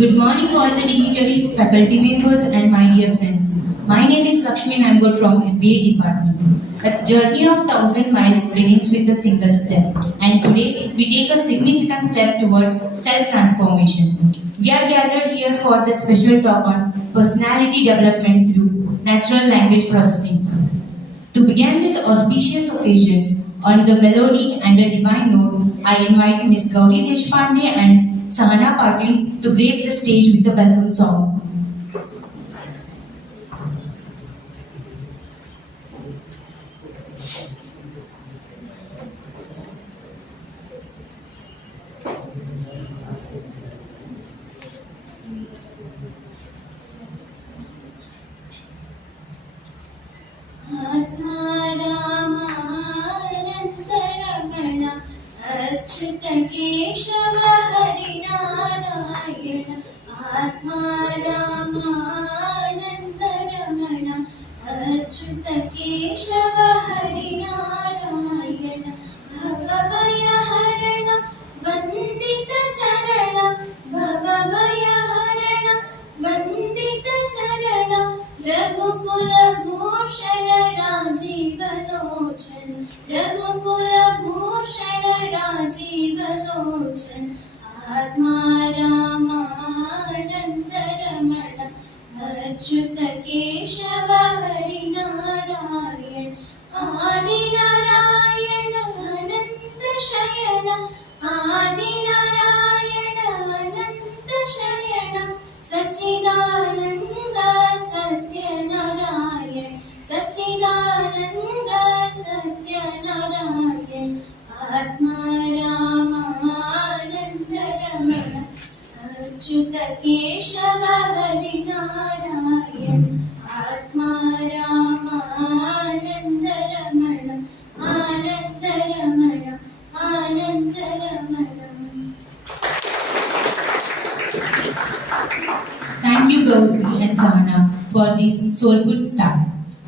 Good morning all the dignitaries, faculty members and my dear friends. My name is Lakshmi and I am good from MBA department. A journey of 1,000 miles begins with a single step, and today we take a significant step towards self-transformation. We are gathered here for the special talk on personality development through natural language processing. To begin this auspicious occasion on the melody and a divine note, I invite Ms. Gauri Deshpande and Sahana Patil to grace the stage with a welcome song. Achyut Keshav Hari Narayan आत्मा रामानंद रमण अच्युत केशव हरि नारायण भवभय हरण वंदित चरण भवभय हरण वंदित चरण रघुकुल भूषण राजीव लोचन रघुकुल भूषण राजीव लोचन आत्मा रामानंद रमण अच्युत केशव हरि नारायण आदि नारायण अनंत शयन आदि नारायण अनंत शयन सच्चिदानंद सत्य नारायण सच्चिदानंद सत्य नारायण आत्मा रामानंद रमण अच्युत केशव हरि नारायण आत्मा रामानंद रमण आनंद रमण आनंद रमण. Thank you, Gauri and Sahana, for this soulful start.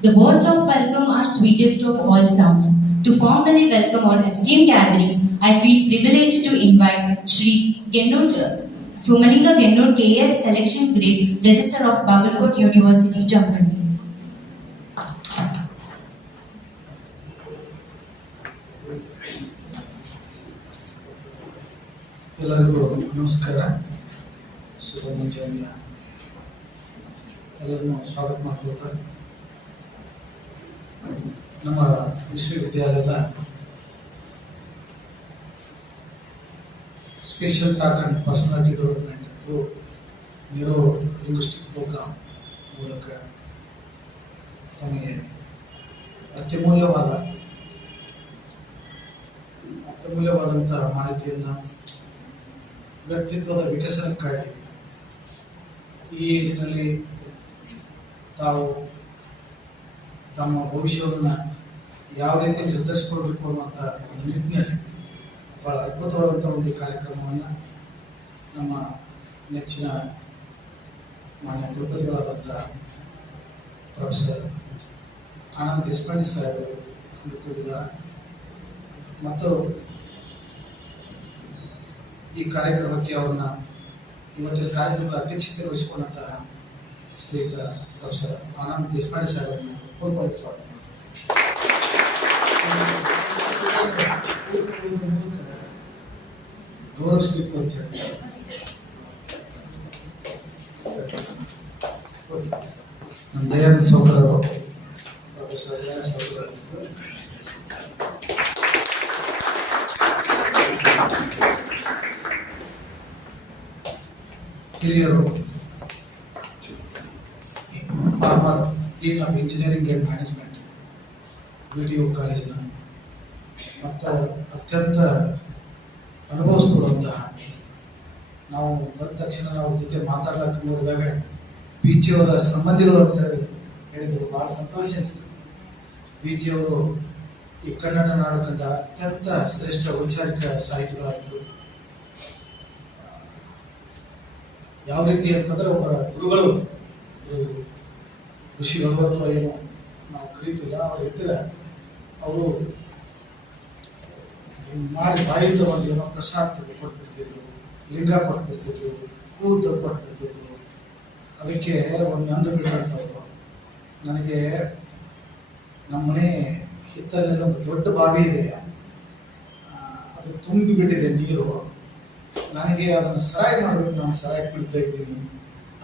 The words of welcome are sweetest of all sounds. To formally welcome our esteemed gathering, I feel privileged to invite Shri Somalinga Gennur KS Selection Grade, Registrar of Bagalkot University, Jamkhandi. ಎಲ್ಲರಿಗೂ ನಮಸ್ಕಾರ. ಶುಭ ಮುಂಜಾನೆಯ ಎಲ್ಲರನ್ನೂ ಸ್ವಾಗತ ಮಾಡ್ಕೊಳ್ತಾ ನಮ್ಮ ವಿಶ್ವವಿದ್ಯಾಲಯದ special talk and personality development through neuro linguistic program ಮೂಲಕ ತಮಗೆ ಅತ್ಯಮೂಲ್ಯವಾದಂಥ ಮಾಹಿತಿಯನ್ನು ವ್ಯಕ್ತಿತ್ವದ ವಿಕಸನಕ್ಕಾಗಿ ಈ ಏಜ್ನಲ್ಲಿ ತಾವು ತಮ್ಮ ಭವಿಷ್ಯವನ್ನು ಯಾವ ರೀತಿ ನಿರ್ಧರಿಸ್ಕೊಳ್ಬೇಕು ಅನ್ನುವಂಥ ಒಂದು ನಿಟ್ಟಿನಲ್ಲಿ ಬಹಳ ಅದ್ಭುತವಾದಂಥ ಒಂದು ಕಾರ್ಯಕ್ರಮವನ್ನು ನಮ್ಮ ನೆಚ್ಚಿನ ಮಾನ್ಯ ಕುಲಪತಿಗಳಾದಂಥ ಪ್ರೊಫೆಸರ್ ಆನಂದ್ ದೇಶಪಾಂಡೆ ಸಾಹೇಬರು ಹಮ್ಮಿಕೊಂಡಿದ್ದಾರೆ. ಮತ್ತು ಈ ಕಾರ್ಯಕ್ರಮಕ್ಕೆ ಅವರನ್ನ ಇವತ್ತಿನ ಕಾರ್ಯಕ್ರಮದ ಅಧ್ಯಕ್ಷತೆ ವಹಿಸಿಕೊಂಡಂತಹ ಶ್ರೀಯುತ ಪ್ರೊಫೆಸರ್ ಆನಂದ್ ದೇಶಪಾಂಡೆ ಸಾಹೇಬರನ್ನು ಪೂರ್ವವಾಗಿ ಸ್ವಾಗತ ಗೌರವಿಸಬೇಕು ಅಂತ ಹೇಳಿ ನಮ್ಮ ದಯಾನಂದ ಸಹೋದರರು ಪ್ರೊಫೆಸರ್ ದಯಾನಂದ ಸಹೋದರರು ಹಿರಿಯರು farmer dean of engineering and management BGKU ಕಾಲೇಜಿನ ಮತ್ತು ಅತ್ಯಂತ ಅನುಭವಿಸ್ಕೊಳ್ಳುವಂತಹ ನಾವು ಬಂದ ತಕ್ಷಣ ನಾವು ಜೊತೆ ಮಾತಾಡ್ಲಿಕ್ಕೆ ನೋಡಿದಾಗ BG ಅವರ ಸಂಬಂಧಿಗಳು ಅಂತ ಹೇಳಿದ್ರು. ಭಾಳ ಸಂತೋಷ ಅನಿಸ್ತು. BG ಅವರು ಈ ಕನ್ನಡ ನಾಡು ಕಂಡ ಅತ್ಯಂತ ಶ್ರೇಷ್ಠ ವೈಚಾರಿಕ ಸಾಹಿತಿಗಳಾಗಿದ್ದರು. ಯಾವ ರೀತಿ ಅಂತಂದ್ರೆ ಒಬ್ಬರ ಗುರುಗಳು, ಋಷಿಗಳು ಅಥವಾ ಏನು ನಾವು ಕರೀತಿಲ್ಲ, ಅವ್ರು ಇದ್ದರೆ ಅವರು ಮಾಡಿ ಬಾಯಿಂದ ಒಂದು ಏನೋ ಪ್ರಸಾದ ಕೊಟ್ಬಿಡ್ತಿದ್ರು, ಲಿಂಗ ಕೊಟ್ಬಿಡ್ತಿದ್ರು, ಕೂತ ಕೊಟ್ಬಿಡ್ತಿದ್ರು. ಅದಕ್ಕೆ ಒಂದು ಅಂದು ಬಿಟ್ಟಂತವ್ರು. ನನಗೆ ನಮ್ಮ ಮನೆ ಹಿತ್ತಲಲ್ಲಿ ಒಂದು ದೊಡ್ಡ ಬಾವಿ ಇದೆ, ಅದು ತುಂಬಿ ಬಿಟ್ಟಿದೆ ನೀರು. ನನಗೆ ಅದನ್ನು ಸರಾಯಿ ಮಾಡಬೇಕು, ನಾನು ಸರಾಯಿ ಬಿಡ್ತಾ ಇದ್ದೀನಿ.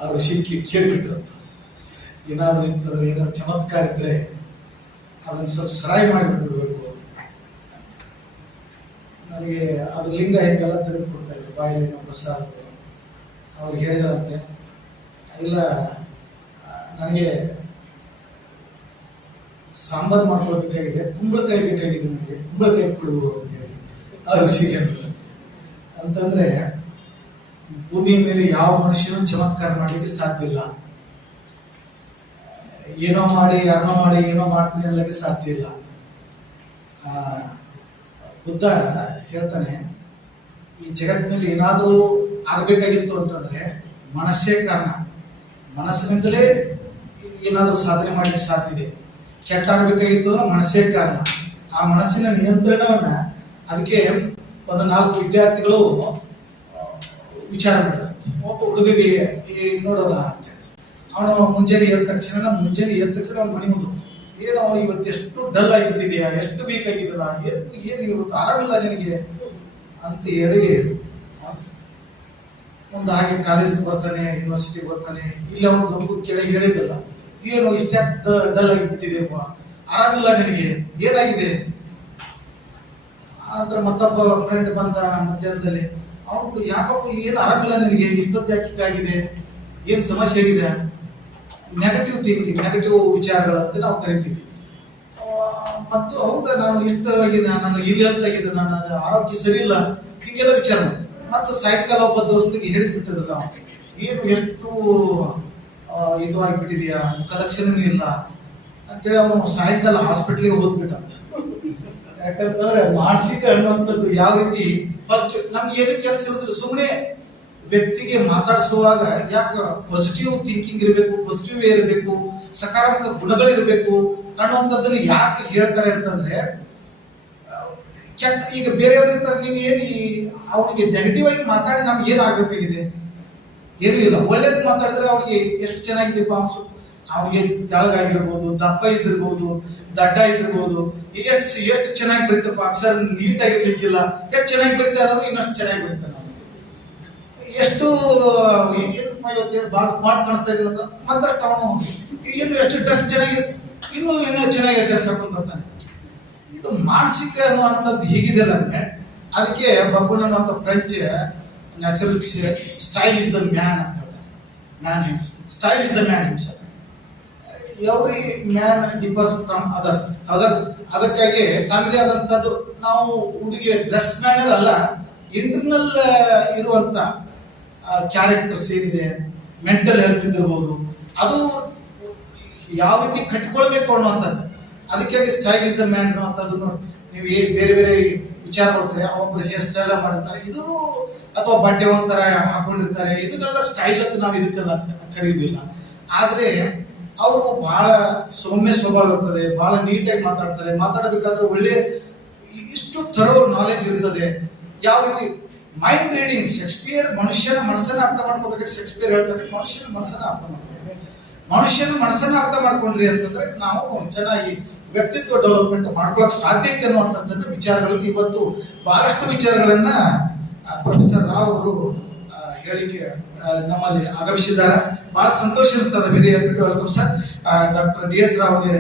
ಅವರು ಸಿಕ್ಕಿ ಕೇಳಿಬಿಟ್ರು, ಏನಾದರೂ ಇದ್ದರೆ ಏನಾದ್ರು ಚಮತ್ಕಾರ ಇದ್ದರೆ ಅದನ್ನು ಸ್ವಲ್ಪ ಸರಾಯಿ ಮಾಡಿಬಿಡ್ಬೇಕು. ನನಗೆ ಅದು ಲಿಂಗ ಹಿಂಗೆಲ್ಲ ತೆಗೆದು ಕೊಡ್ತಾ ಇದ್ರು, ಬಾಯಲ್ಲಿ ಪ್ರಸಾದ. ಅವ್ರು ಹೇಳಿದ್ರಂತೆ, ಇಲ್ಲ ನನಗೆ ಸಾಂಬಾರು ಮಾಡ್ಕೊಳ್ಬೇಕಾಗಿದೆ, ಕುಂಬಳಕಾಯಿ ಬೇಕಾಗಿದೆ, ನನಗೆ ಕುಂಬಳಕಾಯಿ ಕೊಡುವ ಅಂತ ಹೇಳಿ ಅವ್ರು ಸಿಗಿ ಅಂತಂದ್ರೆ ಭೂಮಿ ಮೇಲೆ ಯಾವ ಮನುಷ್ಯನೂ ಚಮತ್ಕಾರ ಮಾಡಲಿಕ್ಕೆ ಸಾಧ್ಯ ಇಲ್ಲ. ಏನೋ ಮಾಡಿ ಯಾರೋ ಮಾಡಿ ಏನೋ ಮಾಡ್ತೀನಿ ಅನ್ನಲಿಕ್ಕೆ ಸಾಧ್ಯ ಇಲ್ಲ. ಬುದ್ಧ ಹೇಳ್ತಾನೆ, ಈ ಜಗತ್ತಿನಲ್ಲಿ ಏನಾದರೂ ಆಗಬೇಕಾಗಿತ್ತು ಅಂತಂದ್ರೆ ಮನಸ್ಸೇ ಕಾರಣ. ಮನಸ್ಸಿನಿಂದಲೇ ಏನಾದರೂ ಸಾಧನೆ ಮಾಡ್ಲಿಕ್ಕೆ ಸಾಧ್ಯ ಇದೆ. ಕೆಟ್ಟಾಗಬೇಕಾಗಿತ್ತು ಮನಸ್ಸೇ ಕಾರಣ. ಆ ಮನಸ್ಸಿನ ನಿಯಂತ್ರಣವನ್ನ ಅದಕ್ಕೆ ಒಂದು 4 ವಿದ್ಯಾರ್ಥಿಗಳು ವಿಚಾರ ಮಾಡಿದ್ರು. ಒಬ್ಬ ಹುಡುಗಿಗೆ ನೋಡೋಲ್ಲ ಅಂತ ಅವನು ಮುಂಜಾನೆ ಎದ್ದ ತಕ್ಷಣ ಅವ್ನ ಮನೆ ಮುಂದೆ, ಏನೋ ಇವತ್ತು ಎಷ್ಟು ಡಲ್ ಆಗಿಬಿಟ್ಟಿದೆಯಾ, ಎಷ್ಟು ವೀಕ್ ಆಗಿದಲ್ಲ, ಏನು ಇವತ್ತು ಆರಾಮಿಲ್ಲ ನಿನಗೆ ಅಂತ ಹೇಳಿ ಒಂದು ಹಾಗೆ ಕಾಲೇಜಿಗೆ ಬರ್ತಾನೆ, ಯೂನಿವರ್ಸಿಟಿಗೆ ಬರ್ತಾನೆ. ಇಲ್ಲಿ ಅವನು ಸ್ವಲ್ಪ ಕೆಳಗೆ ಹೇಳಿದ್ದಲ್ಲ, ಏನು ಇಷ್ಟ್ಯಾಕೆ ಡಲ್ ಆಗಿಬಿಟ್ಟಿದೆ, ಆರಾಮಿಲ್ಲ ನಿನಗೆ, ಏನಾಗಿದೆ? ಆನಂತರ ಮತ್ತೊಬ್ಬ ಫ್ರೆಂಡ್ ಬಂದ ಮಧ್ಯಾಹ್ನದಲ್ಲಿ, ಅವನು ಯಾಕಪ್ಪ ಏನು ಆರಾಮಿಲ್ಲ ನಿನಗೆ, ಇಷ್ಟೊತ್ತು ಯಾಕಿಗಾಗಿದೆ, ಏನು ಸಮಸ್ಯೆ ಆಗಿದೆ? ನೆಗೆಟಿವ್ ಥಿಂಕಿಂಗ್, ನೆಗೆಟಿವ್ ವಿಚಾರಗಳಂತ ನಾವು ಕರಿತೀವಿ. ಮತ್ತು ಹೌದಾ, ನಾನು ಇಷ್ಟ ಆಗಿದೆ, ನಾನು ಇಲ್ಲಿ ಅಂತಾಗಿದೆ, ನನ್ನ ಆರೋಗ್ಯ ಸರಿ ಇಲ್ಲ, ಹೀಗೆಲ್ಲ ವಿಚಾರ. ಮತ್ತು ಸಾಯಂಕಾಲ ಒಬ್ಬ ದೋಸ್ತಿಗೆ ಹೇಳಿದ್ಬಿಟ್ಟಿದ್ರಲ್ಲ, ಏನು ಎಷ್ಟು ಇದು ಆಗಿಬಿಟ್ಟಿದೆಯಾ, ಮುಖಲಕ್ಷಣನೂ ಇಲ್ಲ ಅಂತೇಳಿ ಅವನು ಸಾಯಂಕಾಲ ಹಾಸ್ಪಿಟ್ಲಿಗೆ ಹೋಗ್ಬಿಟ್ಟಂತ. ಯಾಕಂತಂದ್ರೆ ಮಾನಸಿಕ ಅನ್ನುವಂಥದ್ದು ಯಾವ ರೀತಿ ಫಸ್ಟ್ ನಮ್ಗೆ ಏನು ಕೆಲಸ ಇರೋದಿಲ್ಲ, ಸುಮ್ಮನೆ ವ್ಯಕ್ತಿಗೆ ಮಾತಾಡಿಸುವಾಗ ಯಾಕೆ ಪಾಸಿಟಿವ್ ಥಿಂಕಿಂಗ್ ಇರಬೇಕು, ಪಾಸಿಟಿವ್ ವೇ ಇರಬೇಕು, ಸಕಾರಾತ್ಮಕ ಗುಣಗಳಿರಬೇಕು ಅನ್ನುವಂಥದ್ದನ್ನು ಯಾಕೆ ಹೇಳ್ತಾರೆ ಅಂತಂದ್ರೆ, ಕೆಟ್ಟ ಈಗ ಬೇರೆಯವರಿಂದ ನೀವು ಏನು ಅವನಿಗೆ ನೆಗೆಟಿವ್ ಆಗಿ ಮಾತಾಡಿ ನಮ್ಗೆ ಏನು ಆಗ್ಬೇಕಾಗಿದೆ? ಏನೂ ಇಲ್ಲ. ಒಳ್ಳೇದು ಮಾತಾಡಿದ್ರೆ ಅವನಿಗೆ ಎಷ್ಟು ಚೆನ್ನಾಗಿದೆಪ್ಪ, ಅವನಿಗೆ ತೆಳಗಾಗಿರ್ಬೋದು, ದಪ್ಪ ಇದ್ದಿರ್ಬೋದು, ದಡ್ಡ ಇದ್ದಿರ್ಬೋದು, ಎಷ್ಟು ಚೆನ್ನಾಗಿ ಬರೀತಪ್ಪ, ಅಕ್ಷರ ನೀಟಾಗಿರ್ಲಿಕ್ಕಿಲ್ಲ, ಎಷ್ಟು ಚೆನ್ನಾಗಿ ಬರೀತಾ ಇರೋದು ಇನ್ನಷ್ಟು ಚೆನ್ನಾಗಿ ಬರೀತಾನೆ. ಎಷ್ಟು ಇವತ್ತೇನು ಭಾಳ ಸ್ಮಾರ್ಟ್ ಕಾಣಿಸ್ತಾ ಇದ್ರು ಅಂದ್ರೆ ಮತ್ತಷ್ಟು ಅವನು ಏನು ಎಷ್ಟು ಡ್ರೆಸ್ ಚೆನ್ನಾಗಿ, ಇನ್ನೂ ಏನೋ ಚೆನ್ನಾಗಿ ಡ್ರೆಸ್ ಹಾಕೊಂಡು ಬರ್ತಾನೆ. ಇದು ಮಾನಸಿಕ ಅನ್ನುವಂಥದ್ದು ಹೀಗಿದೆಲ್ಲ. ಅದಕ್ಕೆ ಬಬ್ಬನ್ ಅನ್ನುವಂಥ French natural style is the man ಅಂತ ಹೇಳ್ತಾರೆ. Style is the man himself. Every man differs from others. ಅದಕ್ಕಾಗಿ ತನ್ನದೇ ಆದಂಥದ್ದು ನಾವು ಹುಡುಗಿ ಡ್ರೆಸ್ ಮ್ಯಾನರ್ ಅಲ್ಲ, ಇಂಟರ್ನಲ್ ಇರುವಂತ ಕ್ಯಾರೆಕ್ಟರ್ಸ್ ಏನಿದೆ, ಮೆಂಟಲ್ ಹೆಲ್ತ್ ಇದಿರ್ಬೋದು, ಅದು ಯಾವ ರೀತಿ ಕಟ್ಕೊಳ್ಬೇಕು ಅನ್ನುವಂಥದ್ದು. ಅದಕ್ಕಾಗಿ ಸ್ಟೈಲ್ ಇಸ್ ದ ಮ್ಯಾನ್ ಅನ್ನುವಂಥದ್ದು. ನೀವು ಬೇರೆ ಬೇರೆ ವಿಚಾರ ಮಾಡ್ತಾರೆ, ಒಬ್ಬರು ಹೇರ್ ಸ್ಟೈಲ್ ಮಾಡಿರ್ತಾರೆ, ಇದು ಅಥವಾ ಬಟ್ಟೆ ಒಂಥರ ಹಾಕೊಂಡಿರ್ತಾರೆ, ಇದನ್ನೆಲ್ಲ ಸ್ಟೈಲ್ ಅಂತ ನಾವು ಇದಕ್ಕೆಲ್ಲ ಕರೆಯುವುದಿಲ್ಲ. ಆದ್ರೆ ಅವರು ಬಹಳ ಸೌಮ್ಯ ಸ್ವಭಾವ ಇರ್ತದೆ, ಬಹಳ ನೀಟಾಗಿ ಮಾತಾಡ್ತಾರೆ. ಮಾತಾಡಬೇಕಾದ್ರೆ ಒಳ್ಳೆ ಇಷ್ಟು ಥರೋ ನಾಲೆಜ್ ಇರ್ತದೆ. ಯಾವ ರೀತಿ ಮೈಂಡ್ ರೀಡಿಂಗ್. ಶೇಕ್ಸ್ಪಿಯರ್ ಮನುಷ್ಯನ ಮನಸ್ಸನ್ನ ಅರ್ಥ ಮಾಡ್ಕೋಬೇಕು. ಶೇಕ್ಸ್ಪಿಯರ್ ಹೇಳ್ತಾರೆ ಮನುಷ್ಯನ ಮನಸ್ಸನ್ನ ಅರ್ಥ ಮಾಡ್ಕೋಬೇಕು. ಮನುಷ್ಯನ ಮನಸ್ಸನ್ನ ಅರ್ಥ ಮಾಡ್ಕೊಂಡ್ರಿ ಅಂತಂದ್ರೆ ನಾವು ಚೆನ್ನಾಗಿ ವ್ಯಕ್ತಿತ್ವ ಡೆವಲಪ್ಮೆಂಟ್ ಮಾಡ್ಕೊಳಕ್ ಸಾಧ್ಯ ಇದೆ ಅನ್ನುವಂಥದ್ದು ವಿಚಾರಗಳು ಇವತ್ತು ಬಹಳಷ್ಟು ವಿಚಾರಗಳನ್ನ ಪ್ರೊಫೆಸರ್ ರಾವ್ ಅವರು ಹೇಳಿಕೆ ನಮ್ಮಲ್ಲಿ ಆಗಮಿಸಿದ್ದಾರೆ. ಬಹಳ ಸಂತೋಷ ಅನಿಸ್ತದೆ. Very happy to welcome sir. Doctor D H Rao ಅವರಿಗೆ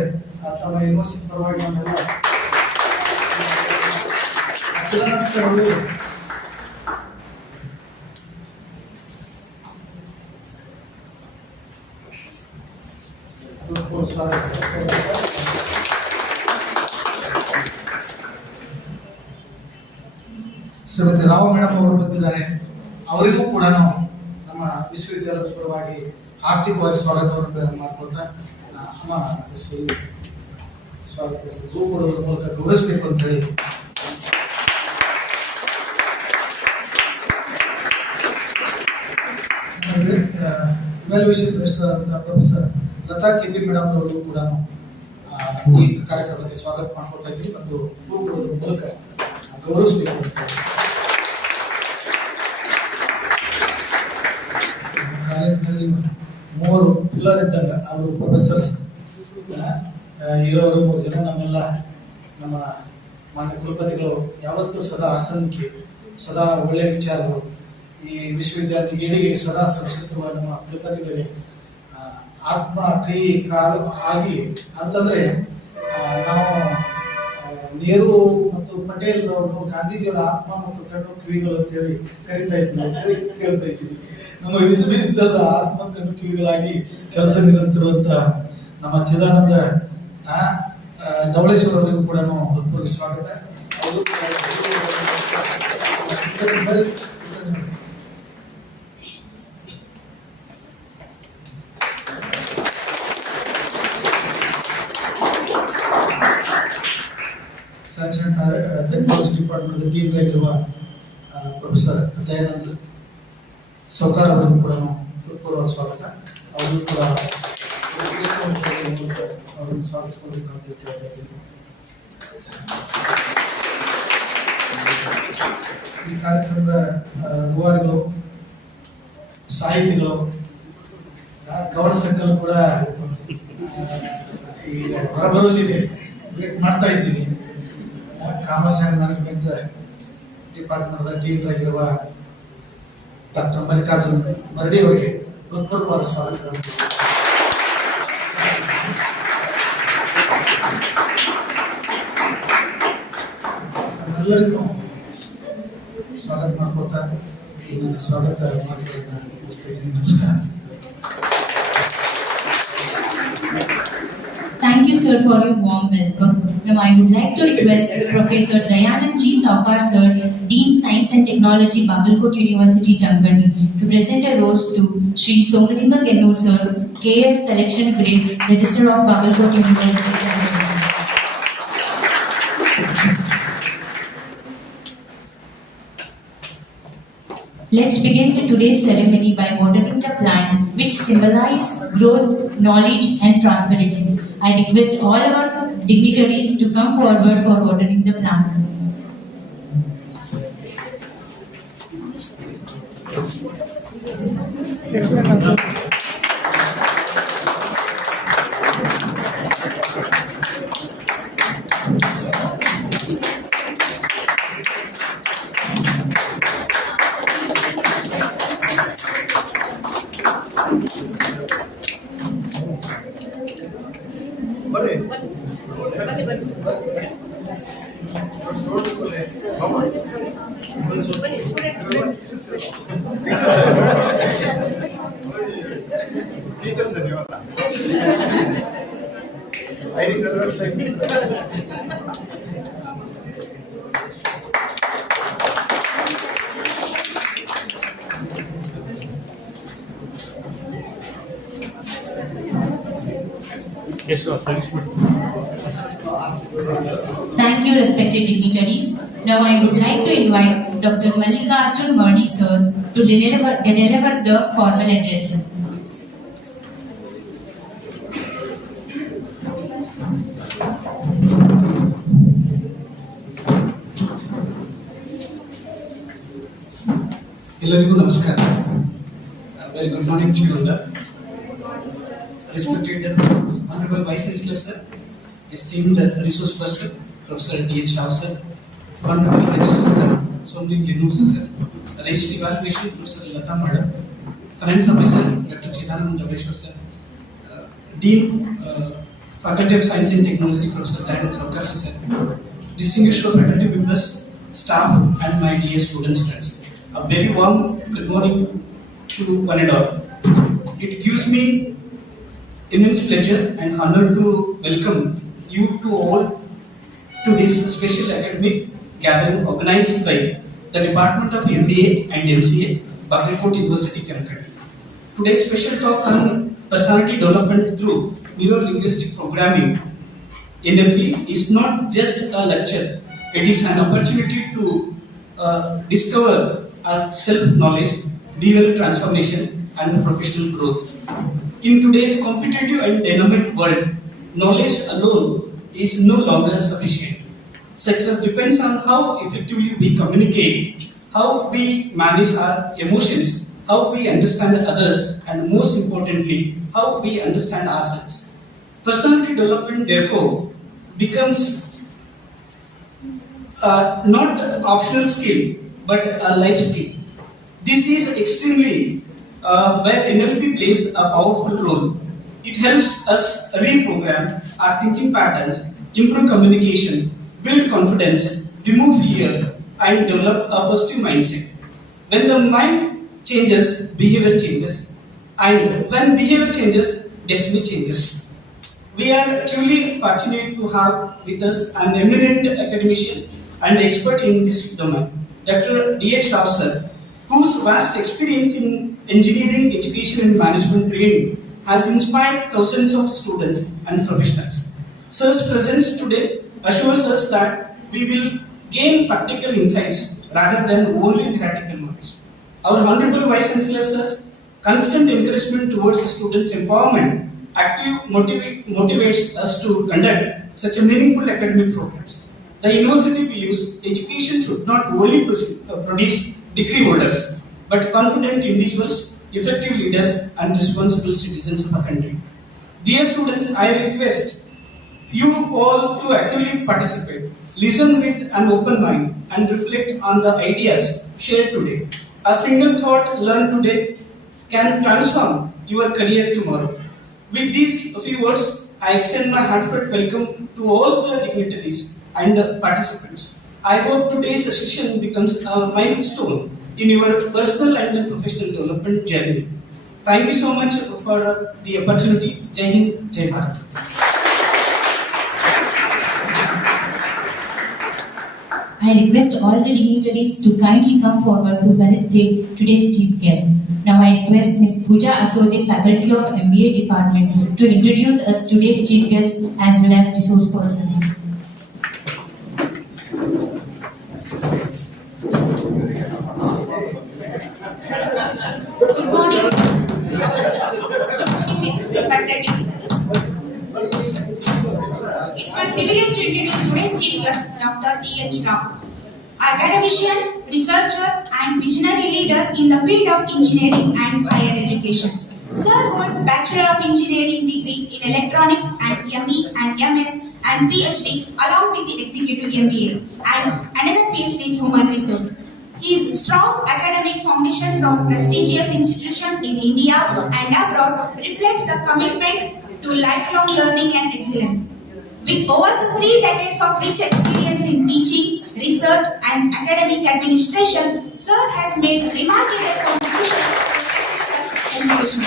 ತಮ್ಮ ಯೂನಿವರ್ಸಿಟಿ ಪರವಾಗಿ ನಮ್ಮೆಲ್ಲ ಸರ್ ಅವರು ಶ್ರೀಮತಿ ರಾವ್ ಮೇಡಮ್ ಅವರು ಬಂದಿದ್ದಾರೆ. ಅವರಿಗೂ ಕೂಡ ನಾವು ನಮ್ಮ ವಿಶ್ವವಿದ್ಯಾಲಯದ ಪರವಾಗಿ ಆರ್ಥಿಕವಾಗಿ ಸ್ವಾಗತವನ್ನು ಮಾಡ್ಕೊಳ್ತಾ ಅಮ್ಮ ಸ್ವಾಗತ ಕೊಡೋದ್ರ ಮೂಲಕ ಗೌರವಿಸಬೇಕು ಅಂತ ಹೇಳಿ ಇವ್ಯಾಲ್ಯೂಯೇಷನ್ ಮಿನಿಸ್ಟರ್ ಆದಂತಹ ಪ್ರೊಫೆಸರ್ ಲತಾ ಕೆ.ಬಿ. ಮೇಡಮ್ ಅವರು ಕೂಡ ಈ ಕಾರ್ಯಕ್ರಮಕ್ಕೆ ಸ್ವಾಗತ ಮಾಡ್ಕೊಳ್ತಾ ಇದ್ವಿ ಮತ್ತು ಹೂ ಕೊಡೋದ್ರ ಮೂಲಕ ಗೌರವಿಸಬೇಕು ಅಂತ ಕಾಲೇಜಿನಲ್ಲಿ 3 ಪಿಲ್ಲರ್ ಇದ್ದಾಗ ಅವರು ಪ್ರೊಫೆಸರ್ಸ್ ಇರೋರು 3 ಜನ ನಮ್ಮೆಲ್ಲ ನಮ್ಮ ಮಾನ್ಯ ಕುಲಪತಿಗಳು ಯಾವತ್ತೂ ಸದಾ ಆಸನ್ನಿಕೆ, ಸದಾ ಒಳ್ಳೆಯ ವಿಚಾರಗಳು, ಈ ವಿಶ್ವವಿದ್ಯಾಲಯದ ಏಳಿಗೆ ಸದಾ ಶ್ರಮಿಸುತ್ತಿರುವ ನಮ್ಮ ಕುಲಪತಿಗಳಿಗೆ ಆತ್ಮ ಕೈ ಕಾಲು ಆಗಿ ಅಂತಂದ್ರೆ ನಾವು ನೆಹರು ಮತ್ತು ಪಟೇಲ್ ಅವರು ಗಾಂಧೀಜಿಯವರ ಆತ್ಮ ಮತ್ತು ಕಣ್ಣು ಕಿವಿಗಳು ಅಂತ ಹೇಳಿ ಕರೀತಾ ಇದ್ವಿ, ಕೇಳ್ತಾ ಇದ್ದೀವಿ. ನಮ್ಮ ವಿಶ್ವವಿದ್ಯಾಲಯದ ಆತ್ಮ ಕಣ್ಣು ಕಿವಿಗಳಾಗಿ ಕೆಲಸ ನಿರ್ವಹಿಸುತ್ತಿರುವಂತ ನಮ್ಮ ಚಿದಾನಂದ ಧವಳೇಶ್ವರ ಅವರಿಗೂ ಕೂಡ ಹೃತ್ಪೂರ್ವಕ ಸ್ವಾಗತ. Science and technology department dean ಆಗಿರುವ ಪ್ರೊಫೆಸರ್ ದಯಾನಂದ್ ಸೌಕಾರ್ ಅವರಿಗೂ ಕೂಡ ಹೃತ್ಪೂರ್ವಕ ಸ್ವಾಗತ. ಅವರು ಕೂಡ ಅವರನ್ನು ಸ್ವಾಗತಿಸಬೇಕು ಅಂತ ಕೇಳ್ತಾ ಇದ್ದೀನಿ. ಈ ಕಾರ್ಯಕ್ರಮದ ರೂವಾರಿಗಳು, ಸಾಹಿತಿಗಳು, ಗೌಡ ಸಂಕಲ್ ಕೂಡ ಈಗ ಹೊರಬರಲಿದೆ, ವೇಟ್ ಮಾಡ್ತಾ ಇದ್ದೀವಿ. Commerce and management department dean ಆಗಿರುವ ಡಾಕ್ಟರ್ ಮಲ್ಲಿಕಾರ್ಜುನ್ ಮರಡಿ ಅವರಿಗೆ ಹೃತ್ಪೂರ್ವಕವಾದ ಸ್ವಾಗತ. ಎಲ್ಲರಿಗೂ ಸ್ವಾಗತ ಮಾಡ್ಕೊತಾ ಈ ನನ್ನ ಸ್ವಾಗತ ಮಾತುಗಳನ್ನ ಮುಗಿಸ್ತಾ ಇದ್ದೀನಿ. ನಮಸ್ಕಾರ. Thank you, sir, for your warm welcome. Now, I would like to request Professor Dayanand G. Saukar, sir, Dean Science and Technology, Bagalkot University, Jamkandi, to present a rose to Sri Somalinga Kennur, sir, KS Selection Grade, Register of Bagalkot University, Jamkandi. Let's begin today's ceremony by watering the plant, which symbolize growth, knowledge, and prosperity. I request all our dignitaries to come forward for watering the plant. Yes, sir. Thank you, respected dignitaries. Now I would like to invite Dr. Mallikarjun Mardi, sir, to deliver the formal address. ಎಲ್ಲರಿಗೂ ನಮಸ್ಕಾರ. Very good morning to you all. Respected Honorable Vice Chancellor sir, esteemed resource person Professor D.H. Rao sir, Honorable Registrar sir, Somling Genusa sir, Race Evaluation Professor Lata Madam, Finance Officer Dr. Chidanand Raveshwar sir, Dean Faculty of Science and Technology Professor Dayan Saukar sir, distinguished faculty members, staff and my dear students friends. A very warm good morning to one and all. It gives me immense pleasure and honor to welcome you to all to this special academic gathering organized by the Department of MBA and MCA, Bagalkot University Social. Today's special talk on personality development through neuro-linguistic programming NLP is not just a lecture, it is an opportunity to discover our self-knowledge, behavioral transformation and professional growth. In today's competitive and dynamic world, knowledge alone is no longer sufficient. Success depends on how effectively we communicate, how we manage our emotions, how we understand others, and most importantly, how we understand ourselves. Personality development, therefore, becomes not an optional skill, but a life skill. This is extremely where NLP plays a powerful role. It helps us reprogram our thinking patterns, improve communication, build confidence, remove fear, and develop a positive mindset. When the mind changes, behavior changes. And when behavior changes, destiny changes. We are truly fortunate to have with us an eminent academician and expert in this domain, Dr. D.H. Rao sir, whose vast experience in engineering, education and management training has inspired thousands of students and professionals. Sir's presence today assures us that we will gain practical insights rather than only theoretical knowledge. Our Honorable Vice Chancellor sir's constant encouragement towards the students' empowerment motivates us to conduct such a meaningful academic programs. The university believes education should not only produce degree holders, but confident individuals, effective leaders, and responsible citizens of our country. Dear students, I request you all to actively participate, listen with an open mind, and reflect on the ideas shared today. A single thought learned today can transform your career tomorrow. With these few words, I extend my heartfelt welcome to all the dignitaries and participants. I hope today's session becomes a milestone in your personal and professional development journey. Thank you so much for the opportunity. Jai Hind, Jai Bharat. I request all the dignitaries to kindly come forward to felicitate today's chief guest. Now I request Ms. Pooja Asode, Faculty of MBA Department, to introduce us today's chief guest as well as resource person. Good morning. Respected It's my privilege to introduce today's chief guest, Dr. D.H. Rao, academician, researcher, and visionary leader in the field of engineering and higher education. Sir holds Bachelor of Engineering degree in Electronics and ME and MS and PhD along with the Executive MBA and another PhD in Human Resource. His strong academic foundation from prestigious institutions in India and abroad reflects the commitment to lifelong learning and excellence. With over 3 decades of rich experience in teaching, research and academic administration, Sir has made remarkable contributions to education.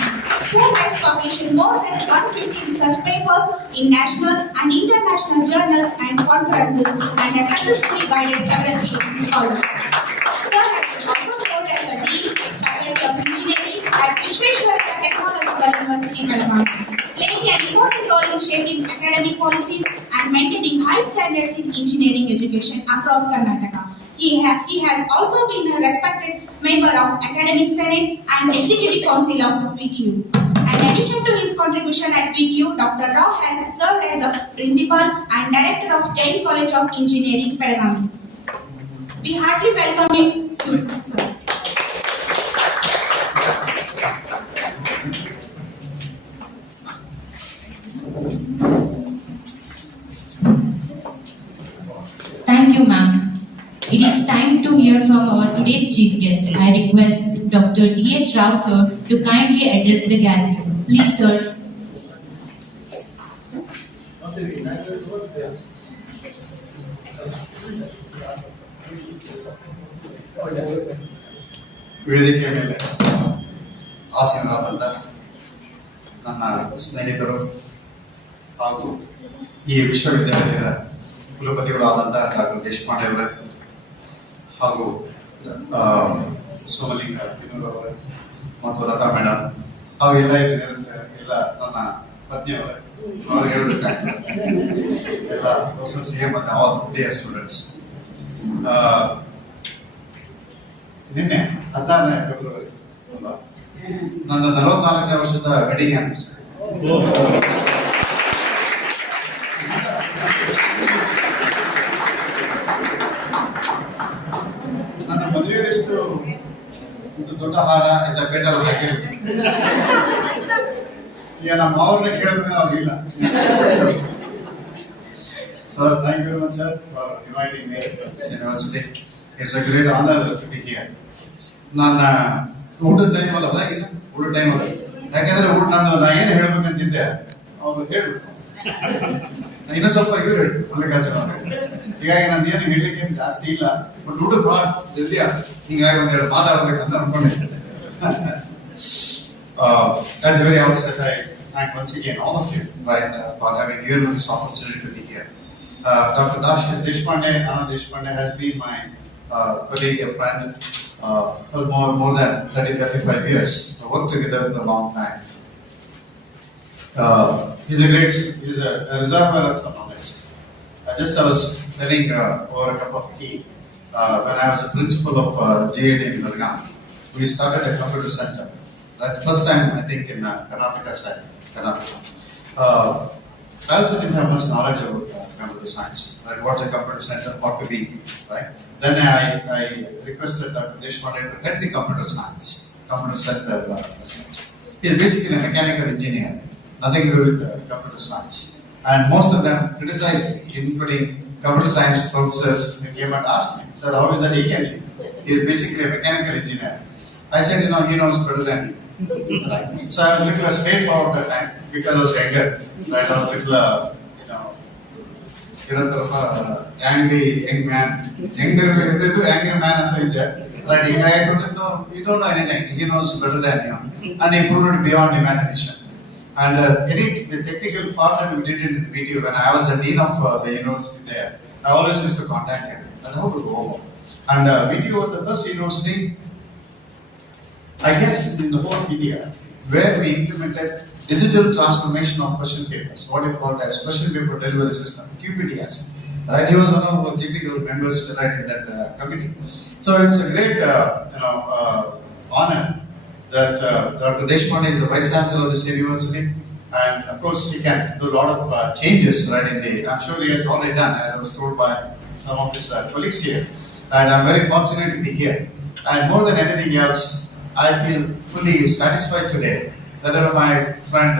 Sir has published more than 150 research papers in national and international journals and conferences and has successfully guided several PhD scholars. Sir has also served as a Dean, Faculty of Engineering at Vishweshwaraya Technological University, Belgaum, playing an important role in shaping academic policies and maintaining high standards in engineering education across Karnataka. He has also been a respected member of Academic Senate and Executive Council of VTU. In addition to his contribution at VTU, Dr. Rao has served as a Principal and Director of Jain College of Engineering, Belgaum. We heartily welcome you, sir. request Dr. D.H. Rao sir to kindly address the gathering. Please, sir. ವೇದಿಕೆಯ ಮೇಲೆ ಆಸೀನರಾದಂಥ ನನ್ನ ಸ್ನೇಹಿತರು ಹಾಗೂ ಈ ವಿಶ್ವವಿದ್ಯಾಲಯದ ಕುಲಪತಿಗಳಾದಂಥ doctor Deshpande ಅವರೇ ಹಾಗೂ ಸೋಮಲಿಂಗ ಅವರೇ ಮತ್ತು ಲತಾ ಮೇಡಮ್ ಹಾಗೂ ಎಲ್ಲ ನನ್ನ ಪತ್ನಿಯವರೇ ಅವರು ಹೇಳಬೇಕಾಗ್ತದೆ ಎಲ್ಲ ಪ್ರೊಫೆಸರ್ ಸಿ ಎಂ ಮತ್ತು ಆಲ್ ಡಿಯರ್ ಸ್ಟೂಡೆಂಟ್ಸ್. ನಿನ್ನೆ 16ನೇ ಫೆಬ್ರವರಿ ನನ್ನ 44ನೇ ವರ್ಷದ ವೆಡ್ಡಿಂಗ್ ಆನಿವರ್ಸರಿ. ನನ್ನ ಮದುವೆಯಷ್ಟು ಒಂದು ದೊಡ್ಡ ಹಾರ ಇಂಥ ಪೇಟೆಲ್ಲ ಹಾಕಿರುತ್ತೆ. ಈಗ ನಮ್ಮ ಅವ್ರನ್ನ ಕೇಳಬೇಕು ಅವ್ರು ಇಲ್ಲ. Sir, thank you very much, sir, for inviting me to this university. It's a great honor to be here. ನನ್ನ ಊಟದ ಟೈಮ್ ಅಲ್ಲ ಈಗ ಊಟ ಟೈಮ್ ಅಲ್ಲ, ಯಾಕಂದ್ರೆ ಊಟ ನಾ ಏನು ಹೇಳ್ಬೇಕಂತಿದ್ದೆ ಅವ್ರು ಹೇಳ್ಬಿಟ್ಟು ಇನ್ನೂ ಸ್ವಲ್ಪ ಇವ್ರು ಹೇಳ್ತು ಮಲ್ಲಿಕಾರ್ಜುನ ಅವ್ರು. ಹೀಗಾಗಿ ನಂದು ಏನು ಹೇಳಲಿಕ್ಕೆ ಜಾಸ್ತಿ ಇಲ್ಲ, ಬಟ್ ಊಟ ಭಾಳ ಜಲ್ದಿ ಆಯ್ತು. ಹೀಗಾಗಿ ಒಂದೆರಡು ಮಾತಾಡ್ಬೇಕಂತ ಅನ್ಕೊಂಡಿದ್ದೆ. At the very outset, I thank once again all of you, right, for having given me this opportunity to be here. Dr. Deshpande, Anand Deshpande has been my colleague, a friend, for more than 30-35 years. We worked together for a long time. He's a reservoir of knowledge. I was telling over a cup of tea when I was a principal of JAD in Belgaum. We started a computer center. Right, first time I think in Karnataka side, Karnataka. I also didn't have much knowledge about computer science. Right, what's a computer center? What to be? Right. Then I requested Dr. Deshpande to head the computer science, computer center. He is basically a mechanical engineer, nothing to do with computer science. And most of them criticized me, including computer science professors who came and asked me, "Sir, how is that he can? He is basically a mechanical engineer." I said, he knows better than me. So I was a little straightforward that time because I was younger. Right, I was a little, angry young man. Angry man and there. Right, I told him, no, you don't know anything. He knows better than you. And he proved it beyond imagination. And the technical part that we did in the video, when I was the dean of the university there, I always used to contact him and how to go over. And video was the first university, I guess, in the whole India, where we implemented digital transformation of question papers, what we called as question paper delivery system, QPDS. Right, he was one of our technical members right in that committee. So it's a great, honor that Dr. Deshpande is the vice chancellor of this university, and of course he can do a lot of changes right in the. I'm sure he has already done, as I was told by some of his colleagues here, and I'm very fortunate to be here. And more than anything else, I feel fully satisfied today that my friend,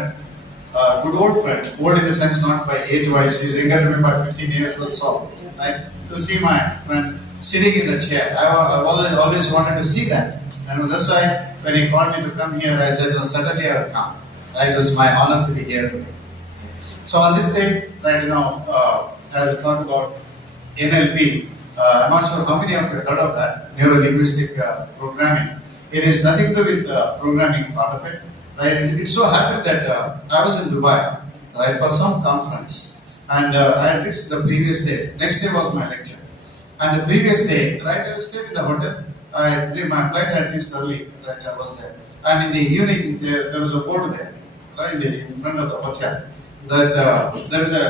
good old friend, old in the sense not by age-wise, he's younger than me by 15 years or so, right? To see my friend sitting in the chair, I've always wanted to see that. And that's why when he called me to come here, I said, no, certainly I will come. Right? It was my honor to be here today. So on this day, right, as we talk about NLP, I'm not sure how many of you have heard of that, neuro-linguistic programming. It is nothing to do with programming part of it. Right? It so happened that I was in Dubai, right, for some conference, and I had this the previous day. Next day was my lecture, and the previous day, right, I stayed in the hotel. My flight had reached early, right? I was there, and in the evening there was a board there, right, in front of the hotel, that there is a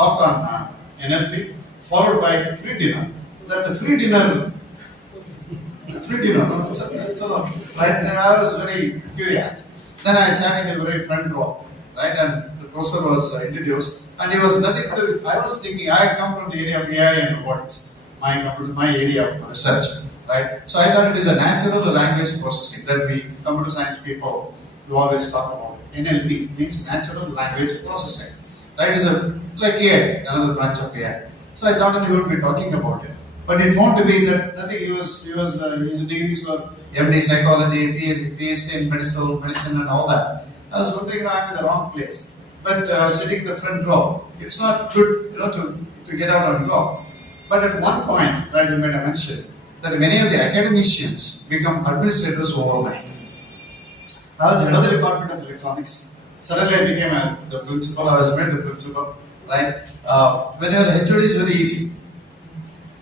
talk on NLP, followed by a free dinner. That the free dinner. No, it's a lot, right? I was very curious. Then I sat in a very front row, right? And the professor was introduced, and he was nothing to. I was thinking, I come from the area of AI and robotics, my area of research, right? So I thought it is a natural language processing that we computer science people we always talk about. NLP means natural language processing, right? It's like AI, another branch of AI. So I thought we would be talking about it. But it found to be that nothing. His degrees were MD psychology, PhD in medicine, and all that. I was wondering, I'm in the wrong place. But sitting in the front row, it's not good, to get out and go. But at one point, right, you made a mention that many of the academicians become administrators overnight. I was head of the department of electronics. Suddenly I became the principal. I was made the principal, right? When you are HOD, it's very easy.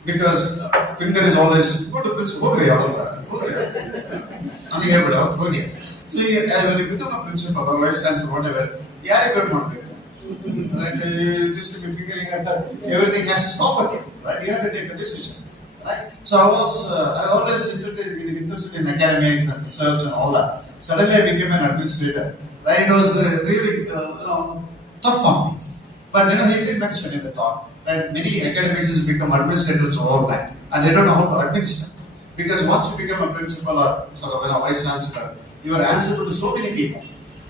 Because finger is always, go to principal, so when you become a principal or vice chancellor, whatever, yeah, you don't want to. Right? Just to be figuring out that everything has to stop at you, right? You have to take a decision, right? So I always interested in academics and research and all that. Suddenly I became an administrator, right? It was really, tough for me. But he did mention in the talk that many academicians become administrators overnight, and they don't know how to administer. Because once you become a principal or vice chancellor, you are answerable to so many people.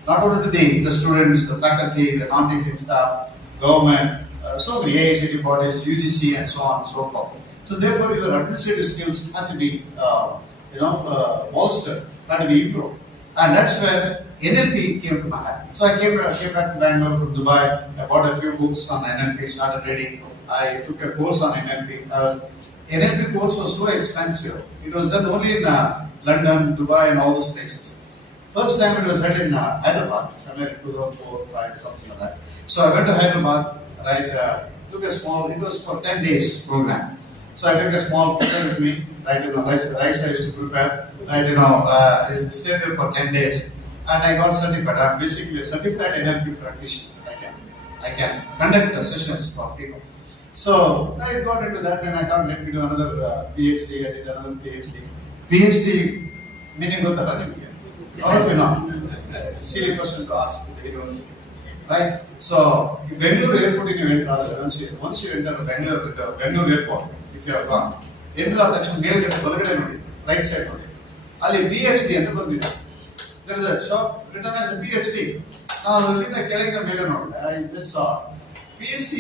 Not only to the students, the faculty, the non-teaching staff, government, so many AICTE bodies, UGC, and so on and so forth. So therefore, your administrative skills have to be, bolstered, have to be improved, and that's where NLP came to my head. So I came back to Bangalore from Dubai. I bought a few books on NLP, started reading. I took a course on NLP. NLP course was so expensive. It was done only in London, Dubai, and all those places. First time it was held in Hyderabad, somewhere in 2004, 2005, something like that. So I went to Hyderabad, right, took a small, it was for 10 days program. So I took a small cooker with me, right, rice I used to prepare, right, stayed there for 10 days. And I got certified. I'm basically a certified NLP practitioner. I can conduct the sessions for people. So I got into that, then I thought, let me do another PhD. I did another PhD. PhD meaning what the running here. Or silly question to ask the university. Right? So Bangalore airport in event rather once you enter Bangalore airport, if you have gone, enter the mail right side. Ali PhD and the there is a shop written as a PhD. Now looking at the mail note, I just saw PhD.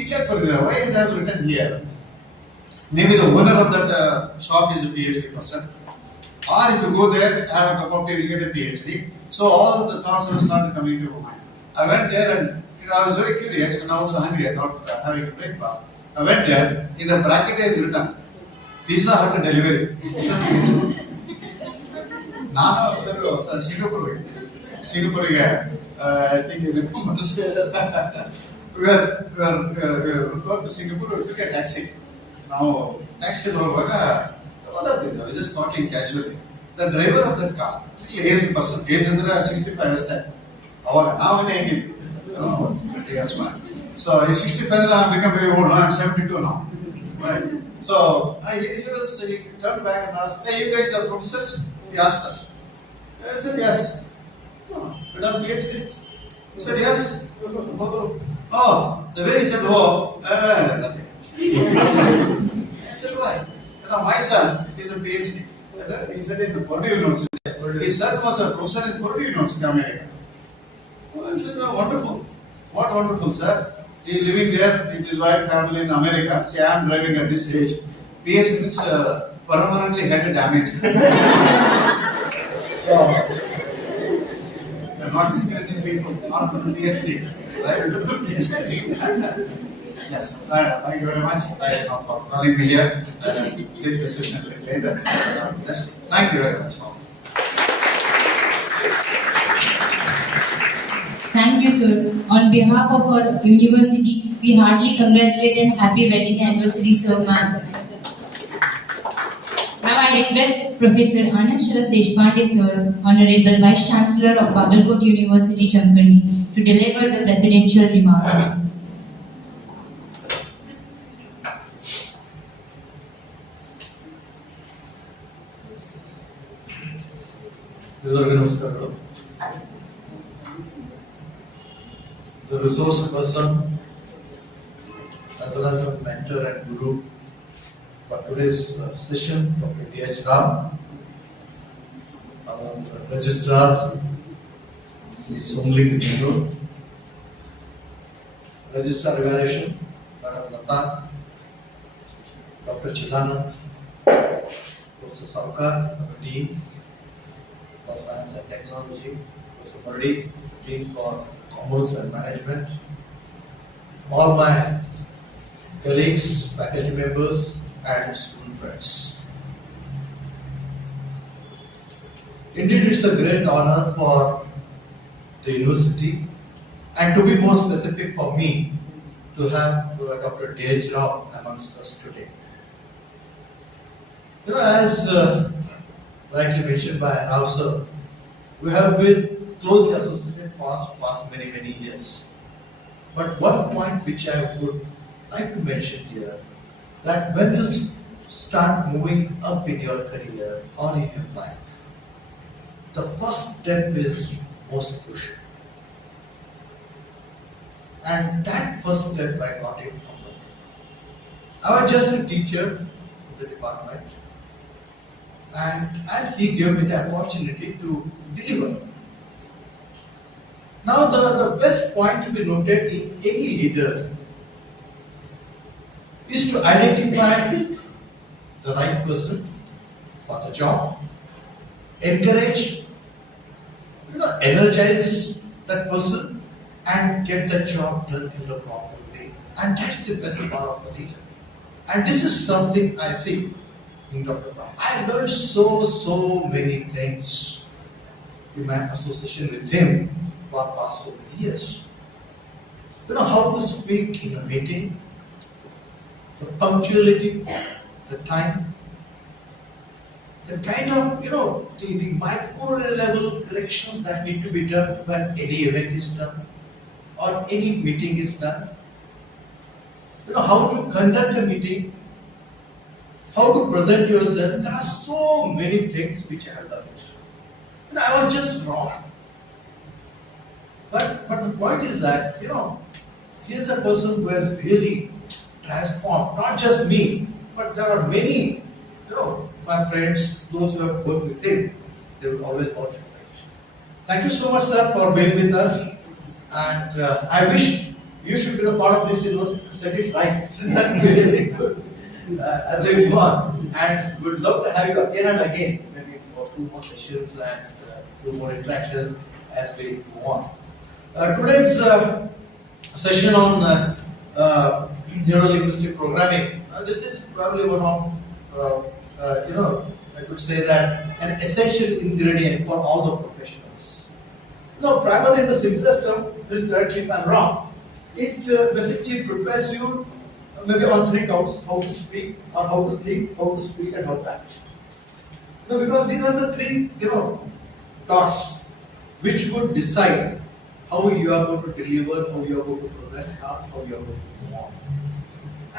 Why is that written here? Maybe the owner of that shop is a PhD person. Or if you go there, have a cup of tea, you get a PhD. So all the thoughts have started coming to my mind. I went there and I was very curious and also hungry. I thought having a breakfast. I went there. In the bracket is written Pizza Hut delivery. Now, Singapore. I think you remember. We are going to Singapore. We took a taxi. Now, taxi over. I was just talking casually. The driver of that car, little aged person, age 65 years time. Now I'm 80 years back. So he's 65 and I've become very old. Now I'm 72 now. Right? So he turned back and asked, "Hey, you guys are professors?" He asked us. I said, "Yes." "We done PhDs?" He said, "Yes." "Oh, the way he said, oh, nothing." I said, "Why?" My son is a PhD. He said in the Purdue University. His son was a professor in Purdue University, America. I said, "Oh, wonderful. What wonderful, sir. He is living there with his wife, family in America. See, I am driving at this age. PhD means permanently head damage." So, I'm not discouraging people, not to do PhD. Right? Yes, right. Thank you very much. For calling me here. Take the session later. Yes. Thank you very much. Thank you, sir. On behalf of our university, we heartily congratulate and happy wedding anniversary, sir, ma'am. Now I request Professor Anand Sharat Deshpande, sir, Honorable Vice Chancellor of Bagalkot University, Chamkandi, to deliver the presidential remark. The resource person, as well as a mentor and guru for today's session, Dr. T.H. Ram, our registrar, Sri Somling Guru, Registrar Evaluation, Madam Lata, Dr. Dr. Chidanand, Professor Saukar, our Dean for Science and Technology, Professor Murray, Dean for Commerce and Management, all my colleagues, faculty members, and student friends. Indeed, it's a great honor for the university, and to be more specific for me, to have Dr. D.H. Rao amongst us today. As rightly mentioned by Rao sir, we have been closely associated for past many years. But one point which I would like to mention here, that when you start moving up in your career or in your life, the first step is most crucial. And that first step I got it from him. I was just a teacher in the department, and he gave me the opportunity to deliver. Now the best point to be noted in any leader is to identify the right person for the job, encourage, energize that person, and get the job done in the proper way. And that's the best part of a leader. And this is something I see in Dr. Rao. I learned so many things in my association with him for past so many years. How to speak in a meeting, the punctuality, the time, the kind of, the micro level corrections that need to be done when any event is done or any meeting is done. How to conduct a meeting, how to present yourself. There are so many things which I have learned. I was just wrong. But the point is that, he is a person who has really transformed, not just me, but there are many, my friends, those who have worked with him, they will always vouch for it. Thank you so much, sir, for being with us. And I wish you should be a part of this university to set it right. That would be really good as we go on. And we would love to have you again and again, maybe for 2 more sessions and 2 more interactions as we go on. Today's session on neuro-linguistic programming. This is probably one of, I could say that an essential ingredient for all the professionals. Primarily in the simplest term, please correct me if I'm wrong, it basically prepares you maybe on 3 counts: how to speak, or how to think, how to speak, and how to act. Because these are the 3, dots which would decide how you are going to deliver, how you are going to present, how you are going to move on.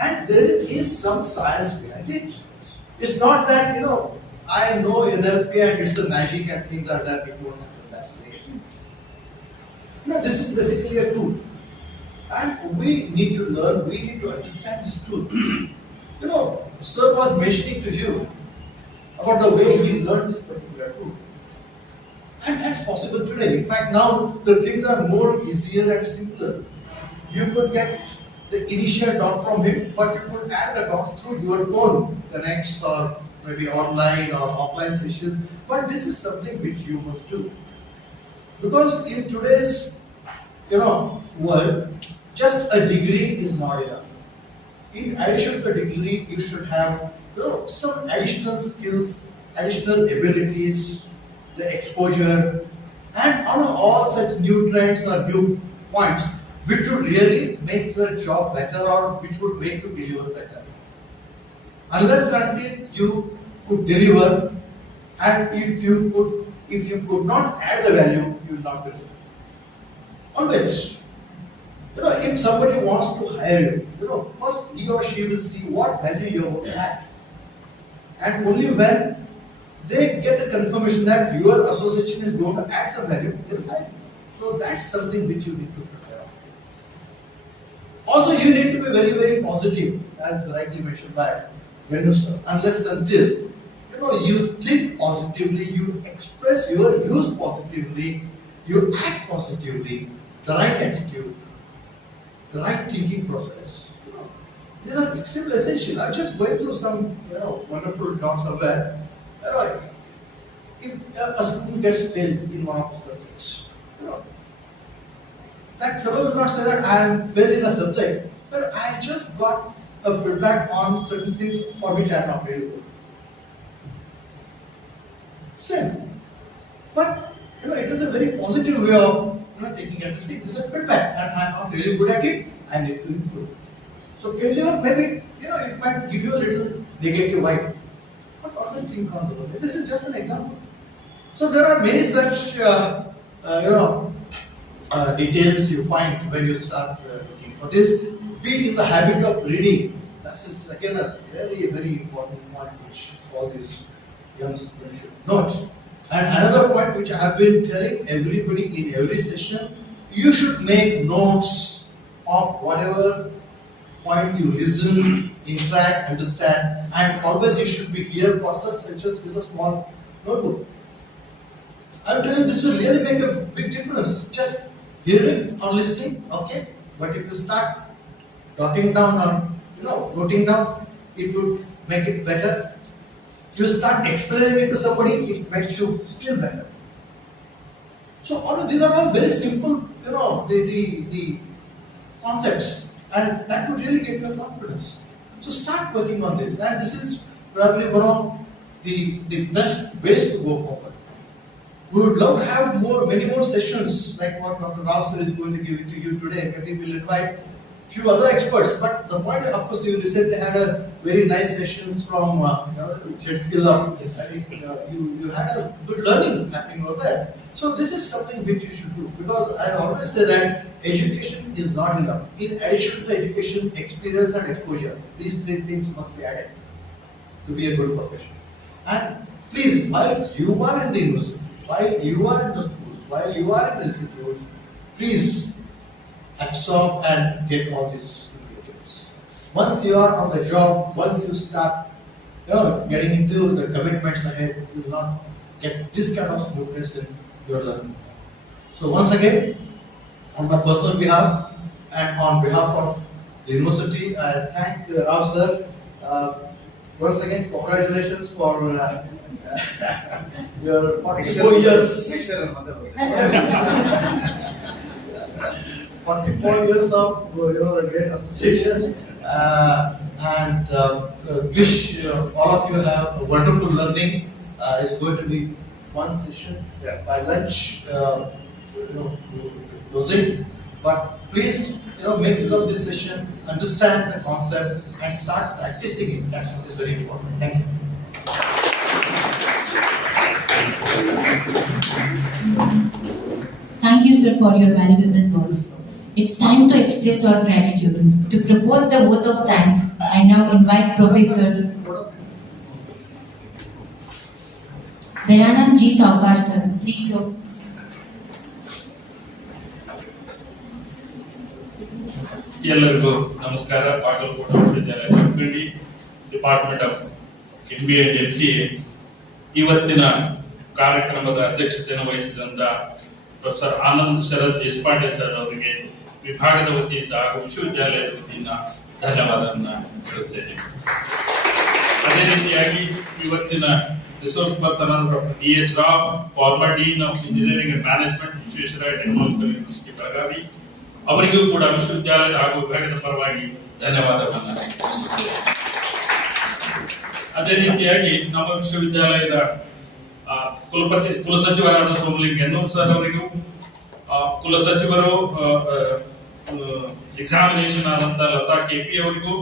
And there is some science behind it. It's not that, I know NLP and it's the magic and things are done, it won't happen that way. This is basically a tool. And we need to learn, we need to understand this tool. Sir was mentioning to you about the way he learned this particular tool. And that's possible today. In fact, now the things are more easier and simpler. You could get the initial dot from him, but you could add the dots through your own connects or maybe online or offline sessions. But this is something which you must do. Because in today's world, just a degree is not enough. In addition to a degree, you should have some additional skills, additional abilities, the exposure, and all such new trends or new points which would really make your job better or which would make you deliver better. Unless until you could deliver, and if you could not add the value, you will not be received. Always. If somebody wants to hire you, first he or she will see what value you are going to add. And only when they get the confirmation that your association is going to add some value, they will hire you. So that's something which you need to prepare of. Also, you need to be very positive, as rightly mentioned by Venu sir. Unless until you think positively, you express your views positively, you act positively, the right attitude, the right thinking process, these are extremely essential. I'm just going through some wonderful talk somewhere. If a student gets failed in one of the subjects, that fellow will not say that I am failed in a subject, but I just got a feedback on certain things for which I am not very good. Same. But it is a very positive way of taking it. This is a feedback and I am not really good at it, I need to improve. So failure maybe it might give you a little negative vibe. But always think on those. This is just an example. So there are many such details you find when you start looking for this. Be in the habit of reading. That is again a very, very important point which all these young students should note. And another point which I have been telling everybody in every session, you should make notes of whatever points you listen, interact, understand, and always you should be here for such sessions with a small notebook. I'm telling you, this will really make a big difference. Just hearing or listening, okay, but if you start jotting down or noting down, it would make it better. You start explaining it to somebody, it makes you still better. So all of these are all very simple, the concepts, and that would really give you confidence. So start working on this, and this is probably one of the best ways to go forward. We would love to have many more sessions like what Dr. Rao sir is going to give it to you today. Maybe we'll invite few other experts, but the point, of course, you recently had a very nice sessions from Skill Up. You had a good learning happening over there. So this is something which you should do, because I always say that education is not enough. In addition to education, experience and exposure, these three things must be added to be a good professional. And please, while you are in the university, while you are in the schools, while you are in the institutes, please absorb and get all these indicators. Once you are on the job, once you start getting into the commitments ahead, you will not get this kind of smoothness in your learning. So once again, on my personal behalf and on behalf of the university, I thank Rao sir. Once again, congratulations for your 44 years. 44 years of the great association, and wish all of you have a wonderful learning. It's going to be one session by lunch, closing. But please, make use of this session, understand the concept, and start practicing it. That's what is very important. Thank you. Thank you, sir, for your valuable words. It's time to express our gratitude. To propose the vote of thanks, I now invite Professor Dayanand G. Saukar, sir. Please, sir. ಎಲ್ಲರಿಗೂ ನಮಸ್ಕಾರ. ಬಾಗಲಕೋಟ ವಿಶ್ವವಿದ್ಯಾಲಯ computer department of MBA and MCA ಇವತ್ತಿನ ಕಾರ್ಯಕ್ರಮದ ಅಧ್ಯಕ್ಷತೆಯನ್ನು ವಹಿಸಿದಂತ professor Anand ಶರತ್ Deshpande sir ಅವರಿಗೆ ವಿಭಾಗದ ವತಿಯಿಂದ ಹಾಗೂ ವಿಶ್ವವಿದ್ಯಾಲಯದ ವತಿಯಿಂದ ಧನ್ಯವಾದವನ್ನು ಹೇಳುತ್ತೇನೆ. ಅದೇ ರೀತಿಯಾಗಿ ಇವತ್ತಿನ resource person doctor DH Rao, farmer dean of engineering and management, Visvesvaraya technological university Belagavi, ಅವರಿಗೂ ಕೂಡ ವಿಶ್ವವಿದ್ಯಾಲಯದ ಹಾಗೂ ವಿಭಾಗದ ಪರವಾಗಿ ಧನ್ಯವಾದವನ್ನು ತಿಳಿಸುತ್ತೇನೆ. ಅದೇ ರೀತಿಯಾಗಿ ನಮ್ಮ ವಿಶ್ವವಿದ್ಯಾಲಯದ ಕುಲಸಚಿವರಾದ ಸೋಮಲಿಂಗ ಎನ್ನೂರ್ ಸರ್ ಅವರಿಗೂ, ಕುಲಸಚಿವರು ಎಕ್ಸಾಮಿನೇಷನ್ ಆದಂತ ಲತಾ KP ಅವರಿಗೂ,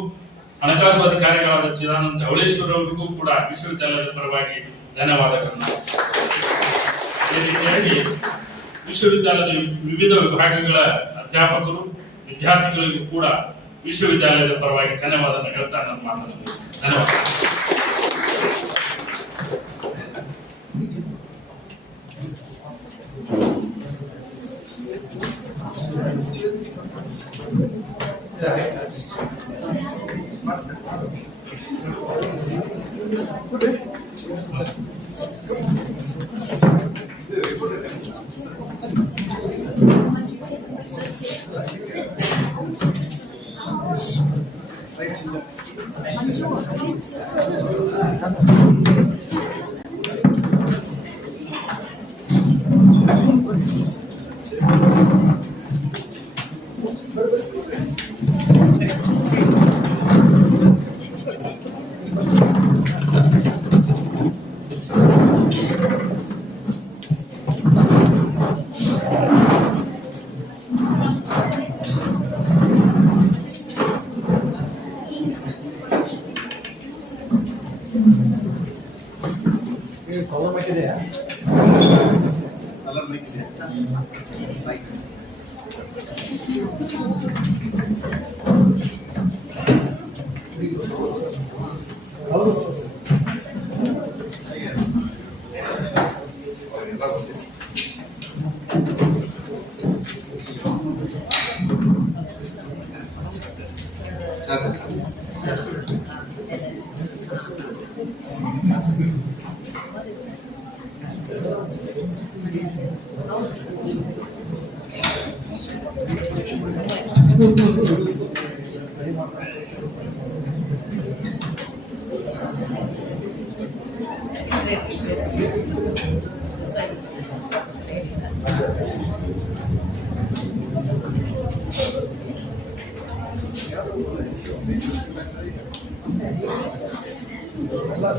ಹಣಕಾಸು ಅಧಿಕಾರಿಗಳಾದ ಚಿದಾನಂದ ಧವಳೇಶ್ವರ್ ಅವರಿಗೂ ಕೂಡ ವಿಶ್ವವಿದ್ಯಾಲಯದ ಪರವಾಗಿ ಧನ್ಯವಾದಗಳನ್ನು. ಅದೇ ರೀತಿಯಾಗಿ ವಿಶ್ವವಿದ್ಯಾಲಯದ ವಿವಿಧ ವಿಭಾಗಗಳ ಅಧ್ಯಾಪಕರು, ವಿದ್ಯಾರ್ಥಿಗಳಿಗೂ ಕೂಡ ವಿಶ್ವವಿದ್ಯಾಲಯದ ಪರವಾಗಿ ಧನ್ಯವಾದ ಹೇಳ್ತಾ ನನ್ನ ಮಾತನ್ನು ಧನ್ಯವಾದ. Right.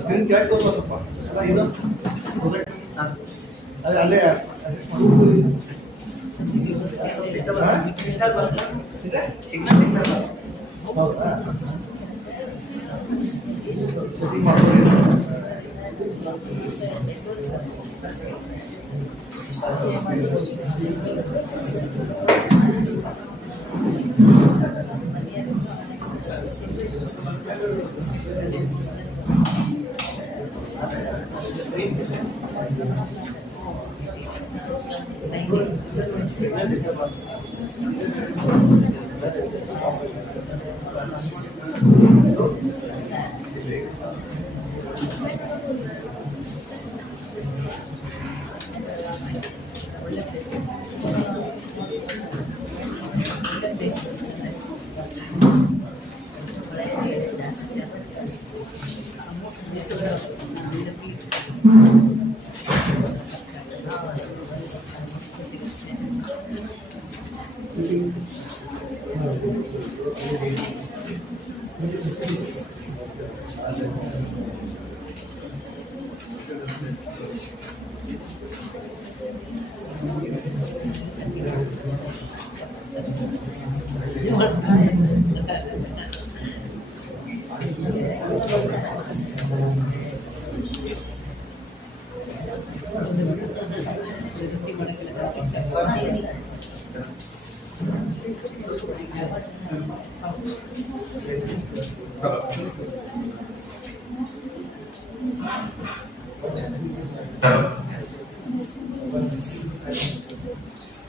ಸ್ಕ್ರೀನ್ ಕ್ಯಾಚ್ ಸ್ವಲ್ಪ ಅಲ್ಲ ಇದು ಪ್ರೊಜೆಕ್ಟ್ ಅಲ್ಲೇ ಹೌದಾ ಸೆಟ್ಟಿಂಗ್ ಮಾಡ್ಕೊಳ್ಳಿ.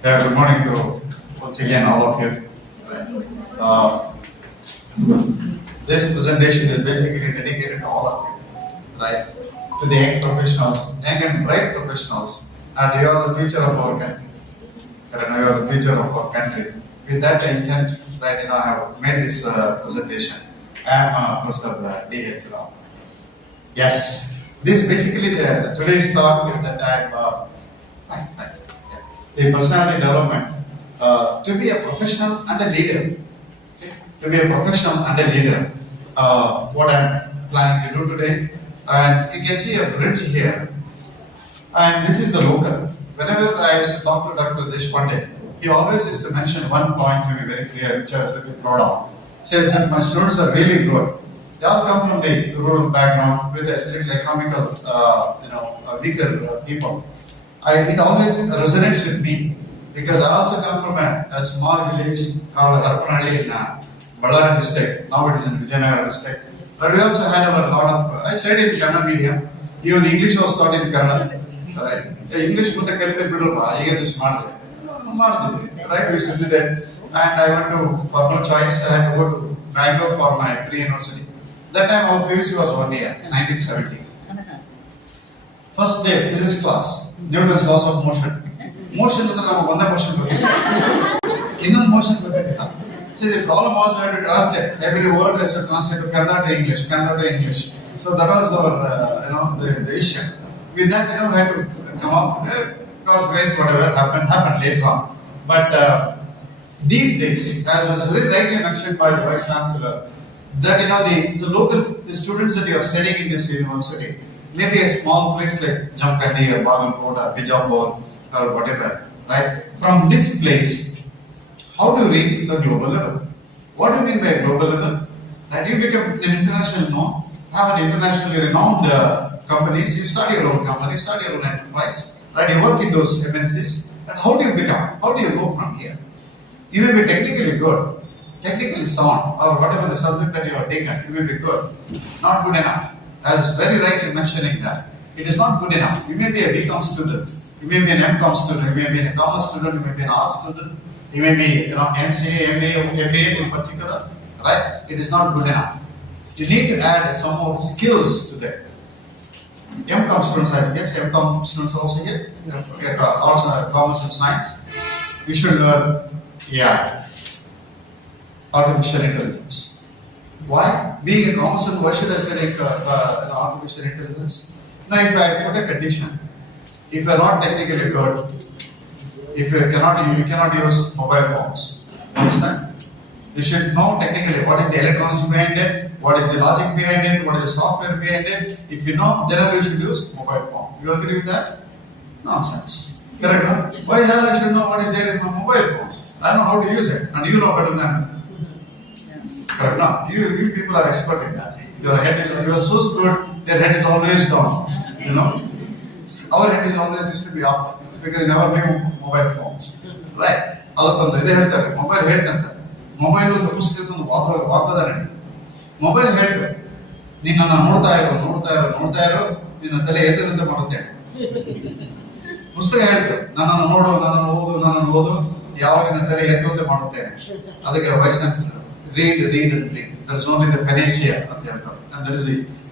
Yeah, good morning to once again all of you. This presentation is basically dedicated to all of you, right? To the young professionals, young and bright professionals, and you are the future of our country. You are the future of our country. With that intent, right, I have made this presentation. I am Professor D.H. Rao. Yes, this basically today's talk is that the personality development to be a professional and a leader. Okay? To be a professional and a leader. What I am planning to do today, and you can see a bridge here, and this is the local. Whenever I used to talk to Dr. Deshpande, he always used to mention one point to be very clear, which I was very proud of. Says that my students are really good. They all come from the rural background with a little economical, weaker people. It always resonates with me because I also come from a small village called Harpanhalli in Ballari district. Now it is in Vijayanagara district. But we also had a lot of. I studied in Kannada medium. Even English was taught in Kannada. Right? English with the Kalite Bidurva. I get this right? We studied it, and I went to for no choice. I had to go to Bangalore for my pre-university. That time our PUC was 1 year, 1970. First day, physics class. Newton's laws of motion. Motion ಅಂದ್ರೆ ನಾವು ಒಂದೇ motion ಗೊತ್ತಿಲ್ಲ ಇನ್ನೊಂದು motion ಗೊತ್ತಿಲ್ಲ See, the problem was we had to translate. Every word has to translate to Kannada to English, Kannada to English. So that was our, the issue. With that, we had to come up. God's grace, whatever happened later on. But these days, as was very rightly mentioned by the Vice Chancellor, that the students that you are studying in this university, maybe a small place like Jamkandi or Bagalkot or Bijapur or whatever, right? From this place, how do you reach the global level? What do you mean by global level? That you become an international known, have an internationally renowned companies, you start your own company, start your own enterprise, right? You work in those MNCs, and how do you become? How do you go from here? You may be technically good, technically sound, or whatever the subject that you have taken, you may be good, not good enough. As very rightly mentioning that, it is not good enough. You may be a BCom student, you may be an MCom student, you may be a commerce student, you may be an arts student, you may be MCA, MBA in particular, right? It is not good enough. You need to add some more skills to that. MCom students, I guess, MCom students also here, also commerce and science. We should learn AI, artificial intelligence. Why? Being a commerce student, why should I study artificial intelligence? Now, if I put a condition, if you are not technically good, if you cannot use mobile phones, understand? You should know technically what is the electronics behind it, what is the logic behind it, what is the software behind it. If you know, then you should use mobile phone. You agree with that? Nonsense. Correct? No? Why the hell I should know what is there in my mobile phone? I know how to use it, and you know better than me. Correct? No, you people are expert in that. You are so good, their head is always down. Our head is always used to be up because we never knew mobile phones. Right? ಅದಕ್ಕೊಂದು ಇದೇ ಹೇಳ್ತಾರೆ mobile ಹೇಳ್ತಂತ mobile ಒಂದು ಪುಸ್ತಕದ ಒಂದು ವಾಗ್ವಾದ ನಡೀತದೆ mobile ಹೇಳ್ತು ನಿನ್ನನ್ನು ನೋಡ್ತಾ ಇರೋ ನಿನ್ನ ತಲೆ ಎತ್ತದಂತೆ ಮಾಡುತ್ತೇನೆ ಪುಸ್ತಕ ಹೇಳ್ತು ನನ್ನನ್ನು ಓದು ಯಾವ ನಿನ್ನ ತಲೆ ಎತ್ತುವಂತೆ ಮಾಡುತ್ತೇನೆ ಅದಕ್ಕೆ vice chancellor read and read. That is only the panacea of the outcome, and that is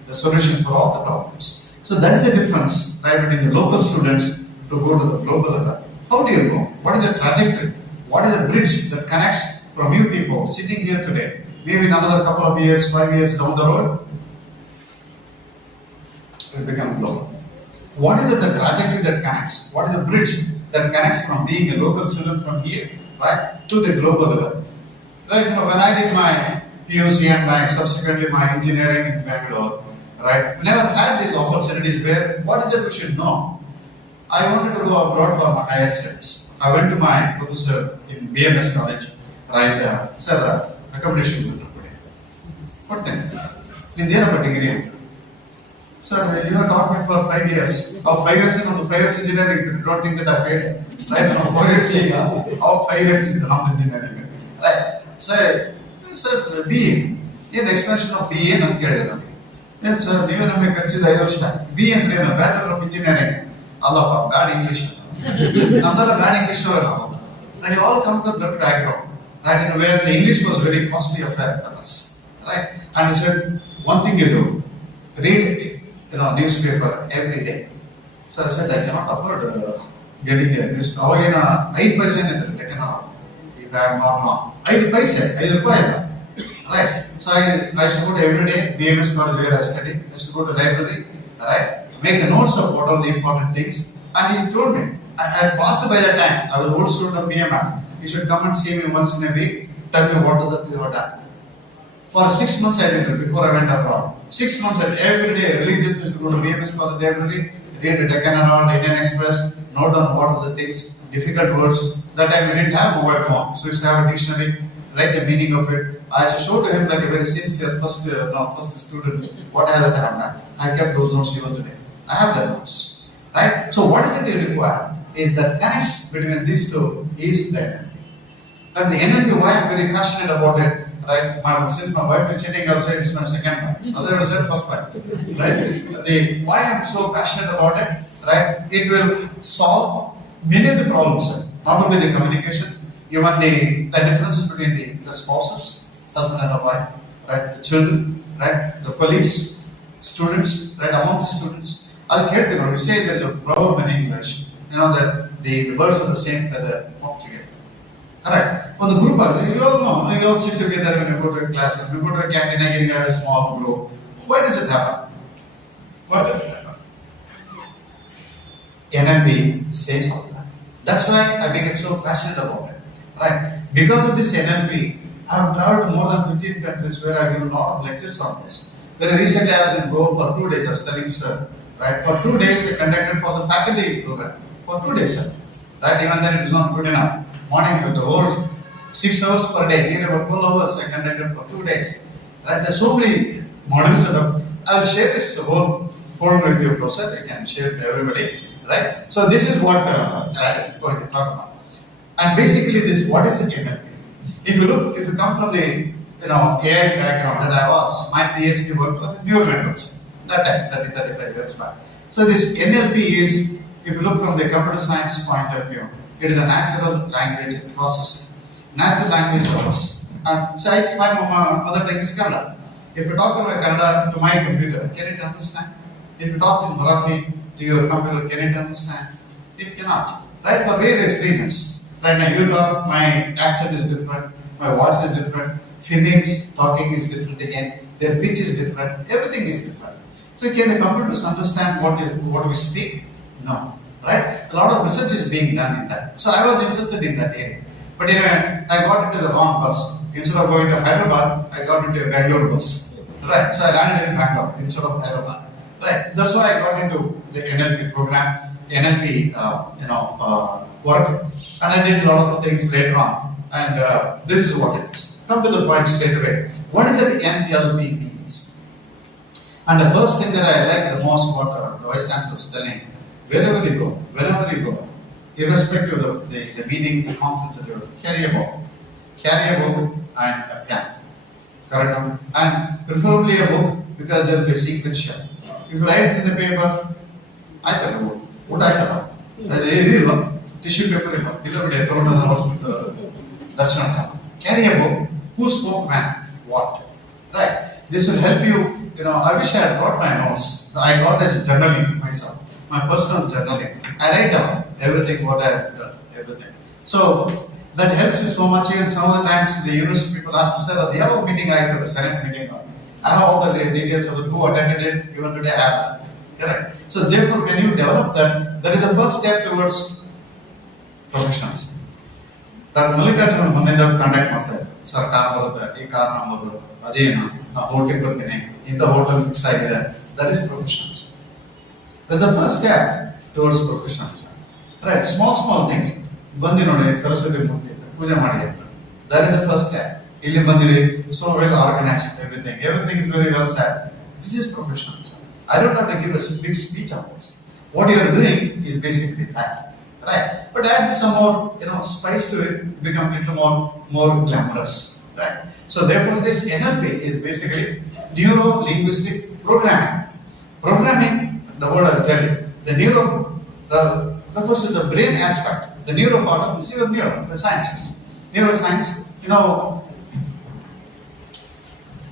the solution for all the problems. So that is the difference, right, between the local students to go to the global level. How do you go? What is the trajectory? What is the bridge that connects from you people sitting here today, maybe in another couple of years, 5 years down the road, will become global? What is the trajectory that connects? What is the bridge that connects from being a local student from here, right, to the global level? Right, when I did my PUC and subsequently my engineering in Bangalore, right, we never had these opportunities where, what is it we should know? I wanted to go abroad for my higher studies. I went to my professor in BMS college, right, sir, recommendation what then? In the degree. Sir, you have taught me for 5 years. How 5 years in 5 years engineering, you don't think that I failed? Right, now 4 years, how 5 years in engineering? Right. Sir, BA, ಏನು expression of BA ಅಂತ ಕೇಳಿದೆ ನನಗೆ. ಏನು sir ನೀವೇ ನಮಗೆ ಕಲಿಸಿದ 5 ವರ್ಷ BA ಅಂದ್ರೆ ಏನು ಬ್ಯಾಚಲರ್ ಆಫ್ ಇಂಜಿನಿಯರಿಂಗ್ ಅಲ್ಲಪ್ಪ ಬ್ಯಾಡ್ ಇಂಗ್ಲಿಷ್ ನಮ್ದೆಲ್ಲ ಬ್ಯಾಡ್ ಇಂಗ್ಲಿಷ್ ನಾವು and you all come from that background, right, in where the English was very costly affair for us, right? And you said one thing you do, read newspaper every day. So I said I cannot afford getting a newspaper. ಅವಾಗೇನ 5 ಪೈಸೆ ಏನಿದ್ರೆ technology I am not wrong. 5 paise, 5 rupees. Right. So I used to go to every day, BMS college where I studied. I used to go to library, right, make the notes of what are the important things. And he told me, I had passed by that time. I was an old student of BMS. He should come and see me once in a week, tell me what you have done. For 6 months I did it before I went abroad. 6 months every day, religiously used to go to BMS college library, read the Deccan Herald, Indian Express, note down what are the things, difficult words. That time we didn't have mobile phone, so we used to have a dictionary, write the meaning of it. I used to show to him like a very sincere first student what I have done. I kept those notes even today. I have the notes, right? So what is it you require? Is that connects between these two is that. But the NLP, why I'm very passionate about it, right? Since my wife is sitting outside, it's my second wife. Otherwise, I said first wife, right? Why I'm so passionate about it, right? It will solve many of the problems, not only the communication, even the differences between the spouses, husband and wife, right? The children, right? The colleagues, students, right? Amongst the students. I'll get we say there's a proverb in English, that the birds of the same feather flock together. Alright, on the group, you all know, you all sit together when you go to a class, when you go to a canteen again, you have a small group. Why does it happen? Why does it happen? NLP says all that. That's why I became so passionate about it. Right? Because of this NLP, I have traveled to more than 15 countries where I give a lot of lectures on this. Very recently I was in Goa for 2 days, I was telling sir. Right? For 2 days I conducted for the faculty program. For 2 days, sir. Right? Even then it is not good enough. Morning, the whole 6 hours per day, nearly about 12 hours I conducted for 2 days. Right? There are so many modules. I will share this whole folder with you, Professor. You can share it to everybody. Right? So this is what I'm going to talk about. And basically this, what is NLP? If you come from the AI background that I was, my PhD work was in neural networks. That time, 35 years back. So this NLP is, if you look from the computer science point of view, it is a natural language process. Natural language process. And so my mother tongue is Kannada. If you talk to my Kannada to my computer, can it understand? If you talk in Marathi to your computer, can it understand? It cannot. Right? For various reasons. Right now you talk, my accent is different, my voice is different, Phoenix talking is different again, their pitch is different, everything is different. So can the computers understand what we speak? No. Right? A lot of research is being done in that. So I was interested in that area. But anyway, I got into the wrong bus. Instead of going to Hyderabad, I got into a Bangalore bus. Right? So I landed in Bangalore instead of Hyderabad. Right? That's why I got into the NLP program, NLP work, and I did a lot of things later on. And this is what it is. Come to the point straight away. What is it NLP means? And the first thing that I like the most, what the Vice Chancellor was telling, wherever you go, whenever you go, irrespective of the meetings, the conference that you go, carry a book and a pen. Correct? And preferably a book because there will be a sequential. If you write in the paper, I tell you what I tell. Tissue paper, that's not happening. Carry a book. Who spoke when? What? Right? This will help you. I wish I had brought my notes. I got as journaling myself, my personal journaling. I write down everything what I have done, everything. So that helps you so much. Even some of the times the university people ask me, sir, do you have a meeting? I have a Senate meeting. I have all the details of who attended it. Even today I have that. Correct? So therefore, when you develop that is the first step towards professionalism. Dr. Mallikarjun Maneda contact ಮಾಡ್ತಾರೆ sir car ಬರುತ್ತೆ ಈ car number ಅದೇನು ನಾ hotel ಬರ್ತೀನಿ ಇಂಥ hotel fix ಆಗಿದೆ that is professionalism. That's the first step towards professionalism. Right? Small things. ಬಂದಿ ನೋಡಿ ಸರಸ್ವತಿ ಮೂರ್ತಿ ಪೂಜೆ ಮಾಡಿ that is the first step. ಇಲ್ಲಿ ಬಂದಿರಿ so well organized everything is very well said. This is professionalism. I don't have to give a big speech on this. What you are doing is basically that. Right? But add some more, spice to it, become a little more glamorous. Right? So therefore, this NLP is basically neuro-linguistic programming. Programming, the word I'll tell you, the neuro refers to the brain aspect. The neuro part of is your neuro, the sciences. Neuroscience,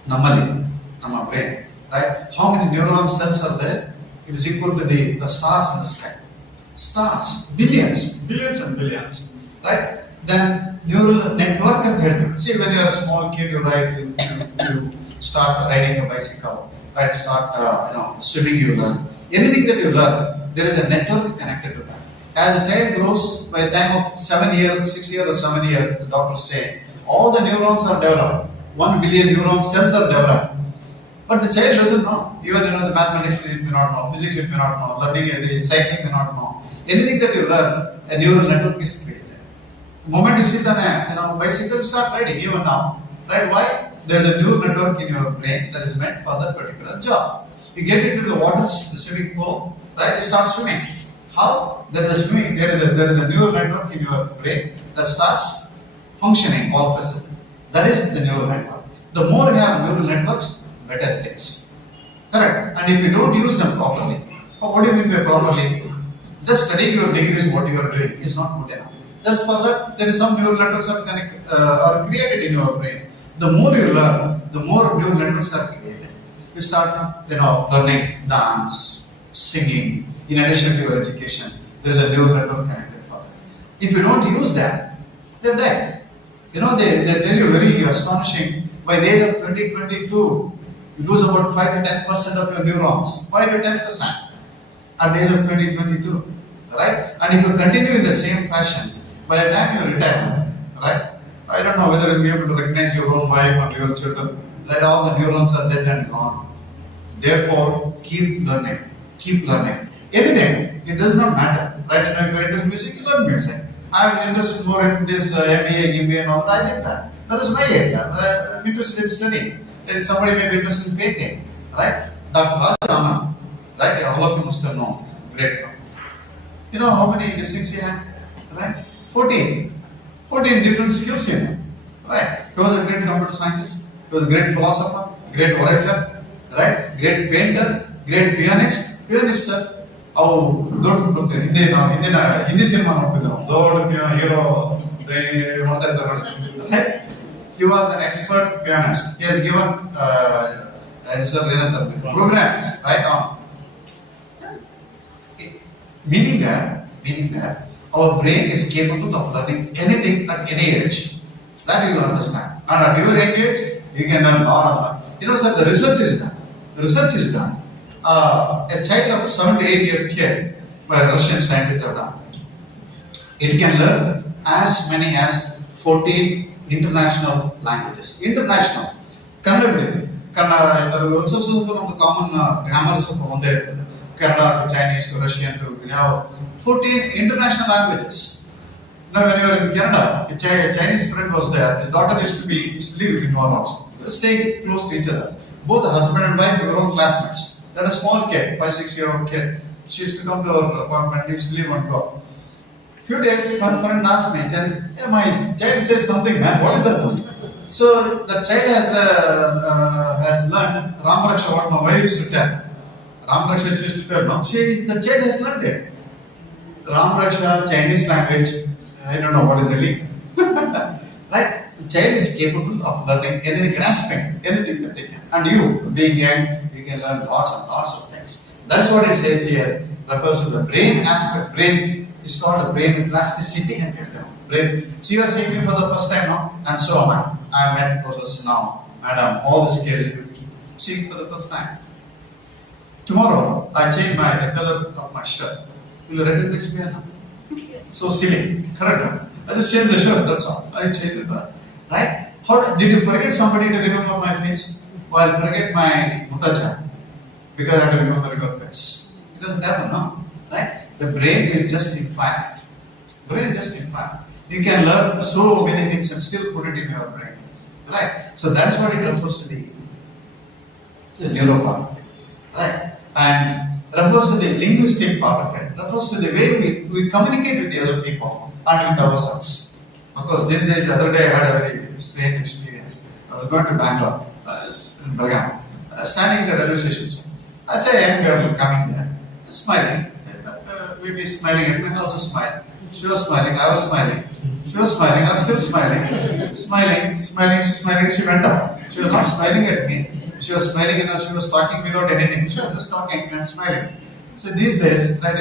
Nama brain. Right? How many neuron cells are there? It is equal to the stars in the sky. Stars, billions and billions, right? Then neural network and head. See, when you are a small kid, you start riding a bicycle, right? Start, swimming, you learn. Anything that you learn, there is a network connected to that. As a child grows, by the time of 6 years or 7 years, the doctors say, all the neurons are developed. 1 billion neuron cells are developed. But the child doesn't know. Even the mathematics it may not know, physics it may not know, learning the cycling may not know. Anything that you learn, a neural network is created. The moment you sit on a bicycle, you start riding even now. Right? Why? There is a neural network in your brain that is meant for that particular job. You get into the waters, the swimming pool, right? You start swimming. How? There is a neural network in your brain that starts functioning all of a sudden. That is the neural network. The more you have neural networks, better it is. Correct? And if you don't use them properly, what do you mean by properly? Just studying your degrees, what you are doing, is not good enough. That's for that, there is some neural networks are created in your brain. The more you learn, the more neural networks are created. You start, learning dance, singing. In addition to your education, there is a neural network connected for that. If you don't use that, then They tell you very astonishing. By the age of 2022, you lose about 5 to 10% of your neurons. 5 to 10% at the age of 2022, right? And if you continue in the same fashion, by the time you retire, right? I don't know whether you'll be able to recognize your own wife and your children. Right? All the neurons are dead and gone. Therefore, keep learning. Keep learning. Anything, it does not matter. Right? If you're interested in music, you learn music. I was interested more in this MBA, MBA and all that. I did that. That is my area. I'm interested in studying. And somebody may be interested in painting. Right? Dr. Rajaman, right? All of you must have known. Great. You know how many these things he had? Right? 14 different skills in him. Right? He was a great computer scientist. He was a great philosopher, great orator, right? Great painter, great pianist. Pianist, sir. Hindi cinema hero. He was an expert pianist. He has given programs right on. Meaning that our brain is capable of learning anything at any age. That you will understand. And at your age, you can learn all of that. Sir, the research is done. A child of 7 to 8 year kid, by Russian scientists have done, it can learn as many as 14 international languages. International. Kannada, also the common grammar is Kannada to Chinese to Russian to 14 international languages. Now, when you were in Canada, a Chinese friend was there. His daughter used to live in one house. They stayed close to each other. Both the husband and wife were all classmates. They had a small kid, 5-6-year-old kid. She used to come to our apartment. He used to live on top. Few days, my friend asked me, "Hey, my child says something, man. What is that?" So the child has learned Ram Raksha, what my wife used to tell. Ram Raksha used to tell. No, the child has learned it. Ram Raksha, Chinese language. I don't know what is the link. Right? The child is capable of learning anything, grasping anything that they can. And you, being young, you can learn lots and lots of things. That's what it says here. Refers to the brain aspect. Brain is called the brain plasticity and brain. So you are seeing me for the first time now, and so am I. I am at process now. Madam, all the skills you see for the first time. Tomorrow, I change the color of my shirt. Will you recognize me or not? So silly, correct? I just change the shirt, that's all. I change it, right? Did you forget somebody to remember my face? Well, I'll forget my mutaja because I have to remember your face. It doesn't happen, no? Right? The brain is just infinite. Brain is just infinite. You can learn so many things and still put it in your brain, right? So that's what it refers to the neural part of it, right? And refers to the linguistic part of it, refers to the way we communicate with the other people and with ourselves. Of course, these days, the other day I had a very strange experience. I was going to Bangalore, in Belgaum, standing in the railway station. I saw a young girl coming there, smiling. We be smiling at me, and also smile. She was smiling, I was smiling. She was smiling, I was still smiling. Smiling, she went up. She was not smiling at me. She was smiling, she was talking without anything. She was just talking and smiling. So these days, right,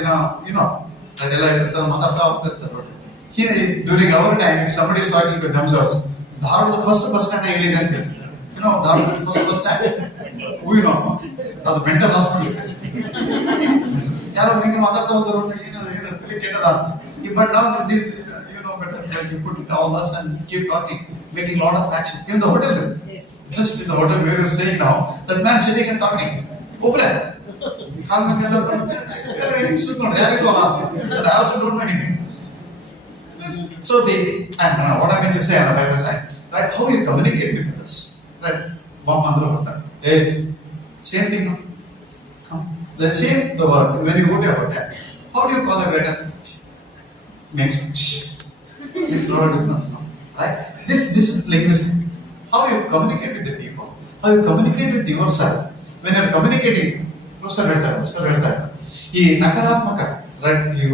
during our time, if somebody is talking with themselves, the first bus stand the first bus stand? We know. The mental hospital. But now, better, you put all this and keep talking, making a lot of action. Even the hotel room. Yes. Just in the hotel where you're staying now, that man sitting and talking. Open it. I also don't know anything. So what I mean to say on the right side, right? How you communicate with others, right? Same thing. No? The same the word when you go to a hotel. How do you call a waiter? Makes no difference, no? Right? This is linguistic. How you communicate with the people, how you communicate with yourself. When you're communicating, ಈ ನಕಾರಾತ್ಮಕ, right? You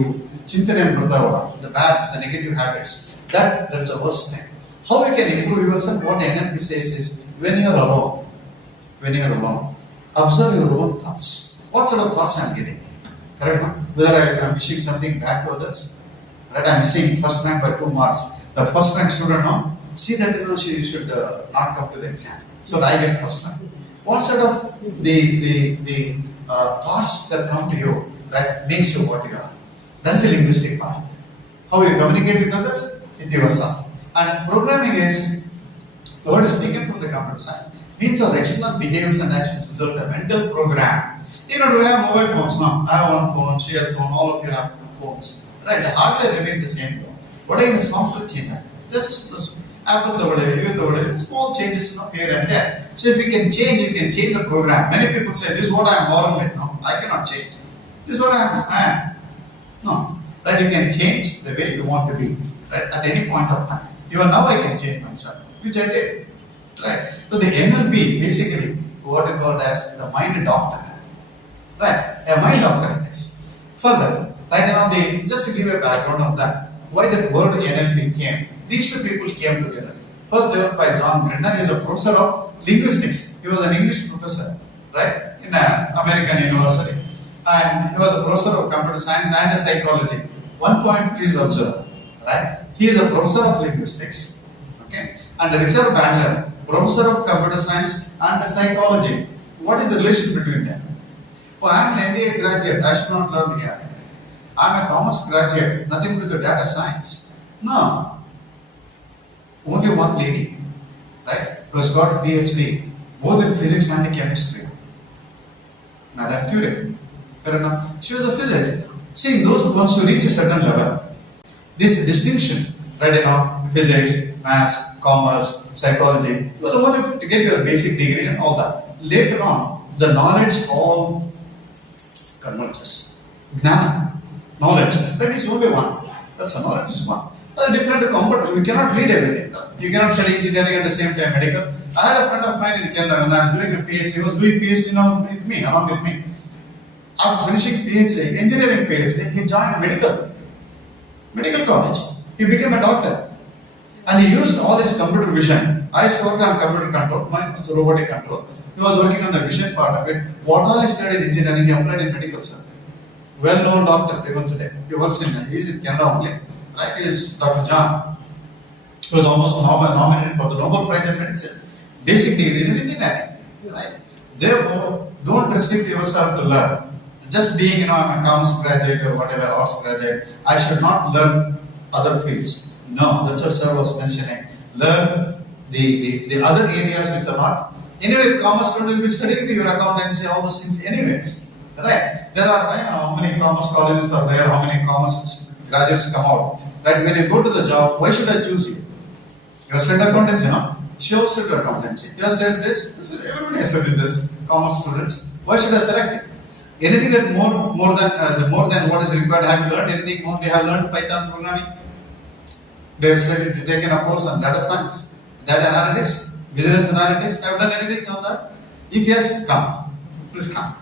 chintane ಬರ್ತಾವಲ್ಲ, the bad, the negative habits. That's the worst thing. How you can improve yourself? What NLP says is when you're alone, observe your own thoughts. What sort of thoughts I'm getting? Correct? No? Whether I'm wishing something bad to others, right? I'm missing first rank by 2 marks. The first rank student, no? see that you should not come to the exam, so that I get first rank. What sort of the thoughts that come to you that makes you what you are? That is a linguistic part. How you communicate with others, it yourself. And programming is, the word is taken from the computer science. Means our external behaviors and actions result a mental program. You know, do we have mobile phones now? I have one phone, she has one, all of you have phones. Right? The hardware remains the same though. What are the software changes? Just Apple the way, even the way, small changes here and there. So if you can change the program. Many people say, this is what I am born with. No, I cannot change. This is what I am. No. Right? You can change the way you want to be. Right? At any point of time. Even now I can change myself, which I did. Right? So the NLP basically what is called as the mind doctor. Right? A mind doctor is. Further, right now just to give a background of that, why that word NLP came. These two people came together. First developed by John Grinder. He is a professor of linguistics. He was an English professor, right, in an American university. And he was a professor of computer science and psychology. One point please observe, right? He is a professor of linguistics, okay? And Richard Bandler, professor of computer science and psychology. What is the relation between them? Oh, I am an MBA graduate. I should not learn here. I am a commerce graduate. Nothing to do with data science. No. Only one lady, right, who has got a PhD, both in physics and chemistry. Madame Curie. Fair enough. She was a physicist. See, those once you reach a certain level, this distinction, right, physics, maths, commerce, psychology, you are only to get your basic degree and all that. Later on, the knowledge all converges. Gnana, knowledge, that is only one. That's a knowledge, one. Different components. We cannot read everything. You cannot study engineering at the same time medical. I had a friend of mine in Canada when I was doing a PhD. He was doing PhD along with me. After finishing PhD, engineering PhD, he joined medical college. He became a doctor. And he used all his computer vision. I used to work on computer control, mine was robotic control. He was working on the vision part of it. What all he studied in engineering, he applied in medical center. Well-known doctor even today. He works in Canada only. Right, is Dr. John, who was almost nominated for the Nobel Prize in Medicine. Basic degree in engineering. Right? Therefore, don't restrict yourself to learn. Just being, I'm a commerce graduate or whatever, arts graduate, I should not learn other fields. No, that's what Sir was mentioning. Learn the other areas which are not. Anyway, commerce student will be studying your accountancy, all those things anyways. Right? There are, I know how many commerce colleges are there, how many commerce graduates come out. Right? When you go to the job, why should I choose you? You have said accountancy, no? Sure, said accountancy. You have said this. Everybody has said this. Commerce students. Why should I select you? Anything that more than what is required? Have you learned anything more? You have learned Python programming. They have said taken a course on data science, data analytics, business analytics. Have you done anything on that? If yes, come. Please come.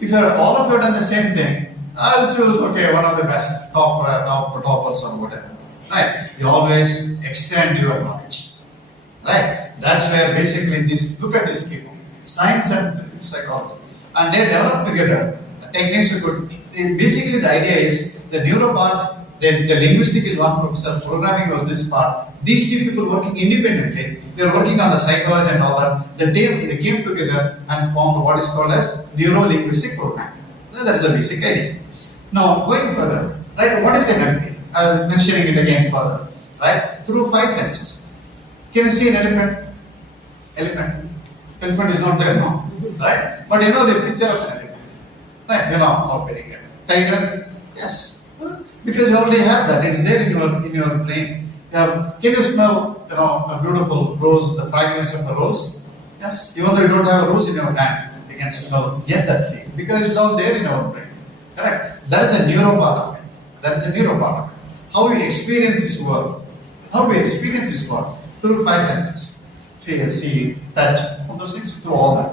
If you are all of you have done the same thing, I'll choose, one of the best, toppers or whatever. Right? You always extend your knowledge. Right? That's where basically look at these people. Science and psychology. And they develop together techniques to good. Basically the idea is the neuro part, the linguistic is one professor, programming was this part. These two people working independently, they are working on the psychology and all that. They came together and formed what is called as neuro-linguistic programming. That's the basic idea. Now, going further, right, what is NLP? I'm mentioning it again further, right? Through 5 senses. Can you see an elephant? Elephant is not there now, right? But you know the picture of an elephant, right? You know how very good. Tiger, yes, because you already have that. It's there in your brain. Can you smell, a beautiful rose, the fragrance of the rose? Yes, even though you don't have a rose in your hand, you can smell, get that feel because it's all there in our brain. Correct? That is a neuro part of it. How we experience this world. Through 5 senses. Feel, see, touch, all those things, through all that.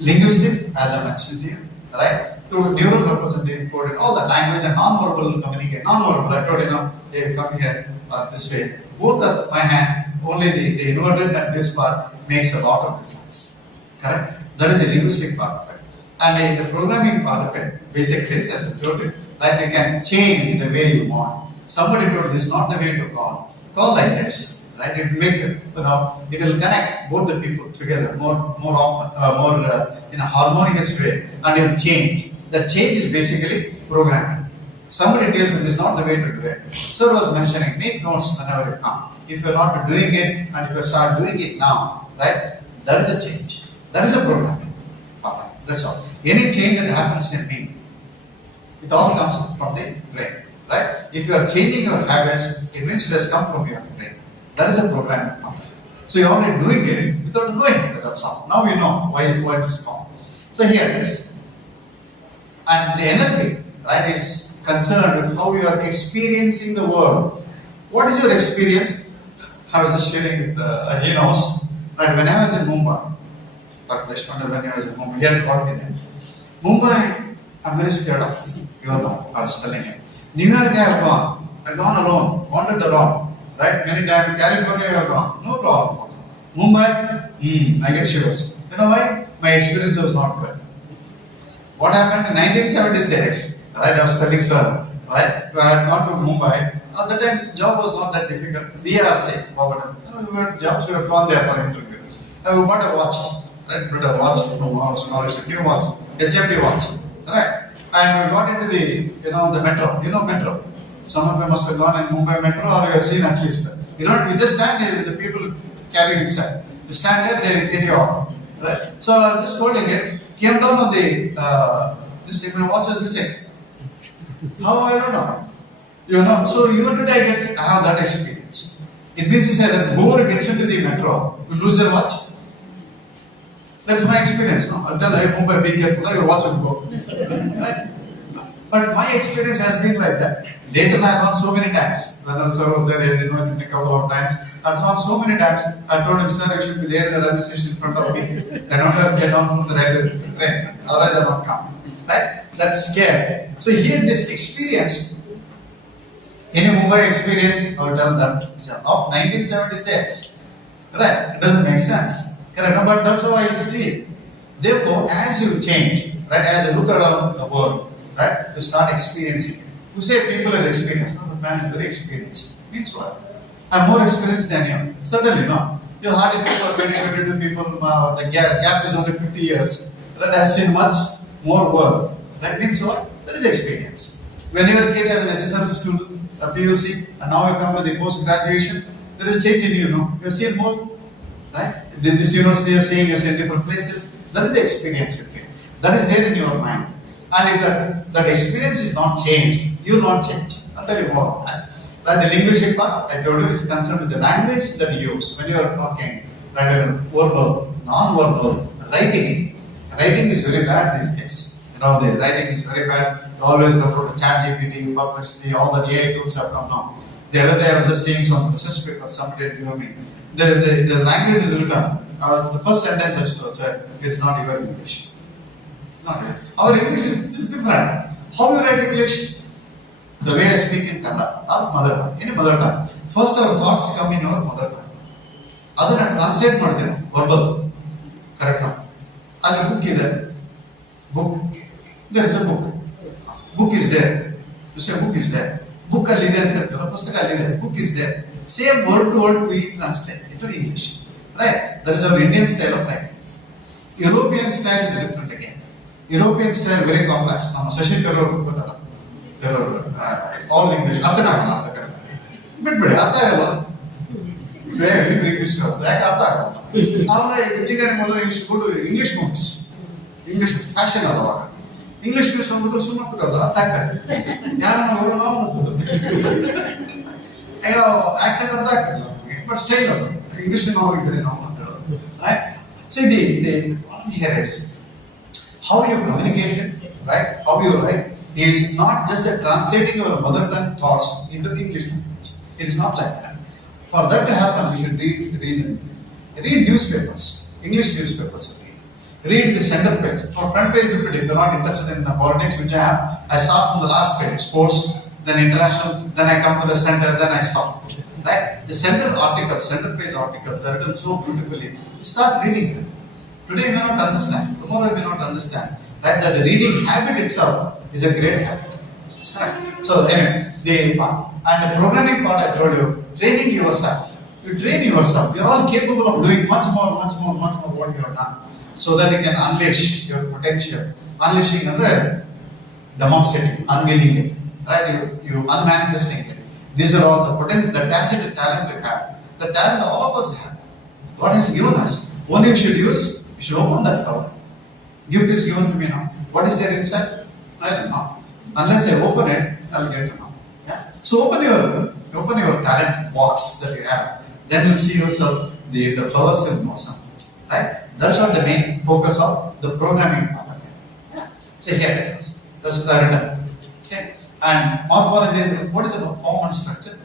Linguistic, as I mentioned here, right? Through neural representative coded, all the language and non-verbal communicate. Non-verbal, I told you, they come here this way. Both are my hand, only the inverted and this part makes a lot of difference. Correct? That is a linguistic part of it. And the programming part of it, basically, as I told you, right, you can change the way you want. somebody told this is not the way to call. Call like this, right? It will make it, it will connect both the people together more often, in a harmonious way, and it will change. That change is basically programming. Somebody tells you this is not the way to do it. Sir was mentioning, make notes whenever you come. If you're not doing it, and if you start doing it now, right? That is a change. That is a programming. That's all. Any change that happens in me, it all comes from the brain, right? If you are changing your habits, it means it has come from your brain. That is a programming. So you're already doing it without knowing it. That's all. Now you know why it is called. So here it is. And the NLP, right, is concerned with how you are experiencing the world. What is your experience? I was just sharing with he knows. Right, when I was in Mumbai, Dr. Deshpande, when I was in Mumbai, he had called me then. Mumbai, I'm very scared of. You know, I was telling him. New York, I have gone. I've gone alone, wandered around. Right, many times. California, I have gone. No problem. Mumbai, I get shivers. You know why? My experience was not good. What happened in 1976? Right, I was studying sir. Right, I had gone to Mumbai. At the time, job was not that difficult. BRC, we went jobs, we had gone there for interview. I bought a watch, right? Bought a watch, new watch, HMD watch, right? And we got into the metro. You know metro. Some of you must have gone in Mumbai metro, or you have seen at least. You just stand there with the people carrying inside. You stand there, they get you out, right? So I just holding it, came down on the, my watch was missing. How I don't know. So even today I have that experience. It means to say that whoever gets into the metro will lose their watch. That's my experience. No? I'll tell you, Mumbai, be careful, your watch will go. Right? But my experience has been like that. Later I have gone so many times. When the sir was there, he had invited me a couple of times. I've gone so many times. I told him, sir, I should be there in the railway station in front of me. Then only I will get down from the railway train. Otherwise I will not come. Right? That's scary. So here this experience, any Mumbai experience, I will tell them, of 1976. Right? It doesn't make sense. Correct? But that's how I see it. Therefore, as you change, right, as you look around the world, right, you start experiencing. You say people has experience. No, the man is very experienced. Means what? I'm more experienced than you. Certainly not. You hardly people 20, 22 people, the gap is only 50 years. Right? I've seen much more work. That means what? That is experience. When you were a kid as an SSLC student, a PUC, and now you come with the post-graduation, there is change in you, You have seen more. Right? This university you're seeing, you're seeing different places. That is the experience you get. That is there in your mind. And if that experience is not changed, you will not change. I'll tell you more. Right? The linguistic part, I told you, is concerned with the language that you use when you are talking. Right? Verbal, non-verbal, writing. Writing is very bad these days. The writing is very bad. You always refer to ChatGPT, Perplexity, all the AI tools have come now. The other day I was just seeing some research paper somebody had given me. The language is written. The first sentence I said, it's not your English. It's not your. Our English is different. How you write English? The way I speak in Kannada, our mother tongue, any mother tongue. First our thoughts come in our mother tongue. Other than translate verbal. Correct now. And the book is there. Book. There is a book. Book is there. You say book is there. Book is there. Book is there. Same word to word we translate into English. Right? That is our Indian style of writing. European style is different again. European style very complex. All English. English movies. English fashion. English में सब लोग सुनना पड़ता है ताकत यार हम लोगों ना accent but still English right? See the point here is how you communicate, right? How you write is not just translating your mother tongue thoughts into English language. It is not like that. For that to happen, you should read newspapers, English newspapers. Read the center page. For front page, if you're not interested in politics, which I am, I start from the last page, sports, then international, then I come to the center, then I stop. Right? The center page articles are written so beautifully. You start reading them. Today you may not understand, tomorrow you may not understand. Right? That the reading habit itself is a great habit. Right? So anyway, the part. And the programming part I told you, training yourself. You train yourself. You're all capable of doing much more what you have done. So that you can unleash your potential. Unleashing and demonstrating, unveiling it. Right? You unmanifesting it. These are all the potential, the tacit talent we have. The talent all of us have. God has given us. Only you should use, you should open that cover. Gift is given to me now. What is there inside? I don't know. Unless I open it, I'll get to know. Yeah? So open your talent box that you have. Then you'll see yourself the flowers will blossom. Right? That's what the main focus of the programming part of it. Yeah. So here it is. That's what I written. Okay. And morphology, what is the performance structure?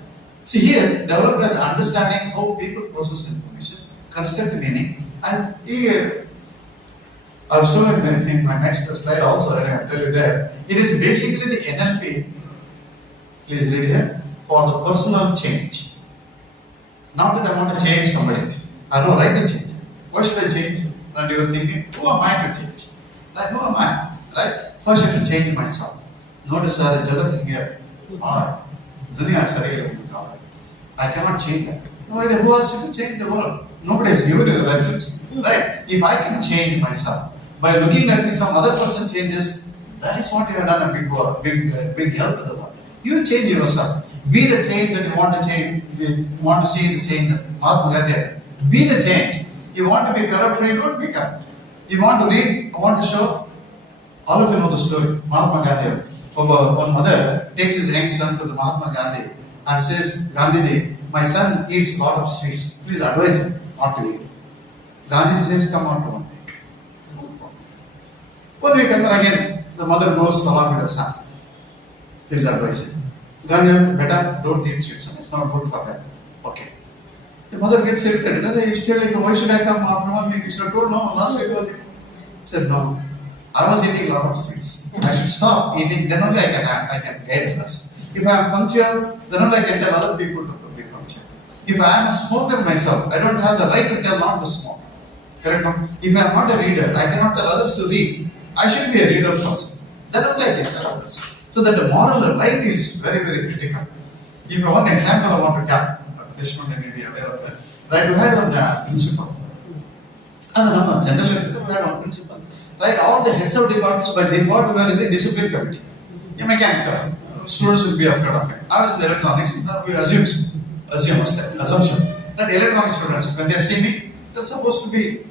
See here, developed as understanding how people process information, construct meaning, and here, I'll show you in my next slide also, and I'll tell you there. It is basically the NLP, please read here, for the personal change. Not that I want to change somebody. I have no right to change. Why should I change? And you are thinking, who am I to change? Like, who am I? Right? First I have to change myself. Notice that the Jagat here, Dunya Sarila, I cannot change that. No, who asked you to change the world? Nobody has given you the license. Right? If I can change myself, by looking at me, some other person changes, that is what you have done a big help in the world. You change yourself. Be the change that you want to change. You want to see the change. Be the change. You want to be corrupt free, don't be corrupt. You want to read, I want to show. All of you know the story. Mahatma Gandhi. One mother takes his young son to the Mahatma Gandhi and says, Gandhiji, my son eats a lot of sweets. Please advise him not to eat. Gandhiji says, come on to 1 week. 1 week and again, the mother goes along with the son. Please advise him. Gandhi, better don't eat sweets. It's not good for them. Okay. The mother gets irritated. He's still like, why should I come after 1 week? You should have told no, last week only. He said, no. I was eating a lot of sweets. I should stop eating, then only I can get this. If I am punctual, then only I can tell other people to be punctual. If I am a smoker myself, I don't have the right to tell not to smoke. Correct? If I am not a reader, I cannot tell others to read. I should be a reader first. Then only I can tell others. So that the moral right is very, very critical. If you want an example, I want to tell. Deshmukh may be aware of that. Right? We had one principal. Generally, we had one principal. Right, all the heads of departments by default were in the discipline committee. A mechanical students will be afraid of it. I was in the electronics, we assumption. That electronic students, when they see me, they're supposed to be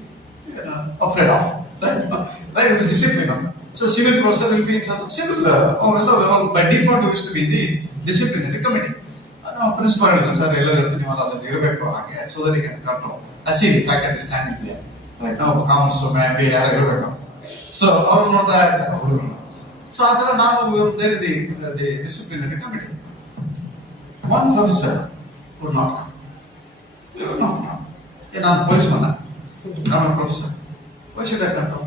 afraid of. Right, will discipline of them. So civil process will be in some civil or by default we used to be in the disciplinary committee. Principal so that he can control. I see the faculty standing there. Right now, comments to my so, our know that. So, now we were there in the disciplinary committee. One professor would not come. He would not come. I'm a policeman. I'm a professor. Why should I come? No.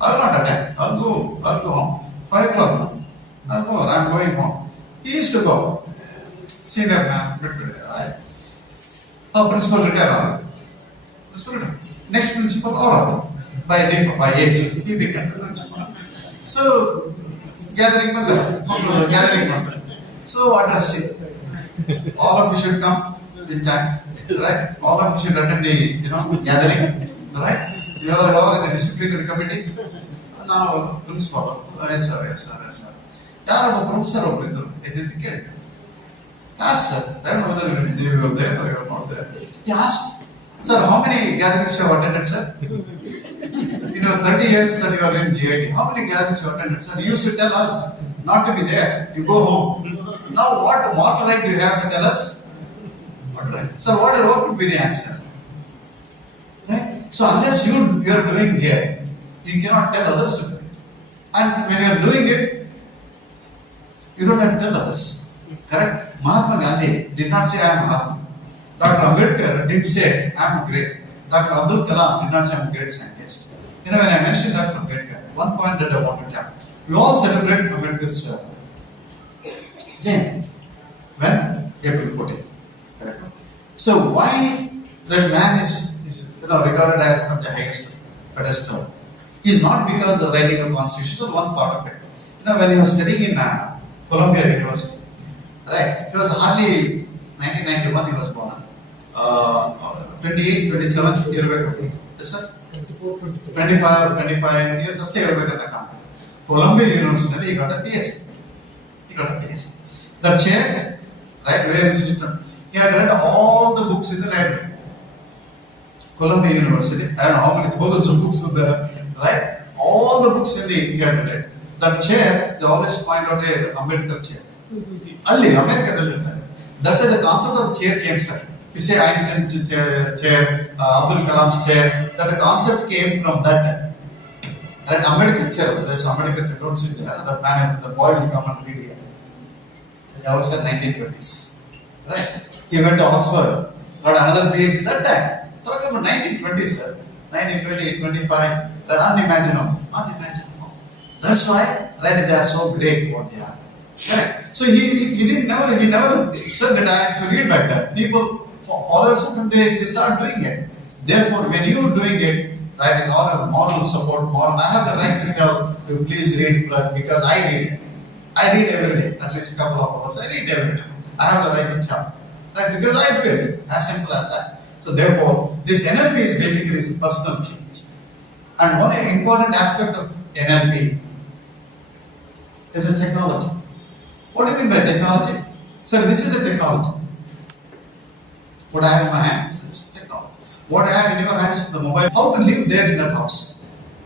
I will not attend. I'll go home. 5 o'clock. I'm going home. He used to go. Senior man, right? Our principal retired. Next principal or by age, he became the principal. So, gathering member. So, address it. All of you should come in time, right? All of you should attend the gathering, right? You are all in the disciplinary committee. Now, principal, yes sir. Yaar professor over there. Ask sir. I don't know whether you were there or you were not there. He asked, sir, how many gatherings you have attended, sir? 30 years that you are in GIT, how many gatherings you attended, sir? You should tell us not to be there. You go home. Now, what moral right do you have to tell us? What right? So, what would be the answer? Right? So, unless you are doing here, you cannot tell others to do it. And when you are doing it, you don't have to tell others. Correct? Mahatma Gandhi did not say, I am Mahatma. Dr. Ambedkar did say, I am great. Dr. Abdul Kalam did not say, I am a great scientist. When I mentioned Dr. Ambedkar, one point that I want to tell. We all celebrate Ambedkar's Jayanti. When? April 14th. Correct? So why that man is regarded as of the highest pedestal? Is not because the writing of constitution is one part of it. When he was studying in Columbia University, Right? He was hardly 1991 he was born. 28, 27 years. Yes, sir? 25 years ಅಷ್ಟೇ ಇರಬೇಕಂತ ಕಾಣ್ತದೆ. Columbia University he got a PhD. He got a PhD. The chair, right, where is it? He had read all the books in the library. Columbia University, I don't know how many thousands of books were there, right? All the books in the he had read. That chair, they always point out a Ambedkar chair. Ali, America, that's why the concept of chair came, sir. You say Einstein chair, Abdul Kalam's chair, that the concept came from that. Right, Ambedkar chair, there's Ambedkar chair, don't sit there, that man, the boy will come and read here. That was in 1920s. Right? He went to Oxford, got another PhD that time. Talking about 1920s, sir. 1920, 25, that unimaginable. Unimaginable. That's why, right, they are so great what they are. Correct. So he never said that I have to read like that. People, followers of him, they start doing it. Therefore, when you are doing it, right, in all of moral support, I have the right to tell you, please read, because I read it. I read every day, at least a couple of hours. I read every day. I have the right to tell. Right, because I do it. As simple as that. So therefore, this NLP is basically personal change. And one important aspect of NLP is a technology. What do you mean by technology? Sir, this is a technology. What I have in my hands is technology. What I have in your hands is the mobile. How to live there in that house?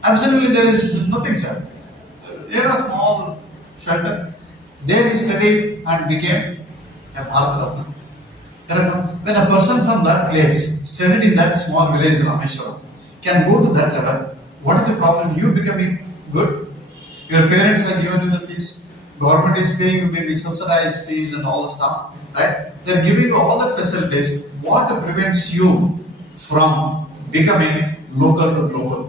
Absolutely, there is nothing, sir. There are small shelter. There he studied and became a Bharat Ratna. When a person from that place studied in that small village in Rameshwaram can go to that level, what is the problem? You becoming good? Your parents are given you the fees. Government is paying you maybe subsidized fees and all the stuff, right? They are giving you all the facilities. What prevents you from becoming local to global?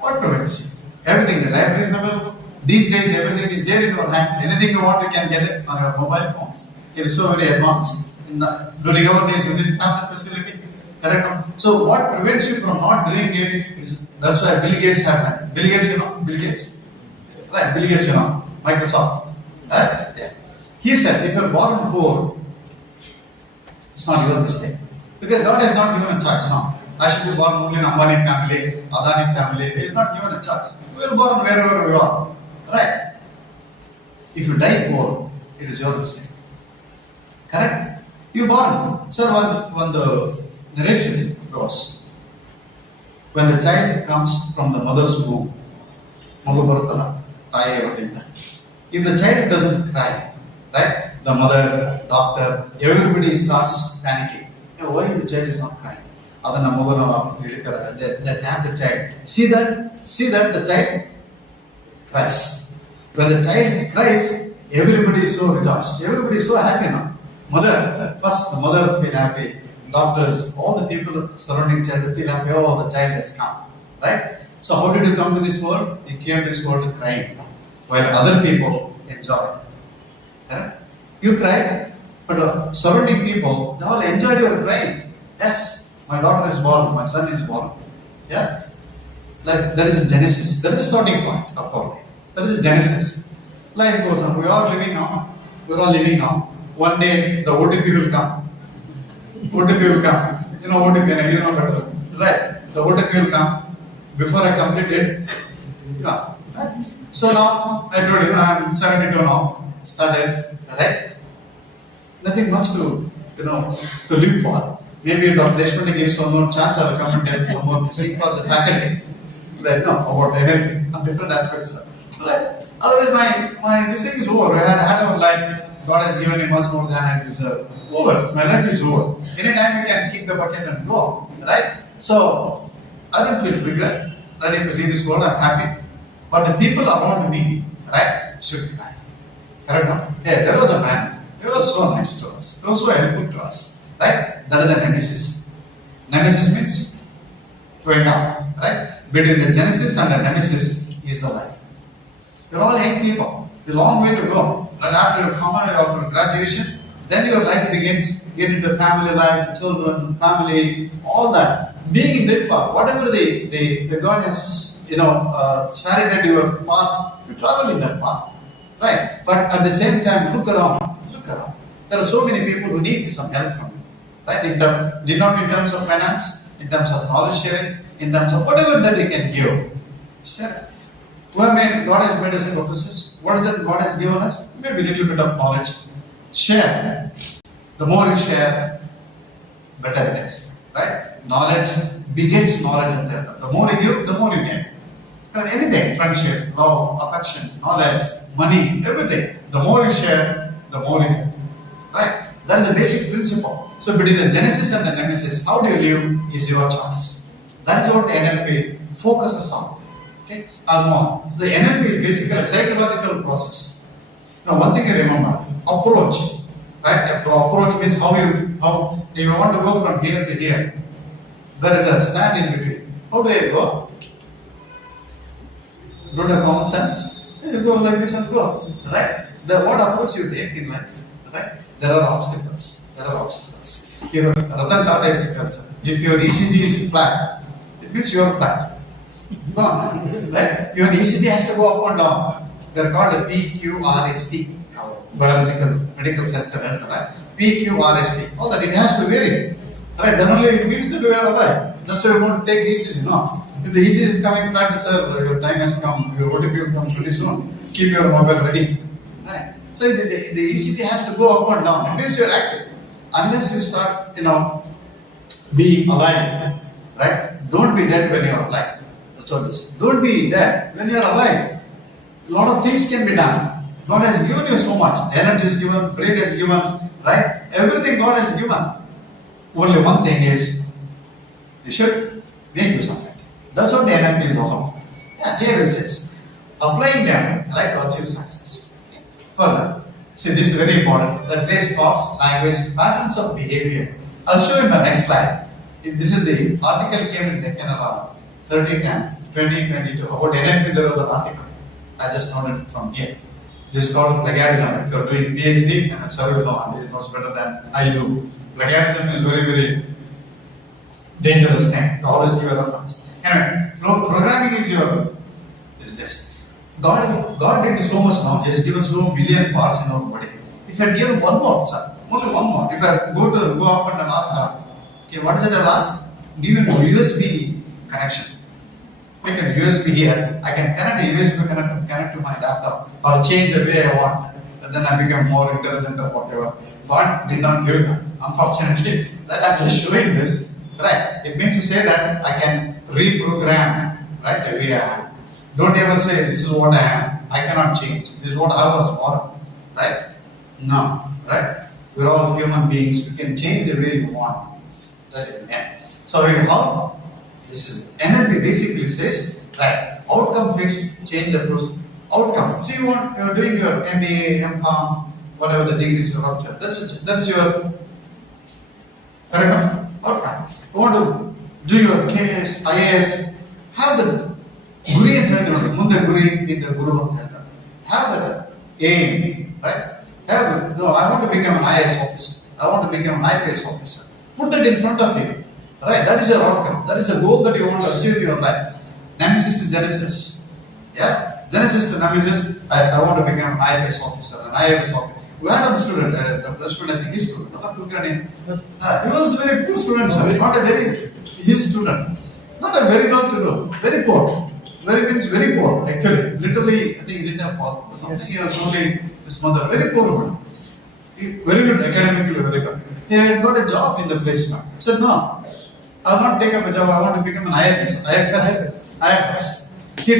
What prevents you? Everything, the library is available. These days, everything is there in your hands. Anything you want, you can get it on your mobile phones. It is so very advanced. During our days, you didn't have the facility. Correct? So, what prevents you from not doing it is that's why Bill Gates happened. Bill Gates, you know? Bill Gates. Right? Bill Gates, you know? Microsoft. Right? Yeah. He said, if you're born poor, it's not your mistake. Because God has not given a choice now. I should be born only in Ambani family, Adani family. He has not given a choice. We are born wherever we are. Right? If you die poor, it is your mistake. Correct? You born. Sir, when the narration goes, when the child comes from the mother's womb, if the child doesn't cry, right? The mother, doctor, everybody starts panicking. Why the child is not crying? They tap the child. See that the child cries. When the child cries, everybody is so rejoiced. Everybody is so happy now. Mother, first the mother feel happy. Doctors, all the people surrounding child feel happy. Oh, the child has come. Right? So how did you come to this world? You came to this world crying. While other people enjoy. Right? You cry, but surrounding people, they all enjoyed your crying. Yes, my daughter is born, my son is born. Yeah? Like there is a genesis. There is a starting point of our life. There is a genesis. Life goes on. We are living now. We are all living now. One day the OTP will come. OTP will come. You know OTP, you know better. Right? The OTP will come. Before I complete it, come. Right? So now, I told you, I am 72 now. Started, right? Nothing much to live for. Maybe Dr. Deshpande gives some more chance, I will come and tell some more thing for the faculty. Right now, about anything, on different aspects. Right? Otherwise, this thing is over. I had a life. God has given me much more than I deserve. Over. My life is over. Anytime you can kick the bucket and go. Right? So, I don't feel regret. That if I leave this world, I'm happy. But the people around me, right, should cry. Correct? Yeah, there was a man. He was so nice to us. He was so helpful to us. Right? That is a nemesis. Nemesis means going down. Right? Between the genesis and the nemesis is the life. You're all young people. A long way to go. And after graduation, then your life begins. Get into family life, children, family, all that. Being in that path, whatever the God has, charted your path, you travel in that path. Right? But at the same time, look around. There are so many people who need some help from you, right? Not in terms of finance, in terms of knowledge sharing, in terms of whatever that you can give. Share. God has made us professors. What is it God has given us? Maybe a little bit of knowledge. Share. The more you share, better it is. Right? Knowledge begets knowledge and depth. The more you give, the more you get. Anything, friendship, love, affection, knowledge, money, everything. The more you share, the more you get. Right? That is a basic principle. So between the genesis and the nemesis, how do you live is your choice. That's what the NLP focuses on. Okay? The NLP is basically a psychological process. Now one thing you remember, approach. Right? Approach means how you want to go from here to here. There is a stand in between. How do you go? Don't have common sense. You go like this and go. Right? What approach you take in life? Right? There are obstacles. If your Ratan Tata is concerned, if your ECG is flat, it means you are flat. Go on. Right? Your ECG has to go up and down. They are called a PQRST. Biological medical sensor, right? PQRST. Oh, that it has to vary. Right? Then only it means that we are alive. That's why we want to take ECG. No. If the ECG is coming flat, sir, your time has come. Your OTP will come pretty soon. Keep your mobile ready. Right? So the ECG has to go up and down. It means you are active. Unless you start, be alive. Right? Don't be dead when you are alive. That's what it is. Don't be dead when you are alive. A lot of things can be done. God has given you so much. Energy is given, brain is given, right? Everything God has given. Only one thing is, you should make use of it. That's what the NLP is all about. Yeah, here it says, applying them, right, to achieve success. Further, see, this is very important. The place, thoughts, language, patterns of behavior. I'll show you in the next slide. This is the article came in Deccan around 3010, 2022. About NLP, there was an article. I just noted it from here. This is called plagiarism. If you are doing PhD, and sir will know, he knows better than I do. Plagiarism is very, very dangerous thing. Always give a reference. Anyway, programming is this. God did so much now. He has given so million parts in our body. If I had given one more, sir, only one more. If I go up and ask her, okay, what is it I'll ask? Give me a USB connection. Pick a USB here. I can connect a USB connect to my laptop or change the way I want. And then I become more intelligent or whatever. God did not give that, unfortunately. Right? I'm just showing this. Right? It means to say that I can reprogram, right, the way I am. Don't ever say this is what I am. I cannot change. This is what I was born. Right? No. Right? We're all human beings. You can change the way you want. Right? Yeah. So we have this is NLP basically says, right, outcome fixed, change the process. Outcome. So you're doing your MBA, MCOM, whatever the degrees you're up to. That's your correct outcome. You want to do your KS, IAS, have the guri and Munda guri in the guru. Have the aim, right? I want to become an IAS officer. I want to become an IPS officer. Put that in front of you. Right, that is your outcome. That is the goal that you want to achieve in your life. Nemesis to Genesis. Yeah? Genesis to Nemesis, I want to become an IPS officer, an IAS officer. We had a student, the student, I think his student. He was a very poor student, sir. Not a very, his student. Not a very well to do. Very poor. Very poor, actually. Literally, I think he didn't have father. He was only his mother. Very poor woman. Very good, academically very good. He had got a job in the placement. He said, no. I will not take up a job. I want to become an IFS. He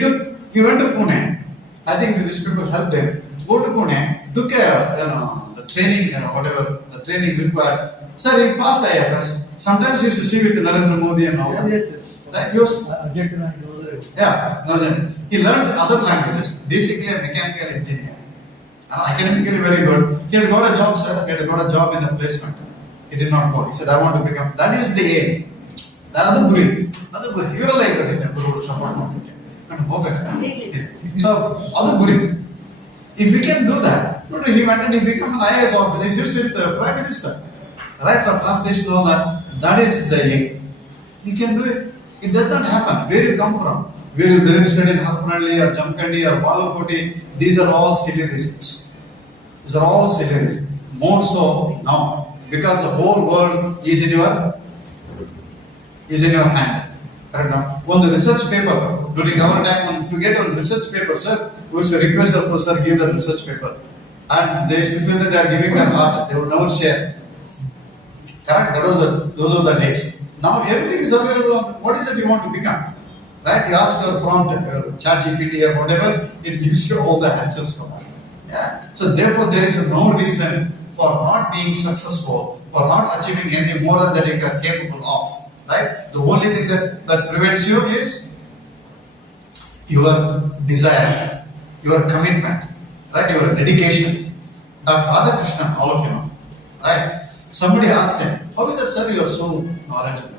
went to Pune. I think these people helped him. Go to Pune, took the training, whatever the training required. Sir, he passed IFS. Sometimes he used to see with Narendra Modi and all. Yes. Right? He was, he learned other languages. Basically, a mechanical engineer. Academically very good. He had got a job, sir. He had got a job in the placement. He did not go. He said, I want to become. That is the aim. Another guru. You are like that in the guru support. So, other guru. If we can do that, he went and he became an IAS officer. He sits with the Prime Minister. Right, for translation, all that. That is the aim. You can do it. It does not happen. Where you come from? Where you study in Harpanalli or Jamkandi or Bagalkot, these are all silly reasons. These are all silly reasons. more so now, because the whole world is in your hand. Correct now? On the research paper, during our time, to get on research paper, sir, we used to request the professor give the research paper. And they used to feel that they are giving their heart, they would never share. Correct? Those were the days. Now everything is available. What is it you want to become? Right? You ask your prompt, chat GPT or whatever, it gives you all the answers for that. Yeah. So therefore, there is no reason for not being successful or not achieving any more than you are capable of. Right? The only thing that prevents you is your desire, your commitment, right? Your dedication. Dr. Radhakrishnan, all of you know, right? Somebody asked him, how is it, sir, you are so knowledgeable?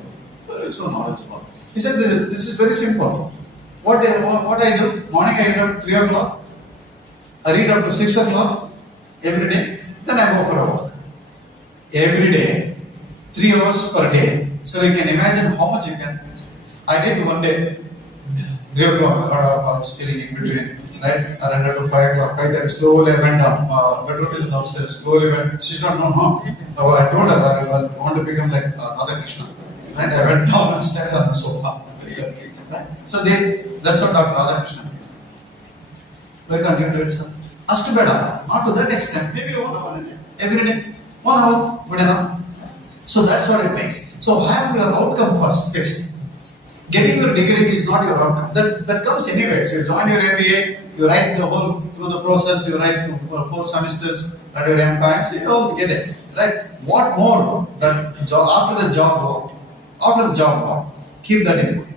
So knowledgeable. He said, this is very simple. What I do, morning I read up 3 o'clock, I read up to 6 o'clock every day, then I go for a walk. Every day, 3 hours per day. So you can imagine how much you can. I did one day, 3 o'clock, I was feeling in between, right? I read up to 5 o'clock, 5:30, slowly I went down. Bedroom is downstairs, slowly went. She's not known, huh? So I told her I want to become like Radhakrishnan. Right? I went down and stayed on the sofa. Right? So that's what Dr. Radhakrishnan did. Why can't you do it, sir? Astabeda, not to that extent, maybe 1 hour a day, every day, 1 hour, good enough. So that's what it makes. So have your outcome first fixed. Getting your degree is not your outcome. That comes anyway. So you join your MBA, you write through the process, you write 4 semesters at your MPhil, so you get it. Right? What more than after the job work? After the job work, keep that in mind.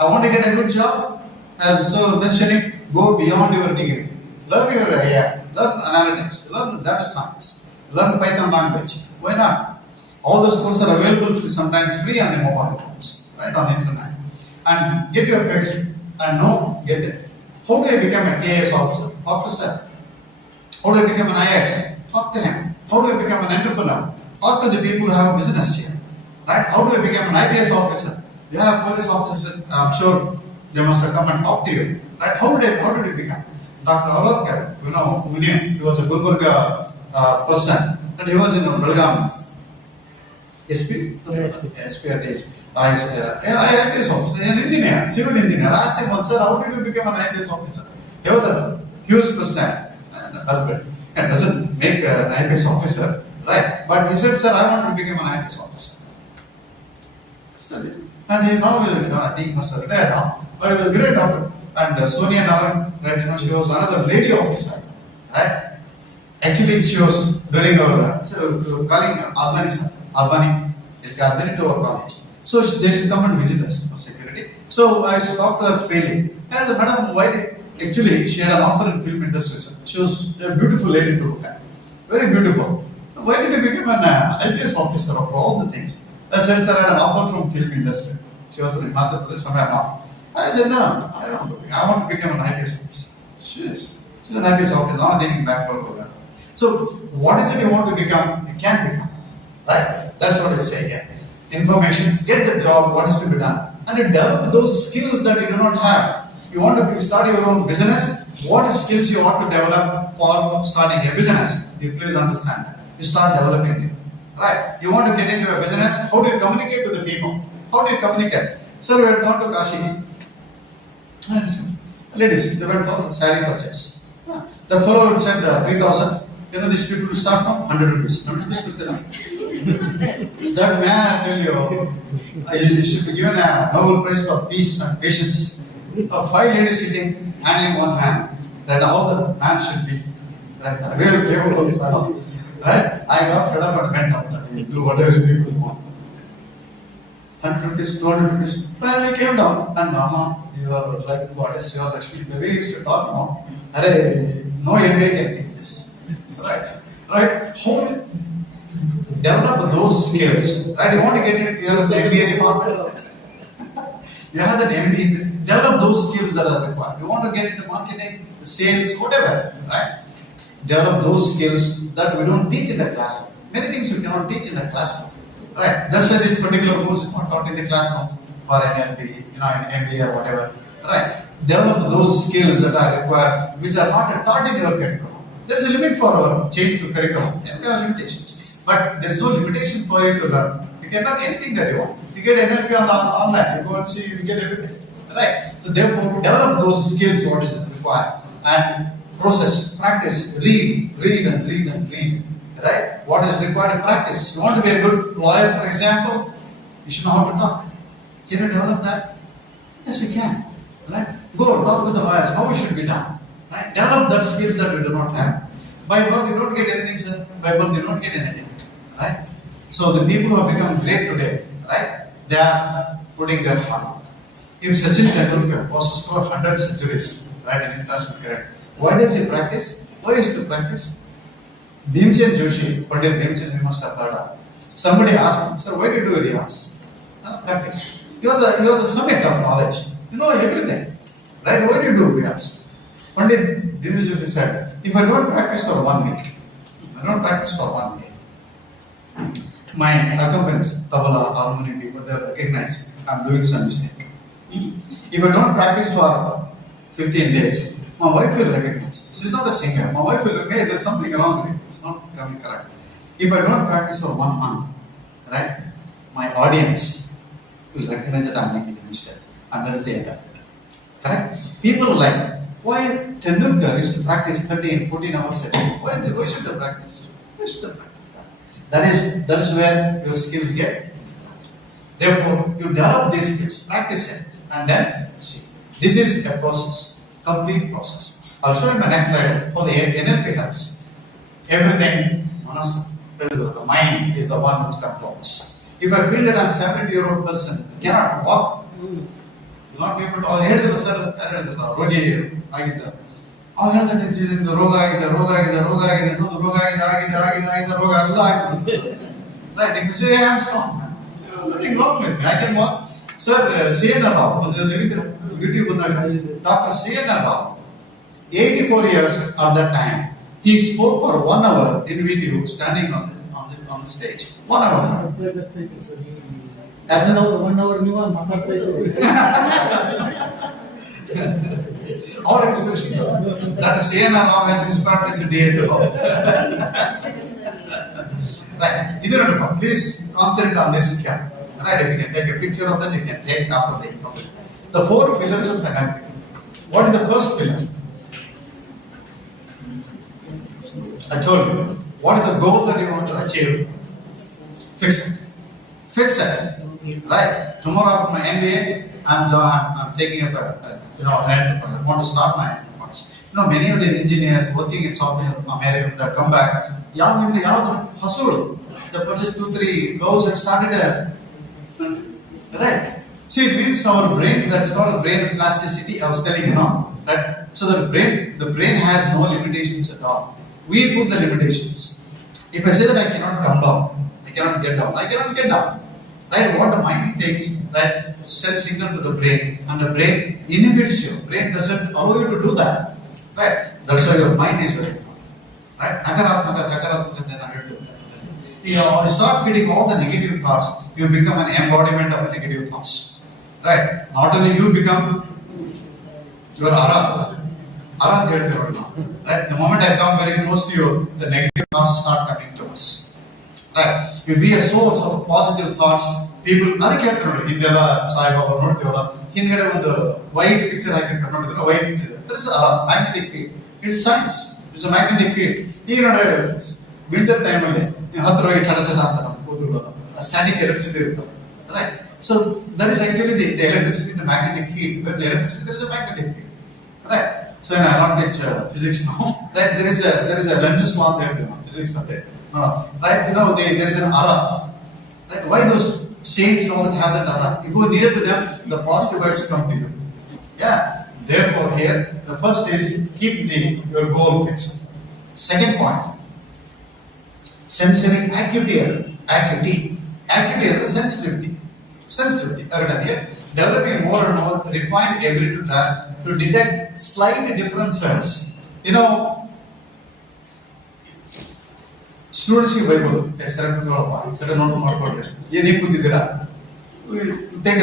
I want to get a good job, as mentioning, go beyond your degree. Learn your AI, learn analytics, learn data science, learn Python language. Why not? All those courses are available sometimes free on the mobile phones, right, on the internet. And get your fix and get it. How do I become a KS officer? Officer. How do I become an IS? Talk to him. How do I become an entrepreneur? Talk to the people who have a business here. Right? How do I become an IPS officer? You have police officers, I'm sure they must have come and talk to you. Right? How did you become? Dr. Bagalkot, he was a Gulbarga person, and he was in Belgaum. SP? SP at SP. IPS officer, an engineer, civil engineer. I asked him once, sir, how did you become an IPS officer? He was a huge person, husband, and doesn't make an IPS officer, right? But he said, sir, I want to become an IPS officer. Study. And he now, I think he must have retired now, but he was a great doctor. And Sonia Naran, right, she was another lady officer, right? Actually, she was during our, calling Albani to our college. So they should come and visit us for security. So I used to talk to her freely. And madam, actually, she had an offer in film industry. Sir. She was a beautiful lady to look at. Very beautiful. Why did you become an IPS officer of all the things? I said, sir, I had an offer from film industry. She was in Madhya Pradesh, somewhere now. I said, no, I don't want to. I want to become an IPS officer. She's an IPS officer, now thinking back for that. So, what is it you want to become? You can become. Right? That's what I say here. Information, get the job, what is to be done. And you develop those skills that you do not have. You want to start your own business. What skills you want to develop for starting a business? You please understand that. You start developing it. Right? You want to get into a business. How do you communicate with the people? How do you communicate? So we had gone to Kashi. Ladies, they went for saree purchase. The fellow said 3,000. These people will start from 100 rupees. 100 rupees. That man, I tell you, you should be given a Nobel Prize for peace and patience. 5 ladies sitting, handling one man. That how the man should be. Right? Really capable fellow. Right? I got fed up and went out. Do whatever people want. 100 rupees, 200 rupees. Finally came down. And Mama, you are like goddess, you are Lakshmi. The way you used to talk now, no MBA can teach this. Right? Right? How develop those skills. Right? You want to get into your MBA department. You have that MBA. Develop those skills that are required. You want to get into marketing, sales, whatever. Right? Develop those skills that we don't teach in the classroom. Many things you cannot teach in the classroom. Right? That's why this particular course is not taught in the classroom for NLP, in MBA or whatever. Right? Develop those skills that are required, which are not taught in your curriculum. There is a limit for our change to curriculum. And there are limitations. But there is no limitation for you to learn. You can learn anything that you want. You get NLP on the online. You go and see, you get everything. Right? So therefore, develop those skills what is required. And process, practice, read. Right? What is required to practice? You want to be a good lawyer, for example, you should know how to talk. Can you develop that? Yes, you can. Right? Go talk with the lawyers, how it should be done. Right? Develop that skills that we do not have. By birth, you don't get anything, sir. By birth, you don't get anything. Right? So the people who have become great today, right? They are putting their hard work. If Sachin Tendulkar was to score 100 centuries, right, in international cricket, why does he practice? Why is to practice? Bhimchen Joshi, Pandit Bhimchen, you must have heard of. Somebody asked him, sir, why do you do it? He asked. Practice. You are the summit of knowledge. You know everything. Right? What do you do? He asked. Pandit Bhimchen Joshi said, if I don't practice for 1 week, my accompanants, tabla, harmony people, they recognize I'm doing some mistake. If I don't practice for 15 days, my wife will recognize. She's not a singer. My wife will recognize there's something wrong with it. It's not coming correct. If I don't practice for 1 month, right, my audience will recognize that I'm making a mistake. And that is the end of it. Correct? People like, why Tendulkar used to practice 13, 14 hours a day? Why should they practice? Why should they practice that? That is where your skills get. Therefore, you develop these skills, practice it, and then see. This is a process, complete process. I'll show you my next slide how the NLP helps. Everything, the mind is the one which controls. If I feel that I'm a 70-year-old person, I cannot walk, will not be able to. ಹೇಳಿದ್ರೆ sir ರೋಗಿ ಆಗಿದ್ದ ಅವ್ರು ಹೇಳ್ತಾರೆ ಇದು ರೋಗ ಆಗಿದೆ ಇನ್ನೊಂದು ರೋಗ ಆಗಿದೆ ರೋಗ ಎಲ್ಲ ಆಗಿದೆ. Right? If you say I am strong, nothing wrong with me. I can walk. Sir, C.N.R. Rao, YouTube Dr. C.N.R. Rao, 84 years at that time, he spoke for 1 hour in video standing on the stage. 1 hour. As an hour, 1 hour, you are our expressions that C.N.R. Rao has inspired us in the age of right. Please concentrate on this camp. Right, if you can take a picture of that, you can take after taking of it. The 4 pillars of the NLP. What is the first pillar? I told you. What is the goal that you want to achieve? Fix it. Right. Tomorrow after my MBA, I'm taking up I want to start my course. Many of the engineers working in software America, they come back. Hustle. They purchased 2-3 goals and started a right. See, it means our brain, that's called brain plasticity. I was telling you now, right? So the brain has no limitations at all. We put the limitations. If I say that I cannot come down, I cannot get down. Right? What the mind thinks, right, sends signal to the brain, and the brain inhibits you. Brain doesn't allow you to do that. Right? That's why your mind is very important. Right? Nakaratmaka, sakaratmaka, then I heard you. You start feeding all the negative thoughts, you become an embodiment of the negative thoughts. Right? Not only you become your ara. Right? The moment I come very close to you, the negative thoughts start coming to us. Right? You be a source of positive thoughts. People, another character, Hindela, Sai Baba, Nodiola, Hindela, the white picture I can convert to white. There is a magnetic field. It's science. It's a magnetic field. Winter time, a static electricity. Right? So that is actually the electricity, the magnetic field. Where the electricity, there is a magnetic field. Right? So I will not teach physics now. Right? There is a Lenz's law there. Physics are there. No. Right? There is an aura. Right? Why those saints all that have that aura? You go near to them, the positive vibes come to you. Yeah. Therefore, here the first is keep your goal fixed. Second point. Sensory acuity is sensitivity. Developing more and more refined ability to detect slight differences. Students Bible, take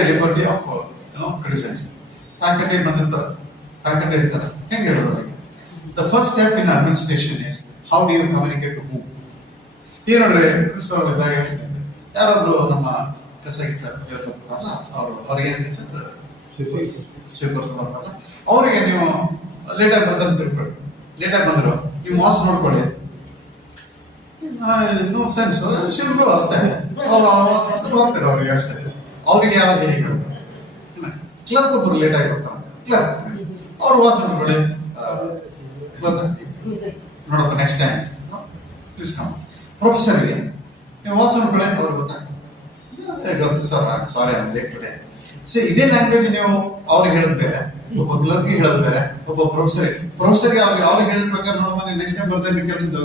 a liberty of criticizing. The first step in administration is how do you communicate to whom? Here ನೋಡ್ರಿ principal ಇದ್ದಾಗ ಯಾರಾದ್ರೂ ನಮ್ಮ ಕಸಗಿ sir ಅಲ್ಲ ಅವ್ರಿಗೆ sweepers ಬರ್ತಾರಲ್ಲ ಅವರಿಗೆ ನೀವು ಲೇಟಾಗಿ ಬರ್ತಾರೆ ತಿಳ್ಕೊಳ್ಳಿ. ಲೇಟಾಗಿ ಬಂದ್ರು ನೀವು ಮಾಸ್ ನೋಡ್ಕೊಳ್ಳಿ, ನೋ ಸೆನ್ಸ್ ಶಿಲ್ಗೂ ಅಷ್ಟೇ ಅವ್ರು ಹೋಗ್ತಾರೆ ಅವ್ರಿಗೆ ಅಷ್ಟೇ. ಅವ್ರಿಗೆ ಯಾವ್ದು ಹೇಗೆ ಕ್ಲರ್ಕ್ ಒಬ್ಬರು ಲೇಟಾಗಿ ಬರ್ತಾರೆ, ಕ್ಲರ್ಕ್ ಅವ್ರು ವಾಚ್ ನೋಡ್ಕೊಳ್ಳಿ ಗೊತ್ತಾಗ್ತೀವಿ ನೋಡಪ್ಪ ನೆಕ್ಸ್ಟ್ ಟೈಮ್ ಪ್ಲೀಸ್ ಕಮ್. ಪ್ರೊಫೆಸರ್ಗೆ ನೀವು ವಾಚ್ ನೋಡ್ಕೊಳ್ಳಿ ಅವ್ರಿಗೆ ಗೊತ್ತಾಗ್ತದೆ ಗೊತ್ತು sir sorry I am late today. So ಇದೇ ಲ್ಯಾಂಗ್ವೇಜ್ ನೀವು ಅವ್ರಿಗೆ ಹೇಳೋದು ಬೇರೆ, ಒಬ್ಬ ಕ್ಲರ್ಕ್ಗೆ ಹೇಳೋದು ಬೇರೆ, ಒಬ್ಬ ಪ್ರೊಫೆಸರ್ಗೆ ಅವ್ರಿಗೆ ಹೇಳಿದ ಪ್ರಕಾರ ನೋಡಮ್ಮ ನೆಕ್ಸ್ಟ್ ಟೈಮ್ ಬರ್ತೇನೆ ಕೆಲಸದ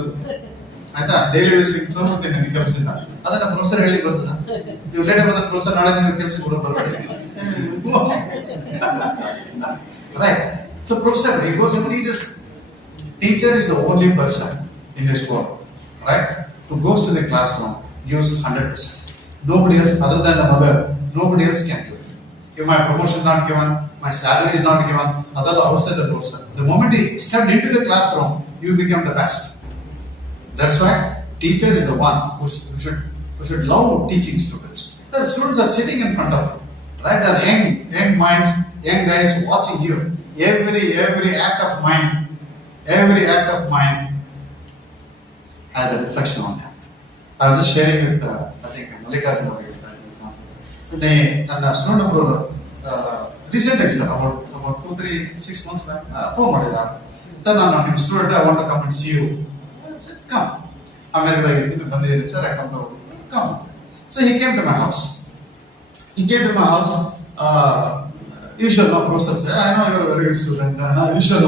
ಆಯ್ತಾ, ಡೈಲಿ ಬೇಸಿಕ್ ತಗೊಂಡ್ಬರ್ತೇನೆ ನಿಮ್ಗೆ ಕೆಲಸದಿಂದ. ಅದನ್ನ ಪ್ರೊಫೆಸರ್ ಹೇಳಿ ಬರ್ತದ, ನೀವು ಲೇಟ್ ಬಂದ ಪ್ರೊಫೆಸರ್ ನಾಳೆ ನಿಮ್ಗೆ ಕೆಲಸಕ್ಕೆ ಬರಬೇಡಿ right. So professor he goes and teaches. Teacher is the only person in this world, right, who goes to the classroom, gives 100%. Nobody else other than the mother, nobody else can do it. If my promotion is not given, my salary is not given, other outside the professor. The moment he stepped into the classroom, you become the best. That's why teacher is the one who should love teaching students. The students are sitting in front of you, right? The young minds, young guys watching you. Every act of mind has a reflection on them. I was just sharing with I think Malika's ನನ್ನ student ಒಬ್ಬರು recent ಆಗಿ sir about 2-3-6 months back phone ಮಾಡಿದ್ರು, sir ನಾನು ನಿಮ್ಮ student I want to come and see you. Come, ಅಮೆರಿಕದಾಗ ಇದ್ದೀನಿ ಬಂದಿದ್ದೀನಿ sir, I come to come. So he came to my house. Usual no process. I know you are a very good student. Usual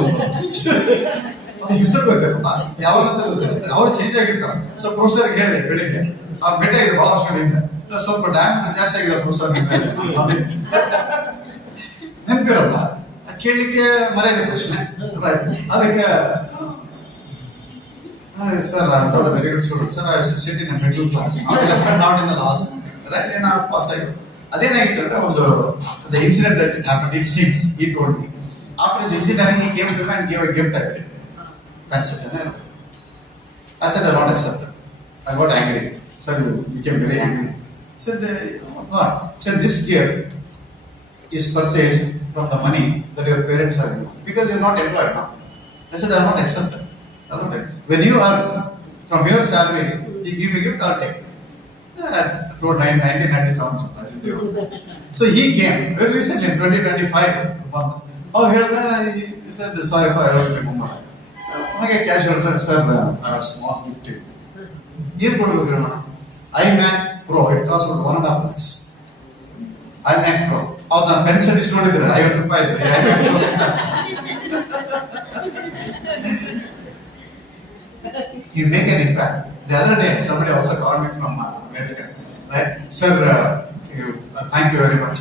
ಅದು ಇಷ್ಟ ಗೊತ್ತಿರಲ್ಲ ಯಾವಾಗ ಅಂತ ಗೊತ್ತಿಲ್ಲ, ಅವ್ರು ಚೇಂಜ್ ಆಗಿರ್ತಾರೆ. ಸೊ ಪ್ರೊಫೆಸರ್ ಹೇಳಿದೆ ಬೆಳಿಗ್ಗೆ ಅವ್ರು ಭೇಟಿ ಆಗಿದೆ ಬಹಳ ವರ್ಷಗಳಿಂದ, ಸ್ವಲ್ಪ ಡಯಾಮೀಟರ್ ಜಾಸ್ತಿ ಆಗಿದೆ ಪ್ರೊಫೆಸರ್ ನೆನಪಿರಲ್ಲ, ಕೇಳಲಿಕ್ಕೆ ಮರ್ಯಾದೆ ಪ್ರಶ್ನೆ. ರೈಟ್, ಅದಕ್ಕೆ sir very good student sir, I sit in the middle class, not in the last, right, ಏನೋ ಪಾಸ್ ಆಗಿತ್ತು. ಅದೇನಾಗಿತ್ತು ಅಂದ್ರೆ ಒಂದು the incident that happened, it seems he told me after his engineering he came to me and gave a gift. I said I don't accept it. I got angry. Sir, you became very angry. Said what? Said this gift is purchased from the money that your parents have given because you are not employed now. I said I will not accept it. When you earn from your salary, you give me gift, I'll take it. Wrote 1997. So he came very recently in 2025. Oh, he said, sorry, I don't remember. So I get casual, sir, I have a small gift to you. Here, iMac Pro, it costs about 1.5 lakhs. iMac Pro. Oh, the pencil is not there. I have to buy it. iMac Pro. You make an impact. The other day, somebody also called me from America. Right? Sir, thank you very much.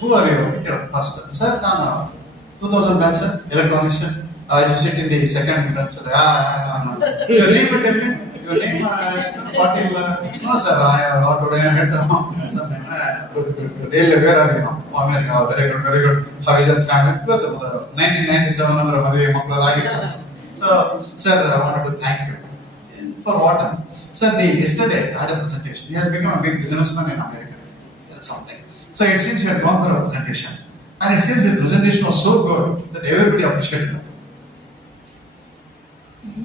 Who are you? First, sir, no. 2000 batch, sir, electronics, sir. I sit in the second branch, sir. No. Your name, tell me. Your name, no, sir, I am not today. I met them. Where are you now? America, very good. How is your family? 1997, number of So, sir, I wanted to thank you. For what? Sir, yesterday I had a presentation. He has become a big businessman in America. Something. So it seems he had gone for a presentation. And it seems his presentation was so good that everybody appreciated it.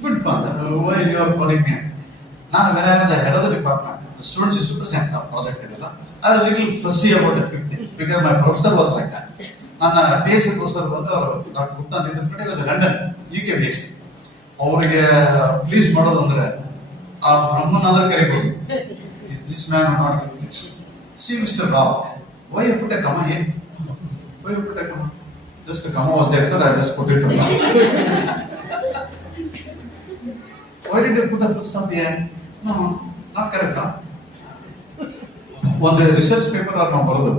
Good father, why you are calling me? Now, when I was the head of the department, the students used to present the project. I was a little fussy about a few things because my professor was like that. ನನ್ನ PhD professor doctor Gupta ಅಂತ ಇದ್ದ was London, UK based. ಅವರಿಗೆ please ಮಾಡೋದಂದ್ರೆ ಆ ಬ್ರಹ್ಮನಾದ ಕರಿಬೋದು. This man will not give please. See, Mr. Rao, why you put a comma here? Why you put a comma? Just a comma was there, sir. I just put it on. Why did you put a full stop here? No, not correct. On the research paper or no borodu.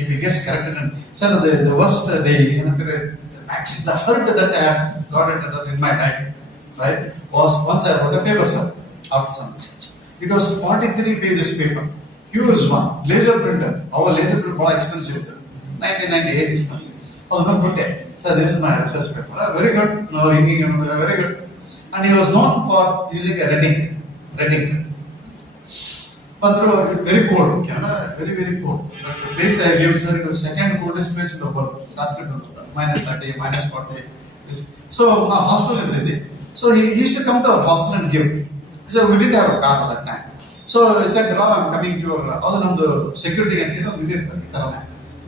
If he gets corrected, and sir, the worst, the hurt that I have got it in my life, right, was once I wrote a paper, sir, after some research. It was 43 pages paper, huge one, laser printer. Our laser printer was expensive. 1998 is now. Oh, no, okay. So this is my research paper. Very good. No, very good. And he was known for using a red ink. But very cold, very, very cold. But the place I live, sir, it was second coldest place in the world. Sanskrit, minus 30, minus 40. So, my hostel in Delhi. So, he used to come to our hostel and give. So, we didn't have a car at that time. So, he said, Ram, I'm coming to your, other than the security and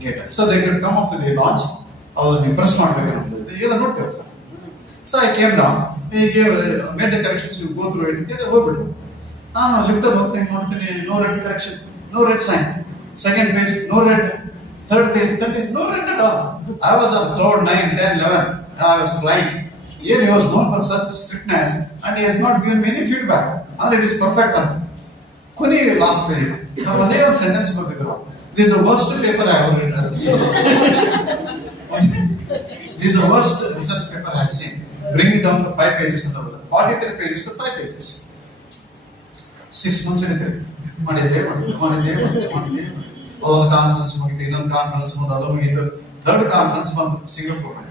gate. So, they could come up to the launch, or the press market. So, I came down, he made the corrections, you go through it, get a whole bit. Lifted one thing, no red correction, no red sign. Second page, no red. Third page, no red at all. I was on cloud 9, 10, 11. I was flying. Here he was known for such strictness and he has not given me any feedback. And it is perfect. Kuni last page. Now, one sentence. This is the worst paper I have written. This is the worst research paper I have seen. Bring it down to 5 pages. 43 pages to 5 pages. 6 months edited. All the conference, conference, third conference from Singapore.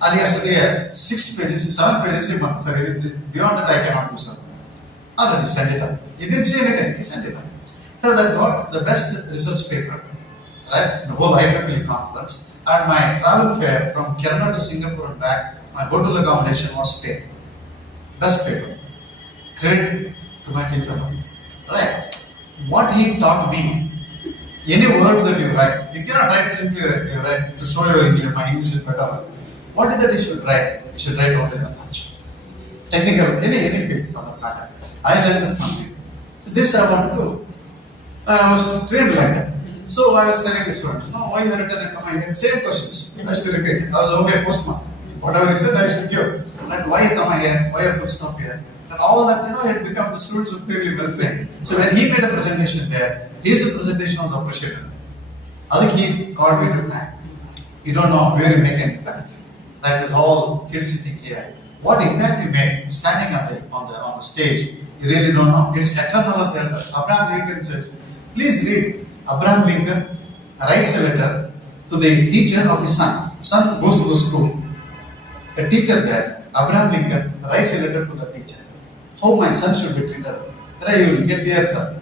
And yesterday, 6 pages, 7 pages a month. Beyond that, I cannot do something. Already send it up. He didn't say anything, he sent it up. So that got the best research paper, right? The whole IEEE conference. And my travel fare from Kerala to Singapore and back, my hotel accommodation was paid. Best paper. Credit to my teacher. Right? What he taught me, any word that you write, you cannot write simply you write to show your English, my English is better. What is that you should write? You should write only that much. Technical, any field on the platter. I learned it from you. This I want to do. I was trained like that. So I was telling the students, no, why you have written and come here? Same questions. I used to repeat. I was okay postmark. Whatever he said, I used to give. And why you come here? Why you full stop here? And all that, it become the students are fairly well trained. So when he made a presentation there, his presentation was appreciated. I think he called me to thank. You don't know where you make an impact. That is all kids sitting here. What impact you make standing on the stage, you really don't know. It's eternal. Abraham Lincoln says, please read. Abraham Lincoln writes a letter to the teacher of his son. Son goes to the school. A teacher there, Abraham Lincoln, writes a letter to the teacher. How my son should be treated. You will get there, sir.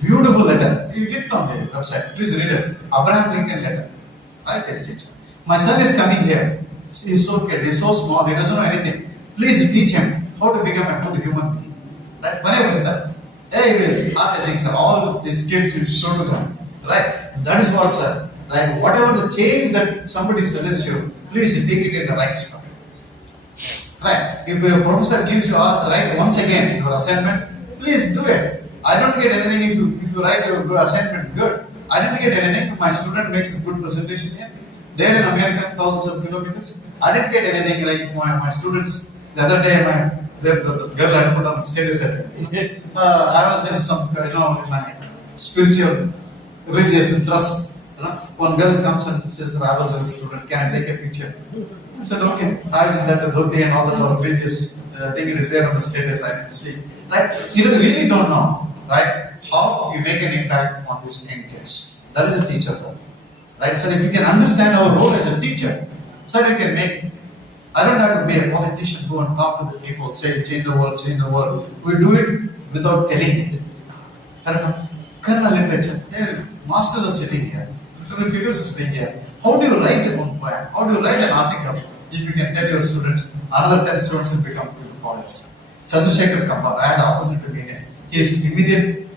Beautiful letter. You get it on the website. Please read it. Abraham Lincoln letter. Right, yes, teacher. My son is coming here. He is so kid. He is so small. He doesn't know anything. Please teach him how to become a good human being. Right? Whenever that. Hey, it is not a thing, sir. All these kids will show to them. Right? That is what, sir. Right? Whatever the change that somebody suggests you, please take it in the right spot. Right? If your professor gives you right once again your assignment, please do it. I don't get anything if you write your assignment good. I didn't get anything if my student makes a good presentation here. There in America, thousands of kilometers. I didn't get anything like my students. The other day, the girl I put on status at I was in some, in my spiritual, religious dress. One girl comes and says, I was a student, can I take a picture? I said, okay. I was in that dhoti and all the religious thing is there on the status, I can see. Right? You really don't know, right, how you make an impact on these young kids. That is a teacher role. Right? So if you can understand our role as a teacher, so you can make. I don't have to be a politician, go and talk to the people, say change the world, change the world. We do it without telling it. Kerala literature, masters are sitting here, literary figures are sitting here. How do you write a poem? How do you write an article? If you can tell your students, another 10 students will become poets. Chandrasekhar Kambar, I had the opportunity to meet him. His immediate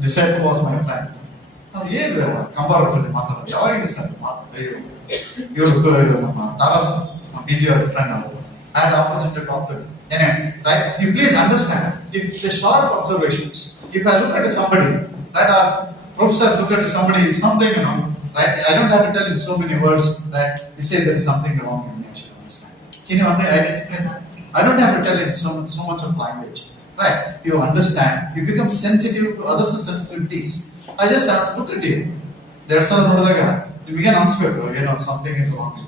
disciple was my friend. Now, Kambar matladi. Yavagi sir matladi. Taras, BG friend. I had the opportunity to talk to him. Anyway, right? You please understand, if the sharp observations, if I look at somebody, right, our professor look at somebody, something, right? I don't have to tell in so many words that you say there is something wrong in me, I should understand. Can you identify that? I don't have to tell in so much of language, right? You understand, you become sensitive to others' sensitivities. I just have to look at you. There's all you begin unspeakable, something is wrong.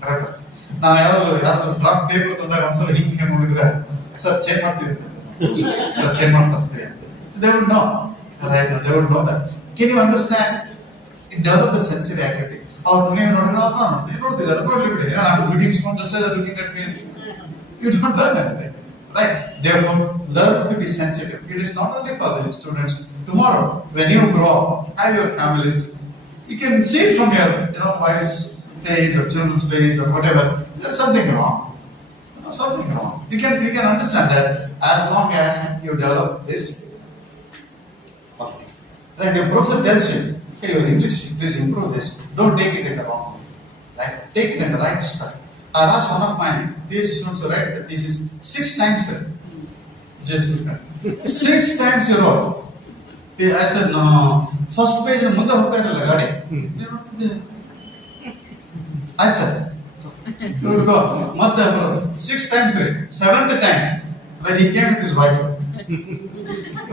Correct? Now, I have a drop paper to the answer, sir, check what you sir, check what so they would know, right? They would know that. Can you understand? It developed a sensory activity. ಅವ್ರು ನೀವು ನೋಡ್ತಿದ್ದಾರೆ ನೋಡ್ಲಿ ಬಿಡಿ, I'm looking smart, they're looking at me. You don't learn anything, right? Therefore, learn to be sensitive. It is not only for the students. Tomorrow, when you grow up, have your families, you can see it from your wife's face or children's face or whatever. There's something wrong. Something wrong. You can understand that as long as you develop this quality. Right? Your professor tells you, hey, your English, please improve this. Don't take it in the wrong way. Right? Take it in the right spell. I asked one of my PhD students to write the thesis 6 times. Just look at it. 6 times you wrote. I said, no. First page, ಮುಂದೆ ಹೋಗ್ತಾ ಇರಲಿಲ್ಲ ಗಾಡಿ. I said, ಮತ್ತೆ 6 times, 7th time, right, he came with his wife.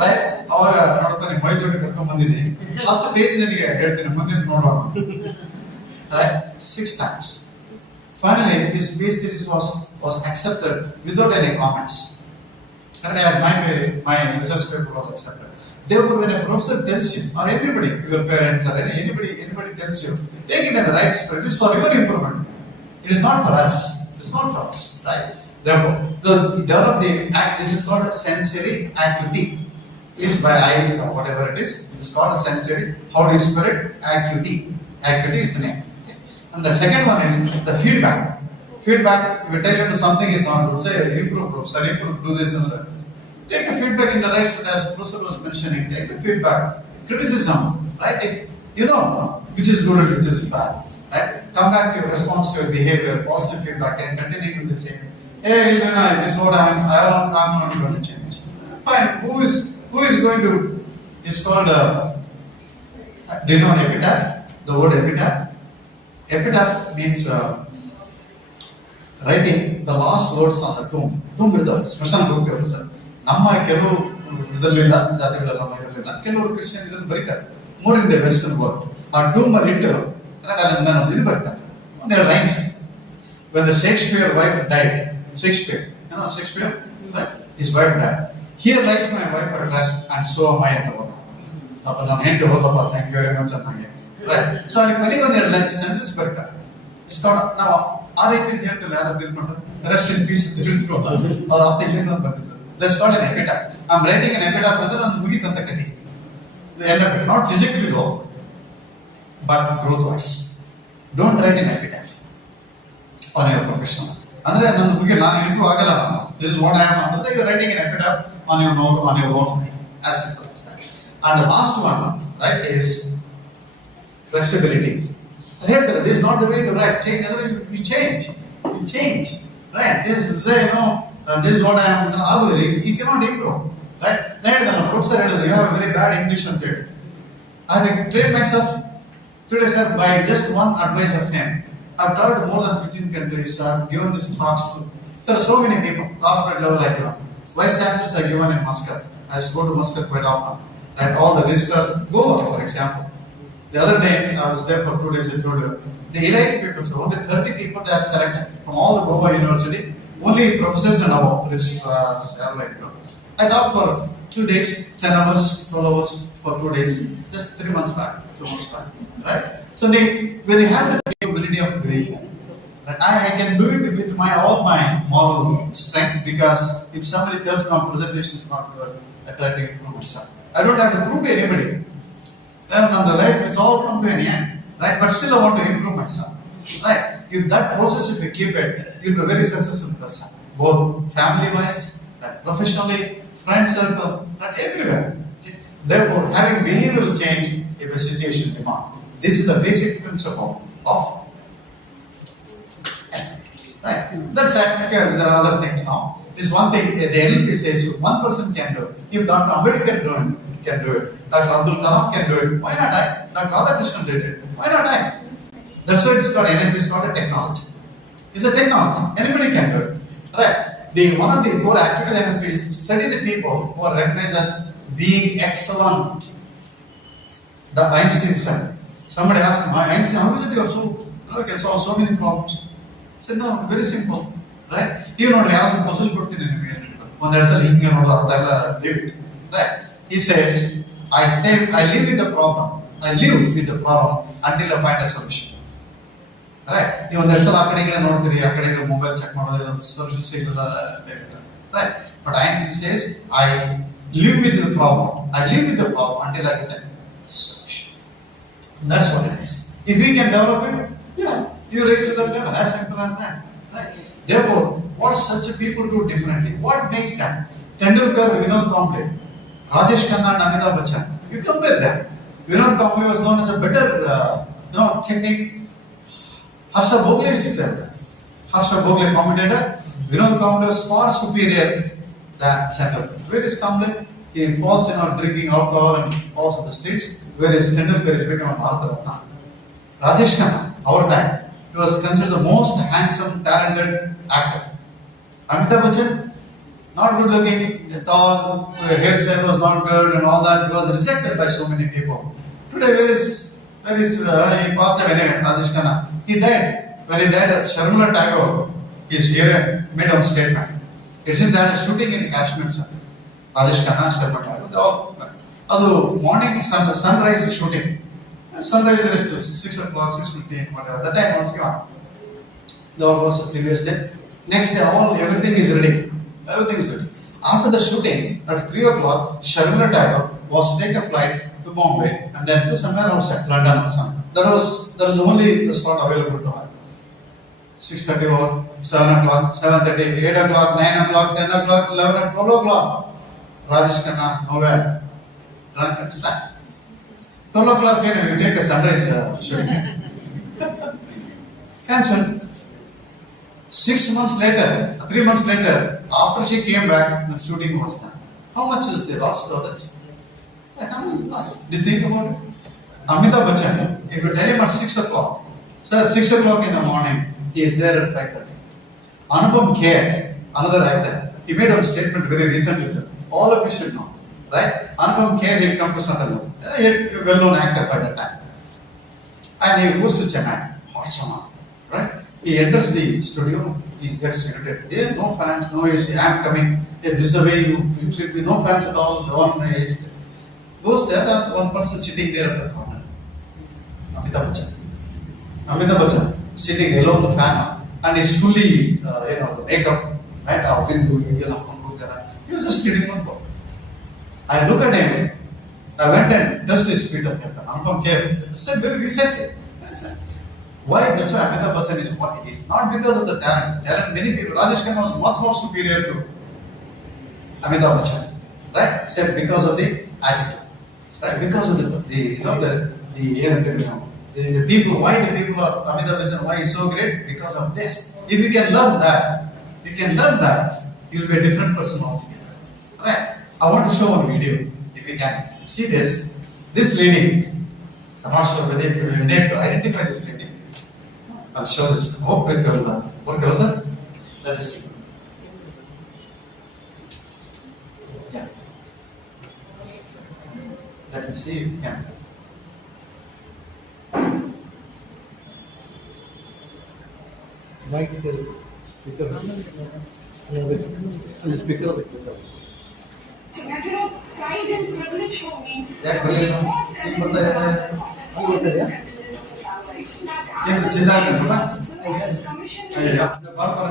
Right? ಅವಾಗ ನೋಡ್ತಾನೆ ಮೈ ಜೋಡಿ ಕರ್ಕೊಂಡ್ ಬಂದಿದ್ದೀನಿ 10 ಪೇಜ್ ನನಗೆ ಹೇಳ್ತೀನಿ ಮುಂದೆ ನೋಡೋಣ. Right? 6 times. Finally, this thesis was accepted without any comments. And as my research paper was accepted. Therefore, when a professor tells you, or anybody, your parents or anybody tells you, take it as the right spirit. It is for your improvement. It is not for us. It is not for us, right? Therefore, develop the act. This is called a sensory acuity. It is by eyes or whatever it is. It is called a sensory. How do you spell it? Acuity. Acuity is the name. And the second one is the feedback. Feedback, if you tell you something is not good, say, improve, professor, improve, do this and that. Take a feedback in the right way, as professor was mentioning. Take the feedback. Criticism, right? You know which is good and which is bad. Right? Come back to your response to your behavior, positive feedback, and continue with the same. Hey, this is what I'm not going to change. Fine. Who is going to? It's called. Do you know epitaph? The word epitaph. Epitaph means writing the last words on the tomb. Tomb ಇರ್ತಾರೆ ಸ್ಮಶಾನ ಹೋಗ್ತೇವೆ sir. ನಮ್ಮ ಕೆಲವು ಇದರಲ್ಲಿಲ್ಲ, ಜಾತಿಗಳೆಲ್ಲ ಇರಲಿಲ್ಲ, ಕೆಲವರು Christian ಇದನ್ನು ಬರೀತಾರೆ. More in the western world ಆ ಟೂಮ್ ಅಲ್ಲಿ ಇಟ್ಟು ಅಲ್ಲಿಂದ ಒಂದು ಇದು ಬರೀತಾರೆ, ಒಂದೆರಡು lines. When the Shakespeare wife died, Shakespeare, right? His wife died. Here lies my wife at rest, and so am I ಅಂತบอก. ಅಪ್ಪ ನಾನು ಹೆಂಡತಿ ಹೋಗಪ್ಪ, ಥ್ಯಾಂಕ್ ಯು ವೆರಿ ಮಚ್ ಅಂತ ಹಾಗೆ. Right? So ಅಲ್ಲಿ ಕೊನೆಗೆ ಒಂದೆರಡು ಲೈನ್ಸ್ ಸೆಂಟೆನ್ಸ್ ಬರ್ತಾರೆ. ನಾವು ಆ ರೀತಿ ಹೇಳ್ತಿಲ್ಲ, ಯಾರು ತಿಳ್ಕೊಂಡ್ರು ರೆಸ್ಟ್ ಇನ್ ಪೀಸ್ ಅಂತ ಹೇಳ್ತಿರೋಲ್ಲ, ಅದು ಅರ್ಥ ಇಲ್ಲಿಂದ ಬರ್ತಿದ್ರು. Let's call an epitaph. I'm writing an epitaph ಅಂದ್ರೆ ನಾನು ಮುಗಿತಂತ ಕಥೆ. The end of it, not physically though, but growth wise. Don't write an epitaph on your professional. ಅಂದ್ರೆ ನಾನು ಇಂಪ್ರೂವ್ ಆಗಲ್ಲ ನಾನು. This is what I am. ಅಂದ್ರೆ you're writing an epitaph on your own. As simple as that. And the last one, right, is flexibility. This is not the way to write. Change. You change. Right? This is this is what I am. You cannot improve. Right? The professor said, you have a very bad English and theory. I trained myself today, sir, by just one advice of him. I've traveled more than 15 countries. I've given these talks to. There are so many people, corporate level I given. Vice chancellors are given in Muscat. I go to Muscat quite often. Right? All the visitors go, for example. The other day, I was there for 2 days. I told you, the elite people, so only 30 people they have selected from all the Goa University. Only professors and above. I talked for 2 days, 10 hours, 12 hours for 2 days, just 3 months back, 2 months back, right? So when you have the capability of doing it, right, I can do it with all my moral strength, because if somebody tells me my presentation is not good, I try to improve myself. I don't have to prove to anybody. Then on the life, it's all come to an end, right? But still I want to improve myself, right? If that process, if you keep it, you'll be a very successful person, both family-wise, right, professionally, friend circle, right, everywhere. Therefore, having behavioral change if a situation demands. This is the basic principle of. Right? That's right. Okay, there are other things now. This one thing the NLP says one person can do it. If Dr. Ambedkar can do it, Dr. Abdul Kalam can do it, why not I? Dr. Radhakrishnan did it, why not I? That's why it's called NLP, is called a technology. It's a technology. Anybody can do it. Right? One of the core activities of NLP is study the people who are recognized as being excellent. The Einstein said. Somebody asked him, Einstein, how is it you are so, you can solve so many problems? He said, no, very simple. Right? You know, reality puzzle put in anywhere. When that's a link, leave it. Right? He says, I live with the problem. I live with the problem until I find a solution. Right ನೀವು ಒಂದೆರಡು ಸಲ ಆ ಕಡೆ ಈ ಕಡೆ ನೋಡ್ತೀರಿ, ಆ ಕಡೆ ಮೊಬೈಲ್ ಚೆಕ್ ಮಾಡೋದು ಸೊಲ್ಯೂಷನ್ ಸಿಗಲ್ಲ, right. But Einstein says I live with the problem, until I get a solution. That's what it is. If we can develop it, yeah, you raise to that level, as simple as that, right? Therefore, what such people do differently? What makes them? Tendulkar, Vinod Kamble, Rajesh Khanna, and Amitabh Bachchan. You compare them. Vinod Kamble was known as a better, technique. Harsha Bhogle is there. Harsha Bhogle, commentator. Vinod Kamble was far superior than Tendulkar. Where is Kamble? He falls in drinking alcohol and falls on the streets. Whereas Tendulkar is become a Bharat Ratna. Rajesh Khanna, our time, he was considered the most handsome, talented actor. Amitabh Bachchan, not good looking, tall, hairstyle was not good and all that. He was rejected by so many people. Today, he passed away anyway, Rajesh Khanna. He died. When he died, Sharmila Tagore, his hero, made a statement. It's in that shooting in Kashmir, sir. Rajesh Khanna, Sharmila Tagore, ಅದು morning Sunrise shooting. Sunrise is 6 o'clock, 6:15, whatever. That time was gone. The was the previous day. Next day, everything is ready. Everything is ready. After the shooting, at 3 o'clock, Sharmila Tagore was to take a flight to Bombay and then to somewhere outside London or something. That was only the slot available to her. 6:30 or 7 o'clock, 7:30, 8 o'clock, 9 o'clock, 10 o'clock, 11 o'clock, 12 o'clock. Rajesh Khanna, nowhere. Drunk and stuck. 12 o'clock, you take a sunrise shooting. Cancelled. 6 months later, 3 months later, after she came back, the shooting was done. How much is the loss to others? How much loss? Did you think about it? Amitabh Bachchan, if you tell him at 6 o'clock, sir, 6 o'clock in the morning, he is there at 5:30. Anupam Kher, another actor, he made a statement very recently, sir. All of you should know. Right? Anupam Kher, he come to Sunderland. A well-known actor by that time. And he goes to Chennai, hot summer. Right? He enters the studio, he gets irritated. There are no fans, no AC. I am coming. Hey, this is the way you should be. No fans at all. No one is. Goes there, and one person sitting there at the corner. Amitabh Bachchan sitting alone, the fan, and he's fully, the makeup, right? He was just kidding one book. I look at him, I went and touched his feet of Captain Anupam Kher. I said very recently. Why? That's why Amitabh Bachchan is what he is. Not because of the talent. Many people, Rajesh Khanna was much more superior to Amitabh Bachchan. Right? Said because of the attitude. Right? Because of the people, why the people are Amitabh Bachchan, why he is so great? Because of this. If you can learn that, you will be a different person altogether. Right? I want to show one video, if you can see this. This lady, I'm not sure whether you will need to identify this lady. I'll show this. Hope it will work out, sir. Let us see. Yeah. Let me see if you can. Mic speaker. Speaker. It's a matter of pride and privilege for me Yeah, to be the first ever in the commissioned in 2012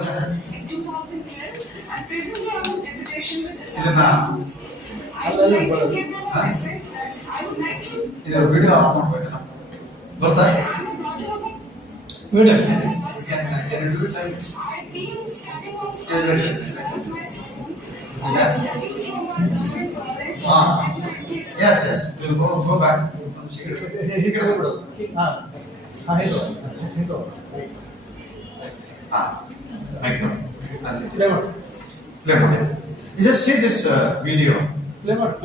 and presently I'm on deputation with the Assam. I would like to give them a message that I would like to. Video I'm a daughter of Can you do it like this? I've been studying on Yeah, scholarship throughout my school. I'm studying from a government college. Yes. We'll go back. Play mode. You just see this video. Play button.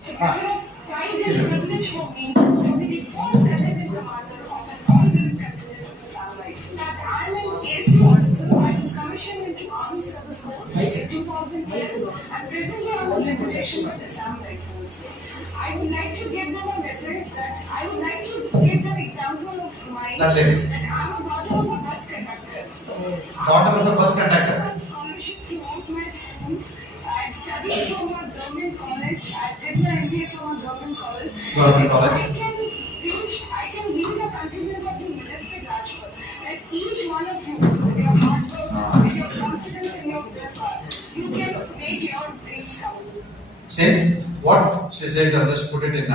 It's a matter of pride and privilege for me to be the first Lieutenant Commander of an all-women cadet of Assam Rifles. That I'm an AC officer. I was commissioned into Army Service Corps in 2010 and presently I'm on deputation with Assam Rifles. I would like to give them a message that I would like to give them example of mine. That lady. That I'm a daughter of a bus conductor. Daughter of the bus conductor. I have scholarship throughout my school. I've studied from a government college. I did my MBA from a government college. Government college. I can really I can give you the continuum of the majestic Rajput. Like each one of you, with your hard work, with your confidence in your willpower, you can make your dreams come. See, what she says, I'll just put it in you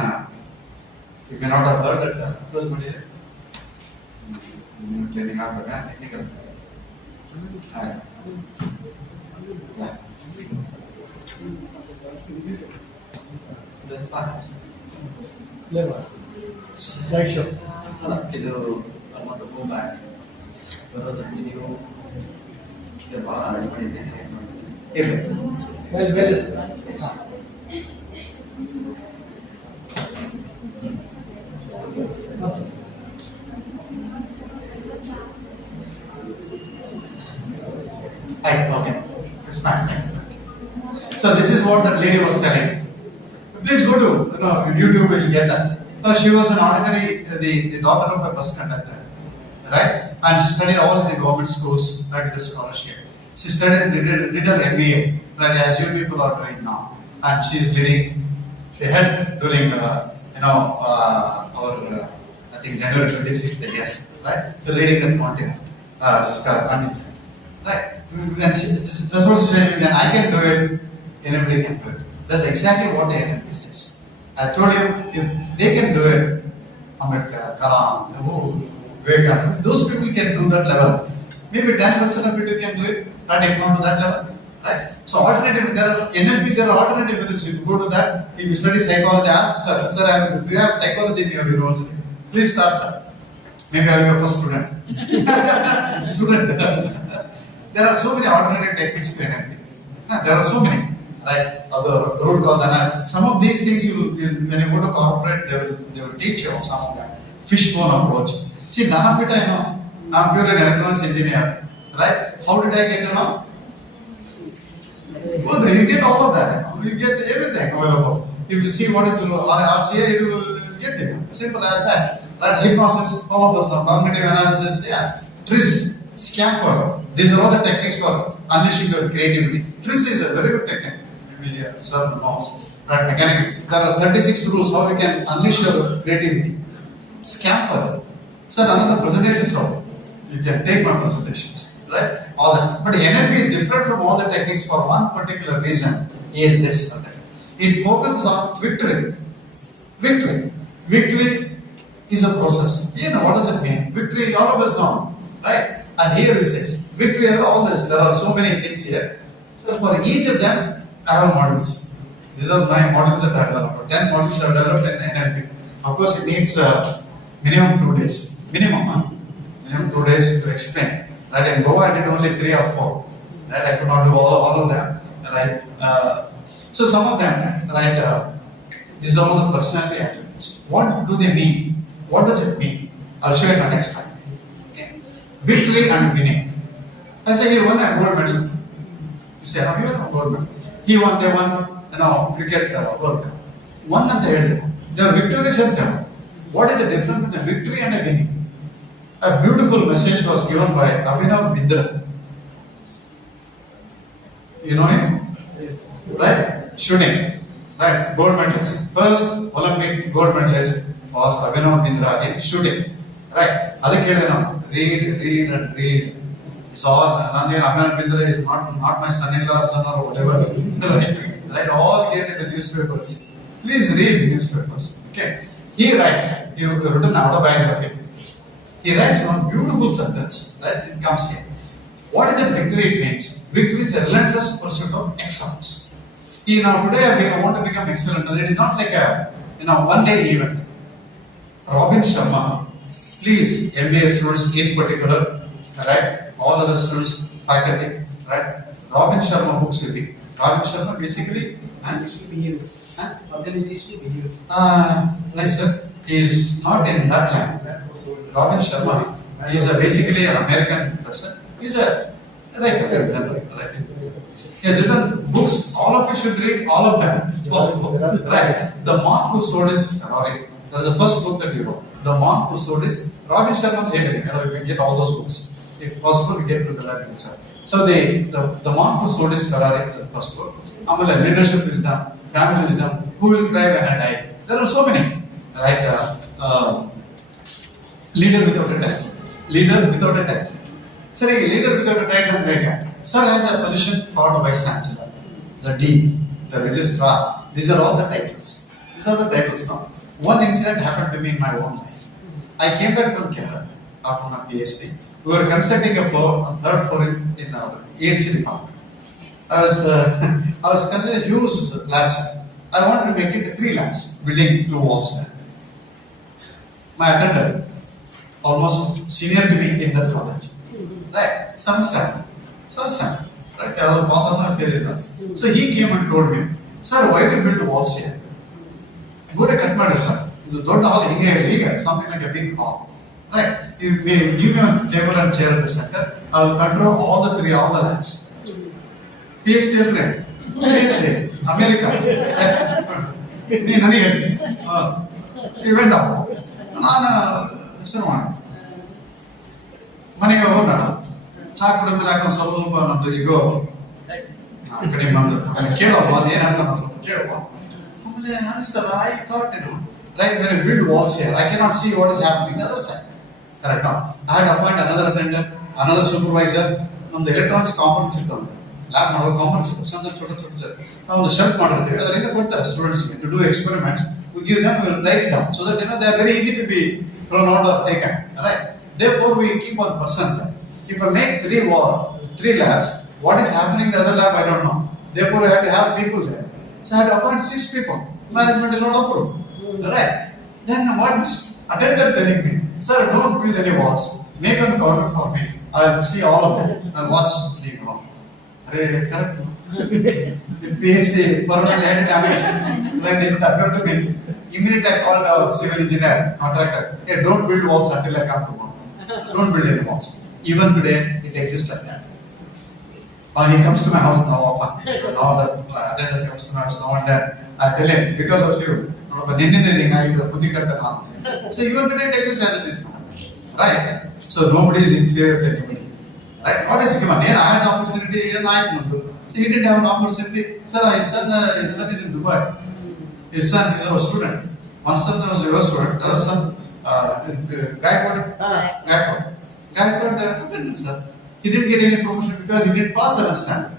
may not have heard that. Close my ear. Cleaning up again, technical. Yeah. Right, sure. I want to go back. There was a video. Okay. It's fine. So this is what that lady was telling. Please go to YouTube and you get that. She was an ordinary, the daughter of a bus conductor, right? And she studied all in the government schools, right, with the scholarship. She studied, did her MBA, right, as you people are doing now. And she is leading, she had during, our, I think January 26th, yes, right? The leading that continent, this continent, right? That's what she said, when I can do it, anybody can do it. That's exactly what the NLP says. I told you, if they can do it, Ambedkar, Kalam, Vivekananda, those people can do that level. Maybe 10% of people can do it, right? If not to that level, right? So alternative, there are NLP, there are alternative methods. If you go to that, if you study psychology, ask sir, do you have psychology in your university? Please start, sir. Maybe I'll be your first student. There are so many alternative techniques to NLP. There are so many. Right, the root cause analysis. Some of these things when you go to corporate, they will teach you some of that fishbone approach. See, none of it I know. I'm pure an electronics engineer, right? How did I get to know? Well, you get all of that. You get everything available. If you see what is RCA, you will get it. Simple as that. Right? Hypnosis, all of those, cognitive analysis, yeah. TRIS, scamper. These are all the techniques for unleashing your creativity. TRIS is a very good technique. Maybe serve the mouse. Right, mechanical. There are 36 rules how you can unleash your creativity. Scamper. Sir, another presentation, so you can take my presentations. Right? All that. But NLP is different from all the techniques for one particular reason. Is this or that. It focuses on victory. Victory. Victory is a process. You know, what does it mean? Victory, all of us know. Right? And here it says, victory are all this. There are so many things here. So for each of them, I have models. These are my models that I have developed. 10 models I have developed in NLP. Of course, it needs minimum 2 days. Minimum 2 days to explain. Right? In Goa, I did only 3 or 4. Right? I could not do all of them. Right? So some of them, right? These are all the personality attributes. What do they mean? What does it mean? I'll show you the next time. Okay. Victory and winning. I say he won a gold medal. You say, have you won a gold medal? They won, cricket World Cup. One and the other. They are victorious and them. What is the difference between a victory and a winning? A beautiful message was given by Abhinav Bindra. You know him? Yes. Right? Shooting. Right? Gold medalist. First Olympic gold medalist was Abhinav Bindra in shooting. Right? Read and read. It's all, Abhinav Bindra is not my son-in-law, son or whatever. Right? All get in the newspapers. Please read newspapers. Okay. He writes, he written an autobiography. He writes one beautiful sentence. Right? It comes here. What is a victory? It means victory is a relentless pursuit of excellence. Now today I want to become excellent. It is not like a one day event. Robin Sharma, please, MBA students in particular, right? All other students, faculty, right? Robin Sharma books will be. Robin Sharma basically, nice sir, he is not in that line. Robin Sharma is basically an American person. He is a right. He has written books. All of you should read all of them. Right. The Monk Who Sold His Ferrari. That is the first book that we wrote. The Monk Who Sold His. Robin Sharma later. We get all those books. If possible, we get to the library itself. So the Monk Who Sold His Ferrari, the first book. Amala, leadership wisdom, family wisdom, who will cry when I die. There are so many. Right. Leader without a title. Leader without a title. Sir, a leader without a title, sir has a position called Vice Chancellor, the Dean, the Registrar. These are all the titles. These are the titles now. One incident happened to me in my own life. I came back from Kerala after my PhD. We were constructing a floor, a third floor in our EHC department. I was considering huge labs. I wanted to make it 3 labs, building 2 walls there. My attendant, almost senior to me in that college, right? Some son, right? I was boss of my failure. So he came and told me, sir, why do you build walls here? Go to Katmadu, sir. Don't hall here, something like a big hall. Right? If we give me a table and chair at the center, I will control all the labs. PhD plan. PhD. America. He went out. ಮನೆಗೆ ಹೋದ ಚಾ ಕುಡಿದ ಮೇಲೆ ಹಾಕೊಂಡು ಸ್ವಲ್ಪ ನಮ್ದು ಈಗ ಕಡಿಮೆ ಬಂದು ಕೇಳೋದು ಅದೇನಂತ ಸ್ವಲ್ಪ ಕೇಳುವ ಆಮೇಲೆ ಅನಿಸ್ತಲ್ಲ I thought right when you build walls here I cannot see what is happening on the other side correct now I had to appoint another attendant another supervisor ನಮ್ದು electronics components ಇರ್ತಾವೆ ಲ್ಯಾಬ್ ಮಾಡೋ components ಇರ್ತಾವೆ ಸಣ್ಣ छोटे ನಾವು ಒಂದು shelf ಮಾಡಿರ್ತೀವಿ ಅದರಿಂದ ಕೊಡ್ತಾರೆ ಸ್ಟೂಡೆಂಟ್ಸ್ ಗೆ to do experiments we give them, we will write it down so that they are very easy to be thrown out or taken, right? Therefore, we keep one person there. If I make 3 labs, what is happening in the other lab, I don't know. Therefore, I have to have people there. So I have to appoint 6 people. Management will not approve, right? Then what is attendant telling me? Sir, don't build any walls. Make one counter for me. I will see all of them and watch the wall. Correct? The PhD permanent head damage. When it occurred to me, immediately I called our civil engineer, contractor. Hey, don't build walls until I come tomorrow. Don't build any walls. Even today, it exists like that. He comes to my house now often. Now the attendant comes to my house now and then. I tell him, because of you, so even today it exists as it is now. Right? So nobody is inferior to anybody. Right? What is given? Here I had an opportunity, here I had so he didn't have an opportunity. Sir, his son is in Dubai. His son is our student. One son was your student, the other son, Bagalkot, sir. He didn't get any promotion because he didn't pass 7th standard.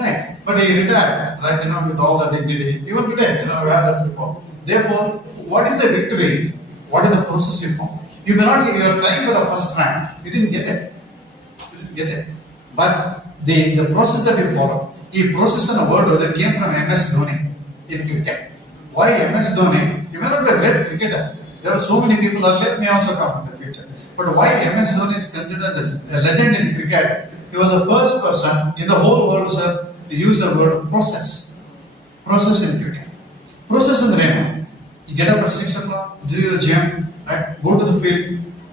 Right? But he retired, right? With all the dignity. Even today, we have that report. Therefore, what is the victory? What is the process you form? You may not, you are trying for the first rank. You didn't get it. But the process that you follow, he processed on a word that came from MS Dhoni in cricket. Why MS Dhoni? You may not be a great cricketer. There are so many people that let me also come in the future. But why MS Dhoni is considered as a legend in cricket? He was the first person in the whole world, sir, to use the word process. Process in cricket. Process in the name. You get up at 6 o'clock, do your gym, right? Go to the field,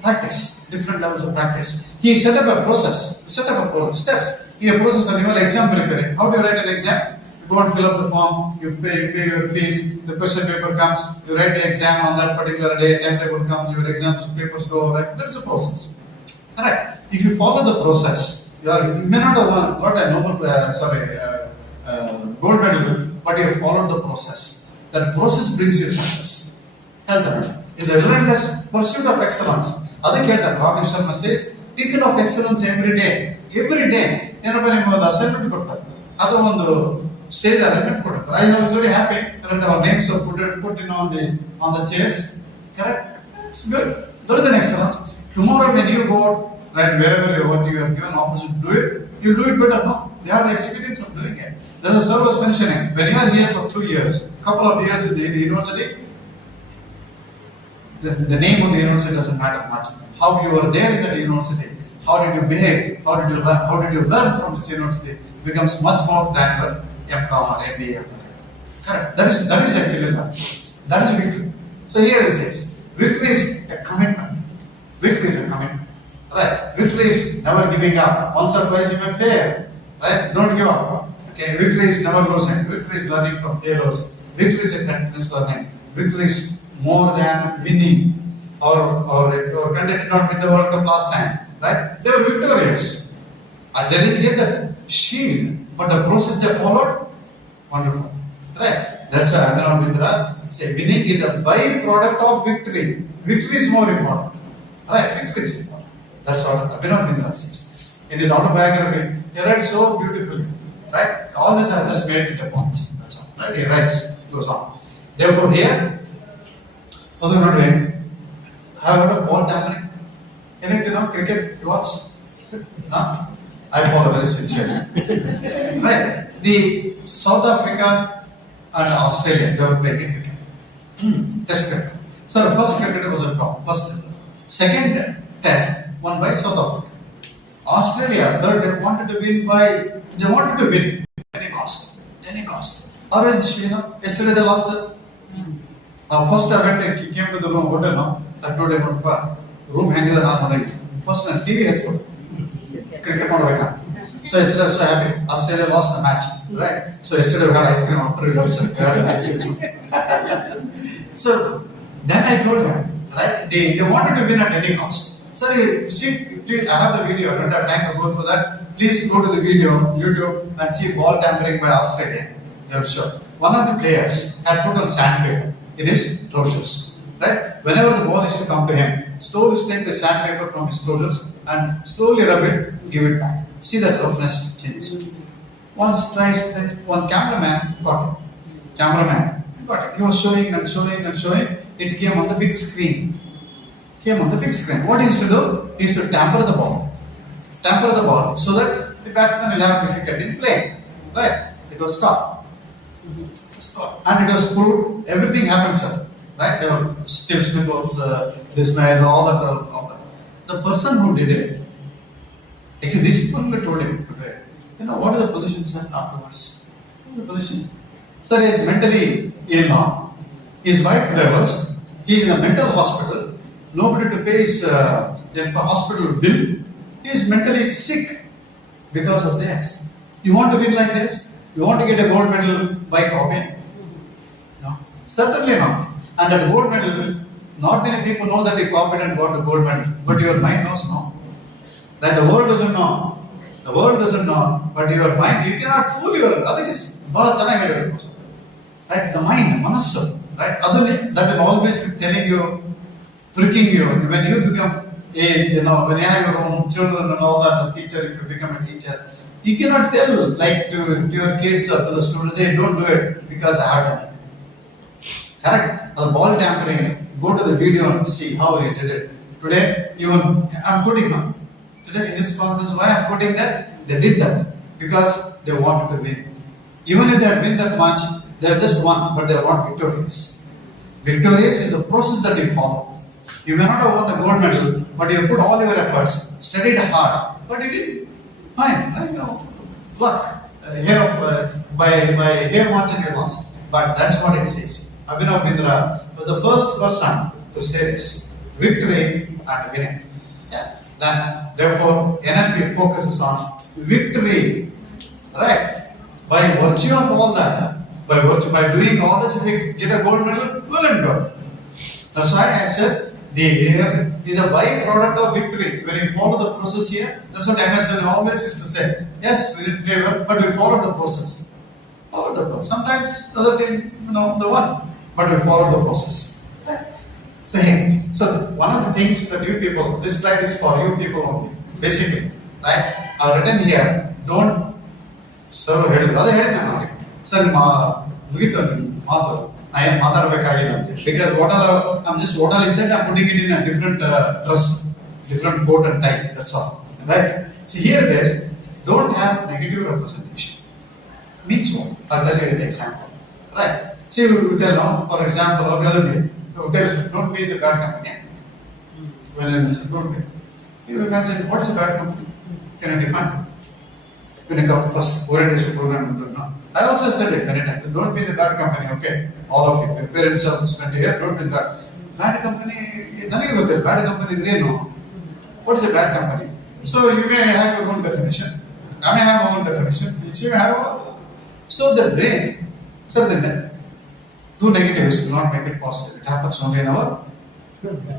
practice. Different levels of practice. He set up a process. Steps. He a process on your exam preparing. How do you write an exam? You go and fill up the form, you pay your fees, the question paper comes, you write the exam on that particular day, timetable comes, your exams papers go, right? That's a process. Alright. If you follow the process, you may not have got a gold medal, but you have followed the process. That process brings you success. It's a relentless pursuit of excellence. ಅದಕ್ಕೆ ಹೇಳ್ತಾರೆ robin Sharma says ticket of excellence every day ಏನಪ್ಪ ನಿಮ್ಗೆ ಒಂದು assignment ಕೊಡ್ತಾರೆ ಅದು ಒಂದು stage arrangement ಕೊಡ್ತಾರೆ I was very happy that our names are put on the chairs. Correct? It's good. That is an excellence. Tomorrow when you go right wherever you want, you are given opportunity to do it, you do it better. No, you have the experience of doing it. There's a sir was mentioning when you are here for 2 years, couple of years in the university. The name of the university doesn't matter much. How you were there in that university, how did you behave, how did you learn from this university becomes much more than your MCom or MBA. Correct. That is actually that is victory. So here it says, victory is a commitment. Victory is a commitment. Right. Victory is never giving up. Once or twice you may fail. Right. Don't give up. Okay. Victory is never losing. Victory is learning from failures. Victory is a continuous learning. Victory is more than winning or Canada did not win the World Cup last time, right? They were victorious. They didn't get the shield, but the process they followed, wonderful, right? That's why Mitra say winning is a byproduct of victory. Victory is more important. Right? Victory is important. That's what Abhinav Bindra says this. In his autobiography, he writes so beautifully. Right? All this I just made it a point. That's all. Right? He writes, goes on. Therefore, here, have you heard of ball tampering? Any cricket you watch? Huh? I follow very sincerely. Right? The South Africa and Australia, they were playing cricket. Test cricket. So the first cricket was a draw. Second test won by South Africa. Australia, third, they wanted to win. Any cost. Or else, yesterday they lost it. First event, he came to the room, hotel, no? I told him, room hanging the first time, TV expert. Cricket. So yesterday I was so happy. Australia lost the match, right? So yesterday we had ice cream after we had ice cream. So then I told him, right? They wanted to win at any cost. Sir, see, please, I have the video. I don't have time to go through that. Please go to the video, YouTube, and see ball tampering by Australia. You're sure. One of the players had put on sandpaper in his trousers, right? Whenever the ball used to come to him, slowly take the sandpaper from his trousers and slowly rub it, give it back. See that roughness changes. Once, twice, one cameraman got it. He was showing. It came on the big screen. What he used to do? He used to tamper the ball so that the batsman will have difficulty in playing. Right? It was stopped. And it was proved. Everything happened, sir. Right? Steve Smith was dismissed, all that. The person who did it, actually, this people told him today, what is the position, sir, afterwards? What is the position? Sir, he is mentally ill now. His wife divorced. He is in a mental hospital. Nobody to pay his hospital bill. He is mentally sick because of this. You want to win like this? You want to get a gold medal by copying? No. Certainly not. And that gold medal, not many people know that they copied and got the gold medal. But your mind knows no. That the world doesn't know. But your mind, you cannot fool your otherwise. Right? The mind, manasu. Right? That will always be telling you, pricking you. When you become when you have your own children and all that, a teacher, you become a teacher. You cannot tell like to your kids or to the students, they don't do it because I have done it. Correct? The ball tampering, go to the video and see how he did it. Today, even I'm putting on. Today in this conference, why I'm putting that? They did that because they wanted to win. Even if they had win that match, they have just won, but they are not victorious. Victorious is the process that you follow. You may not have won the gold medal, but you put all your efforts, studied hard, but you did fine. Luck. By hair margin you lost. But that's what it says. Abhinav Bindra was the first person to say this. Victory and winning. Yeah. Then, therefore, NLP focuses on victory. Right? By virtue of all that, by doing all this, if you get a gold medal, well and good. That's why I said the hair is a byproduct of victory. When you follow the process here, that's what MS Dhoni always used to say. Yes, we didn't play well, but we followed the process. Sometimes the other team, the one, but we followed the process. So one of the things that you people, this slide is for you people only, basically, right? I've written here, don't serve head. Sir, I am because what all I said, I'm putting it in a different dress, different coat and tie. That's all. Right? See, here it is. Don't have negative representation. Means what? I'll tell you the example. Right? See, we tell now, for example, or the other way, don't be the bad company. Well, don't be. You imagine, what's a bad company? Can I define? When I come first orientation program, I also said it many times. Don't be the bad company, okay? All of you. Your parents are spent here, don't be bad. Bad company, nothing about that. Bad company, they know. What is a bad company? So you may have your own definition. I may have my own definition. You may have a. So the brain, the two negatives will not make it positive. It happens only in our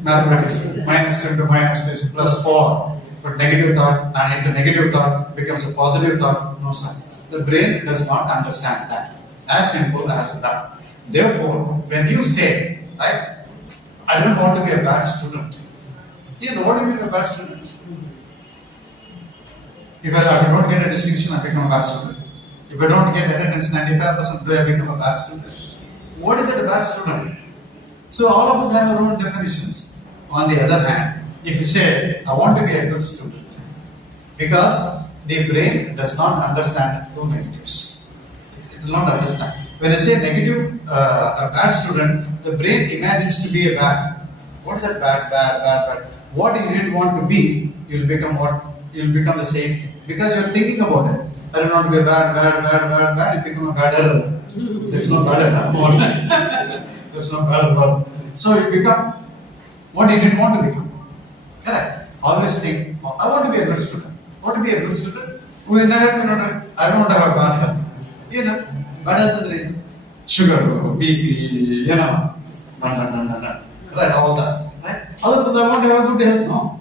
mathematics. Minus into minus is plus 4. But negative thought and into negative thought becomes a positive thought. No sign. The brain does not understand that. As simple as that. Therefore, when you say, right, I don't want to be a bad student. What do you mean a bad student? If I don't get a distinction, I become a bad student. If I don't get attendance 95%, do I become a bad student? What is it a bad student? So all of us have our own definitions. On the other hand, if you say, I want to be a good student, because the brain does not understand two negatives. It will not understand. When I say negative, a bad student, the brain imagines to be a bad. What is that bad? What you didn't want to be, you will become what? You will become the same thing. Because you are thinking about it. I don't want to be a bad, you become a badder. There's no badder. There's no badder. So you become what you didn't want to become. Correct? Always think, I want to be a good student. Want to be a good student? I don't want to have a bad health. Bad health is sugar, BP, right, all that. Right? Other than I want to have good health, no.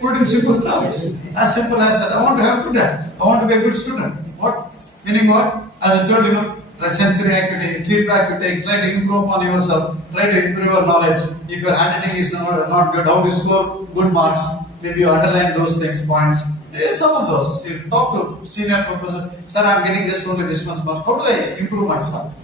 Put in simple terms. As simple as that. I want to have good health. I want to be a good student. What? Meaning what? As I told you, sensory activity, feedback you take, try to improve upon yourself, try to improve your knowledge. If your handwriting is not good, how to score good marks? Maybe you underline those things, points. Some of those. You talk to senior professor, sir, I'm getting this only this much marks. How do I improve myself?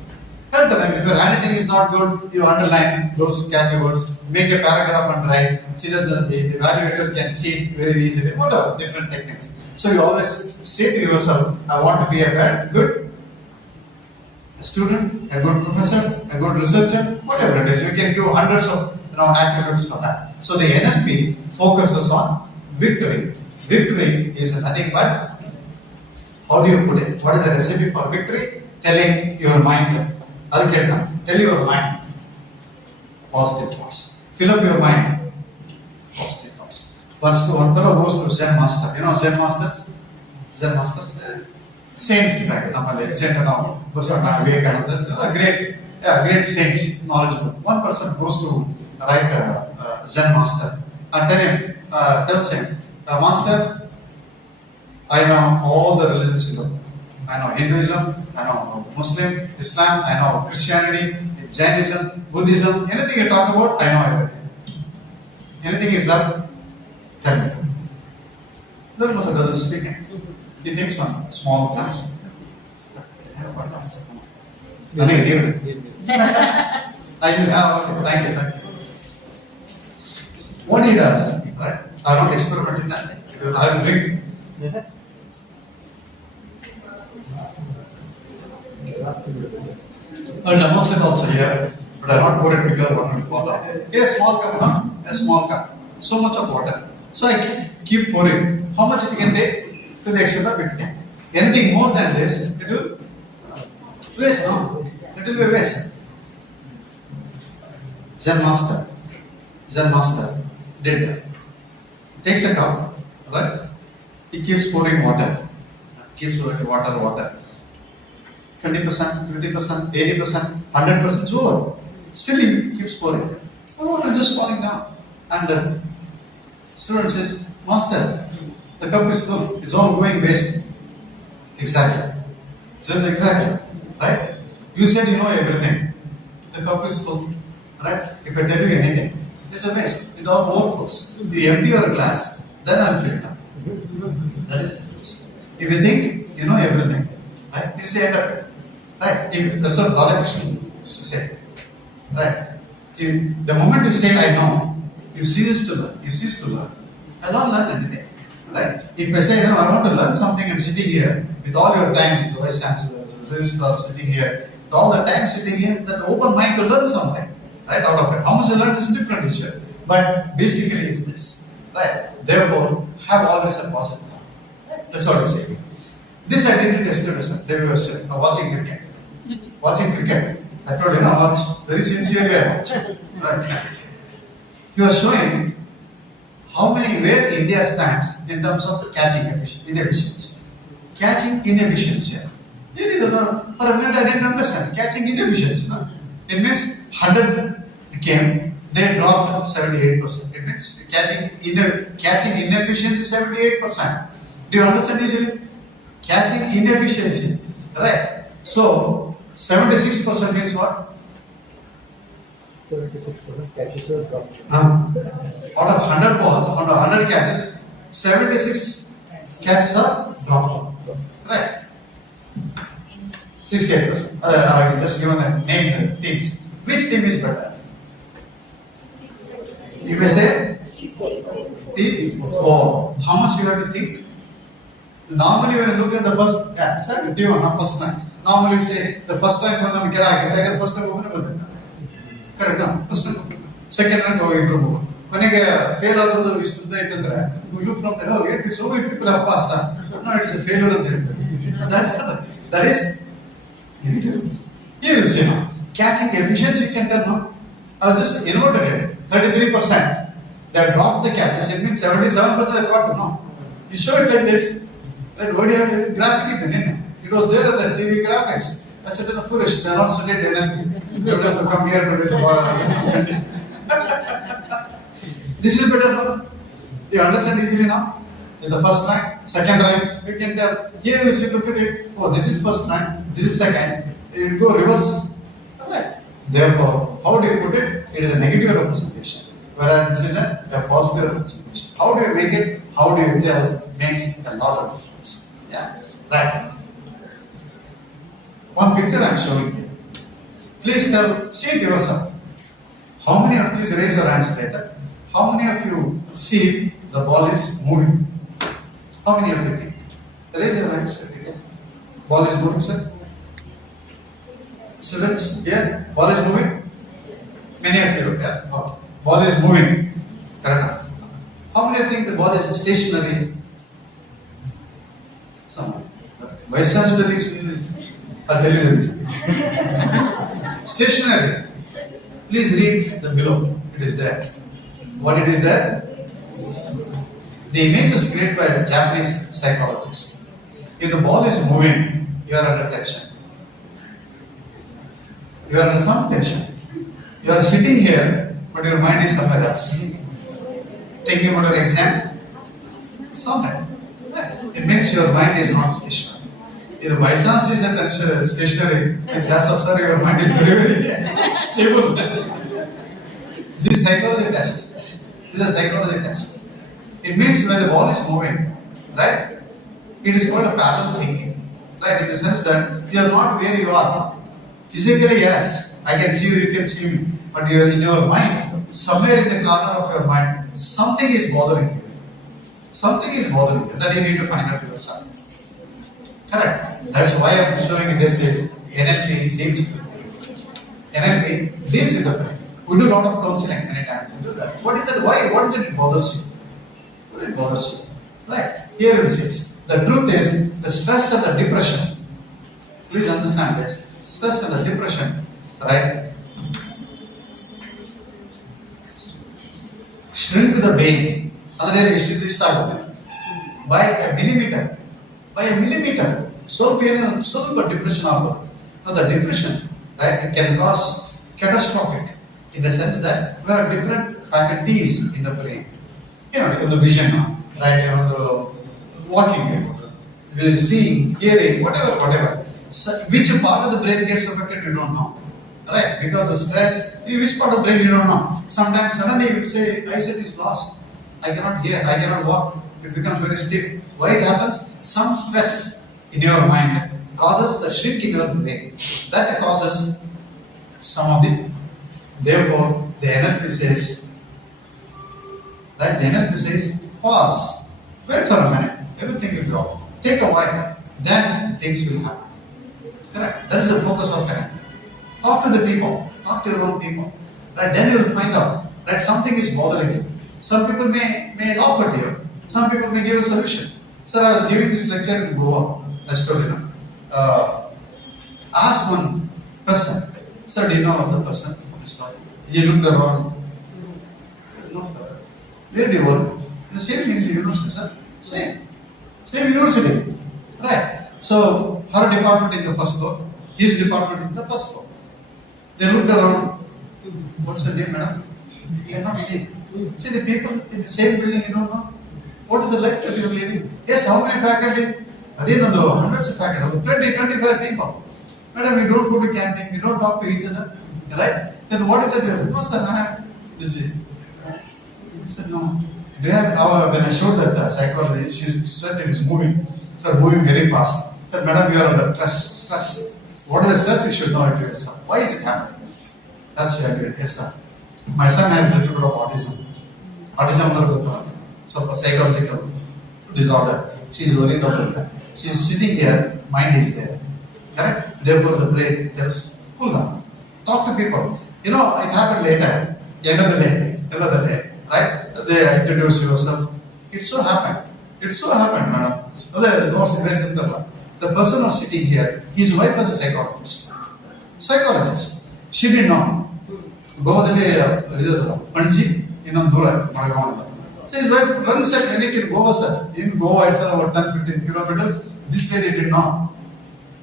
Tell them, if your handwriting is not good, you underline those catchy words, make a paragraph and write. See that the evaluator can see it very easily. Whatever, different techniques. So you always say to yourself, I want to be a good student, a good professor, a good researcher, whatever it is. You can give hundreds of attributes for that. So the NLP focuses on victory. Victory is nothing but, how do you put it? What is the recipe for victory? Telling your mind. Tell your mind positive thoughts. Fill up your mind positive thoughts. One fellow goes to Zen master. You know Zen masters? Zen masters? Saints, right? Saint great saints, knowledgeable. One person goes to Zen master and tells him, Master, I know all the religions in the world. I know Hinduism, I know Muslim, Islam, I know Christianity, Jainism, Buddhism, anything you talk about, I know everything. Anything is done, tell me. The person doesn't speak. He takes one small class. What class? Thank you. What he does, right? I don't experiment in that. I will drink. A demonstrate also here, but I not pour it because water will fall down. A small cup, a small cup. So much of water. So I keep pouring. How much it can take? To the extent of it can. Anything more than this, it will waste. No? It will be waste. Zen master did that. Takes a cup, right? He keeps pouring water. Keeps pouring water. 20%, 20%, 80%, 100% is over. Still he keeps pouring. The water is just falling down. And the student says, Master, the cup is full. It's all going waste. Exactly. Says exactly. Right? You said you know everything. The cup is full. Right? If I tell you anything, it's a waste. It all overflows. If you empty your glass, then I'll fill it up. That is it. If you think you know everything, right? You say end of it. Right? That's what Bagalkot used to say. Right? The moment you say I know, you cease to learn. I'll not learn anything. Right? If I say, I want to learn something and sitting here with all your time, the vice chancellor, the registrar sitting here, with all the time sitting here, that open mind to learn something. Right? Out of it. How much I learned is a different issue. But basically it's this. Right? Therefore, have always a positive thought. That's what I say. This I did it yesterday, sir. They were watching cricket. Watching cricket. I told you, I watch very sincerely. I watch. Right? You are showing where India stands in terms of catching inefficiency. Catching inefficiency. For a minute I didn't understand. Catching inefficiency. No? It means 100 came, they dropped 78%. It means catching inefficiency 78%. Do you understand easily? Catching inefficiency. Right? So 76% is what? 76% catches are dropped. Out of 100 balls, out of 100 catches, 76 catches are dropped. Right. 68%. I will just given a name the teams. Which team is better? USA? Oh, how much you have to think? Normally when you look at the first, not first rank. Normally you say the first rank one we get first rank open. Correct, no? First rank. Second rank improve. When you fail out of the we look from there, oh, so many people have passed. No, it's a failure of them. That is irritables. Here you see now, catching efficiency you can tell now. I just inverted it, 33%. They dropped the catches, it means 77% they got to know. You show it like this, right? What do you have to graphic then? It was there on the TV graphics. I said, no, foolish, they are not studied NLP. You have to come here to do it. This is better now. You understand easily now? In the first rank, second rank, you can tell. Here you see, look at it. Oh, this is first rank, this is second. It will go reverse. Alright. Therefore, how do you put it? It is a negative representation. Whereas this is a positive representation. How do you make it? How do you tell? Makes a lot of difference. Yeah. Right. One picture I am showing you. Please tell, see it yourself. How many of you, please raise your hands later. How many of you see the ball is moving? How many of you think? Raise your hands. Ball is moving, sir. Students, yeah? Ball is moving? Many of you, yeah? Okay. Ball is moving. Correct. How many of you think the ball is stationary? Someone. Vice Chancellor is I'll tell you this. Stationary. Please read the below. It is there. What it is there? The image was created by a Japanese psychologist. If the ball is moving, you are under tension. You are under some tension. You are sitting here, but your mind is somewhere else. Taking about your exam, somewhere. It means your mind is not stationary. If by chance is a stationary, and chance of sir, your mind is very, very stable. This is psychology test. This is a psychology test. It means when the ball is moving, right? It is called a parallel thinking, right? In the sense that you are not where you are. Physically, yes, I can see you, you can see me, but you are in your mind, somewhere in the corner of your mind, something is bothering you. Something is bothering you that you need to find out yourself. Correct. That's why I am showing this is NLP deals with it. NLP deals with the brain. We do a lot of counseling many times. We do that. What is that? Why? What is it that bothers you? What it bothers you? Right. Here it says. The truth is the stress and the depression. Please understand this. Stress and the depression, right? Shrink the brain. Another established by a millimeter. By a millimeter. So pain, so much depression over. Now the depression, right, it can cause catastrophic in the sense that we have different faculties in the brain. You know, in the vision now, right? You know, the walking, seeing, hearing, whatever. So which part of the brain gets affected, you don't know. Right? Because of stress, which part of the brain you don't know. Sometimes suddenly you say, eyesight is lost. I cannot hear, I cannot walk. It becomes very stiff. Why it happens? Some stress in your mind causes a shrink in your brain. That causes some of the. Therefore, the NLP says, right? The NLP says, pause, wait for a minute, everything will go. Take a while, then things will happen. Correct? That is the focus of NLP. Talk to the people, talk to your own people. Right? Then you will find out that something is bothering you. Some people may laugh at you. Some people may give a solution. Sir, I was giving this lecture in Goa. I told you. Ask one person, sir, do you know the person? He looked around. No, sir. Where do you work? The same university, sir. Same university. Right. So, her department in the first floor, his department in the first floor. They looked around. What's the name, madam? You cannot see. See the people in the same building, you don't know. What is the life that you are living? Yes, how many faculty? Hundreds of faculty, 20, 25 people. Madam, we don't go to canteen, we don't talk to each other. Right? Then what is it? No, sir, I am busy. He said, no. Do you have, when I showed that psychology, she said it is moving. So moving very fast. I said, madam, you are under stress. What is the stress? You should know it yourself. Why is it happening? That's she agreed. Yes, sir. My son has a little bit of autism. Autism is a psychological disorder. She is worried about that. She is sitting here, mind is there. Correct? Therefore, the brain tells, cool down. Talk to people. You know, it happened later. End of the day. Right? They introduce yourself. It so happened, madam. The person who's sitting here, his wife was a psychologist. She didn't know. Goa Panji, so his wife runs at any Goa, sir. In Goa, it's about 10-15 kilometers. This lady did not.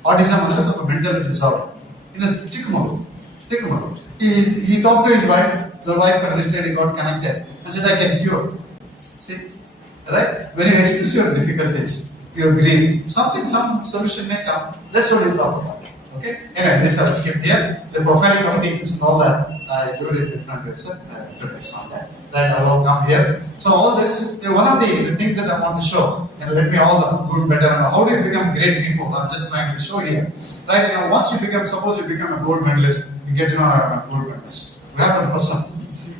Autism is a mental disorder. In a Chikmagalur. He talked to his wife. The wife and this lady got connected. And said, I can cure. See? Right? When you express your difficulties, your grief, some solution may come. That's what we talk about. Okay? Anyway, this I will skip here. The profiling of things and all that, I do it in different ways. Introduce on that. Right? I will come here. So all this, one of the things that I want to show, and let me all the good, better, and how do you become great people? I'm just trying to show here. Right? You know, once you become, suppose you become a gold medalist, you get to know I'm a gold medalist. We have a person.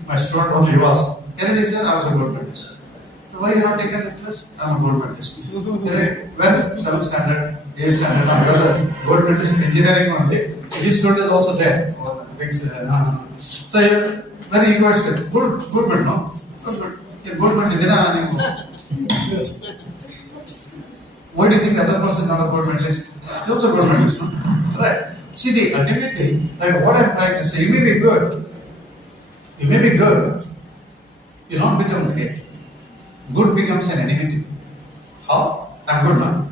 My student only was. Can you say I was a gold medalist? So why you not taken the class? I'm a gold medalist. When 7th standard, 8th standard, I was a gold medalist in engineering only. His student is also there. So very egoistic. Good medal, no? Good medal. Why do you think the other person is not a gold medalist? He also a gold medalist, no? Right. See, ultimately, right, what I'm trying to say, you may be good. You may be good. You not become great. Good becomes an enemy. How? I'm good now.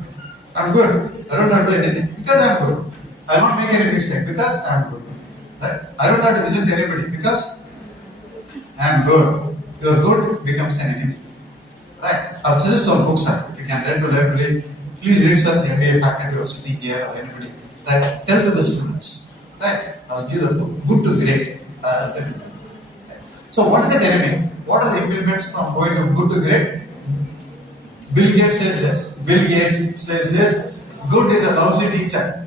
I'm good. I don't have to do anything because I'm good. I won't make any mistake because I'm good. Right? I don't have to listen to anybody because I'm good. Your good becomes an enemy. Right? I'll suggest on books, sir. You can read to library. Please read some MBA faculty or sitting here or anybody. Right? Tell to the students. Right? I'll give the book. Good to great. So what is an enemy? What are the impediments from going from good to great? Bill Gates says this. Good is a lousy teacher.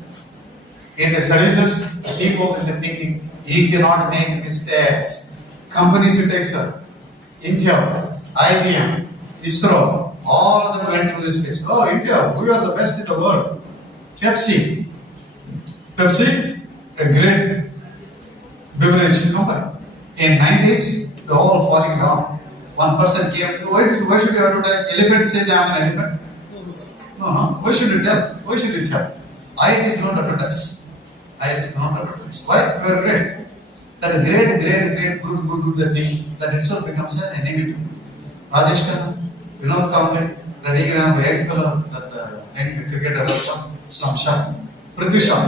It seduces people into thinking he cannot make mistakes. Companies you take, sir. Intel, IBM, ISRO, all of them went through this phase. Oh, India, we are the best in the world. Pepsi, a great beverage company. In 90s, they're all falling down. One person came, why should you advertise? Elephant says I am an elephant. No. Why should you tell? I don't advertise. Why? You are great. That great, good, the thing, that itself becomes an enemy to you. Rajesh Khanna, Vinod Kamble, that young fellow, that young cricketer from Samsha, Prithvi Shaw,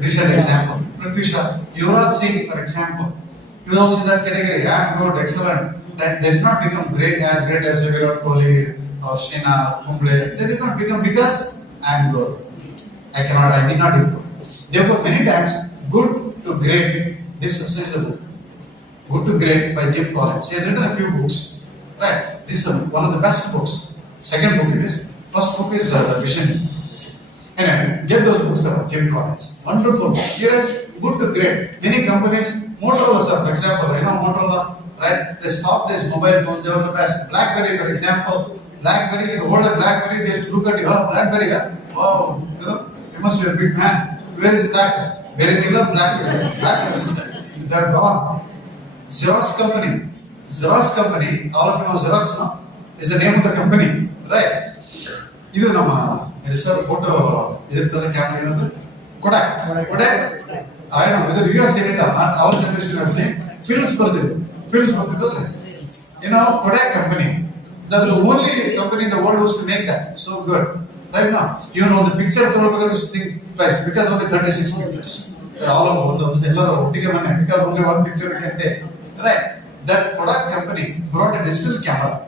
recent example. Prithvi Shaw, Yuvraj Singh, for example. You also in that category, I am good, excellent. That they did not become great as Virat Kohli or Shina, Kumble. They did not become because I am good. I did not improve. Therefore, many times, good to great, this is a book. Good to Great by Jim Collins. He has written a few books. Right? This is one of the best books. Second book it is. First book is The Vision. Anyway, get those books about Jim Collins. Wonderful book. He writes good to great. Many companies, Motorola, sir, for example, Motorola, right? They stopped these mobile phones, they were the best. BlackBerry, for example, BlackBerry, the world of BlackBerry, they used to look at you, BlackBerry, wow, you must be a big man. Where is that? Where is the BlackBerry? They're gone. Xerox company, all of you know Xerox, no? Is the name of the company, right? This is a photo, is it the camera? Kodak. I don't know whether you have seen it or not, our generation has seen. Films, you know, Kodak company, that's the only company in the world who used to make that so good. Right now, you know, the picture of the used to think twice because only 36 pictures. All of them, because only one picture you can take. Right? That Kodak company brought a digital camera.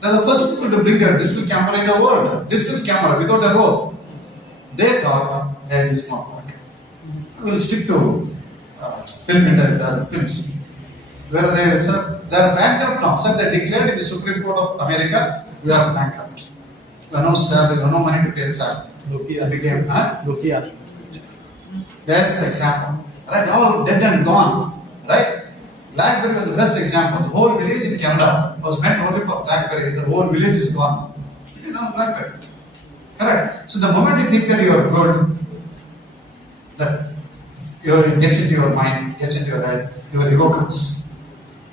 They're the first people to bring a digital camera in the world. Digital camera without a roll. They thought, this is not work. We'll stick to films, where they are bankrupt now. So they declared in the Supreme Court of America, we are bankrupt. We have no salary, we have no money to pay the salary. They became, Nokia. that's the example. Right, all dead and gone. Right? BlackBerry was the best example. The whole village in Canada was meant only for BlackBerry. The whole village is gone. You know, BlackBerry. Correct. So the moment you think that you are good, that it gets into your mind, gets into your head, your ego comes.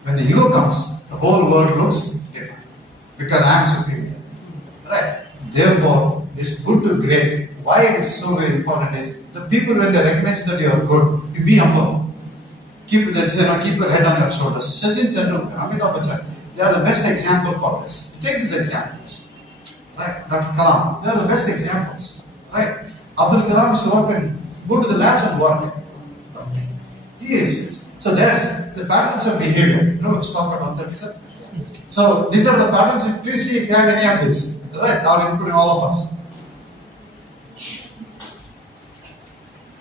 When the ego comes, the whole world looks different. Because I am superior. Right? Therefore, this good to great, why it is so very important is the people when they recognize that you are good, you be humble. Keep your head on your shoulders. Sachin Tendulkar, Amitabh Bachchan, they are the best example for this. Take these examples. Right? Dr. Kalam, they are the best examples. Right? Abdul Kalam is to work and go to the labs and work. He is. So there's the patterns of behavior. You know, let's talk about that. So these are the patterns. Please see if you have any of these. Right? Now including all of us.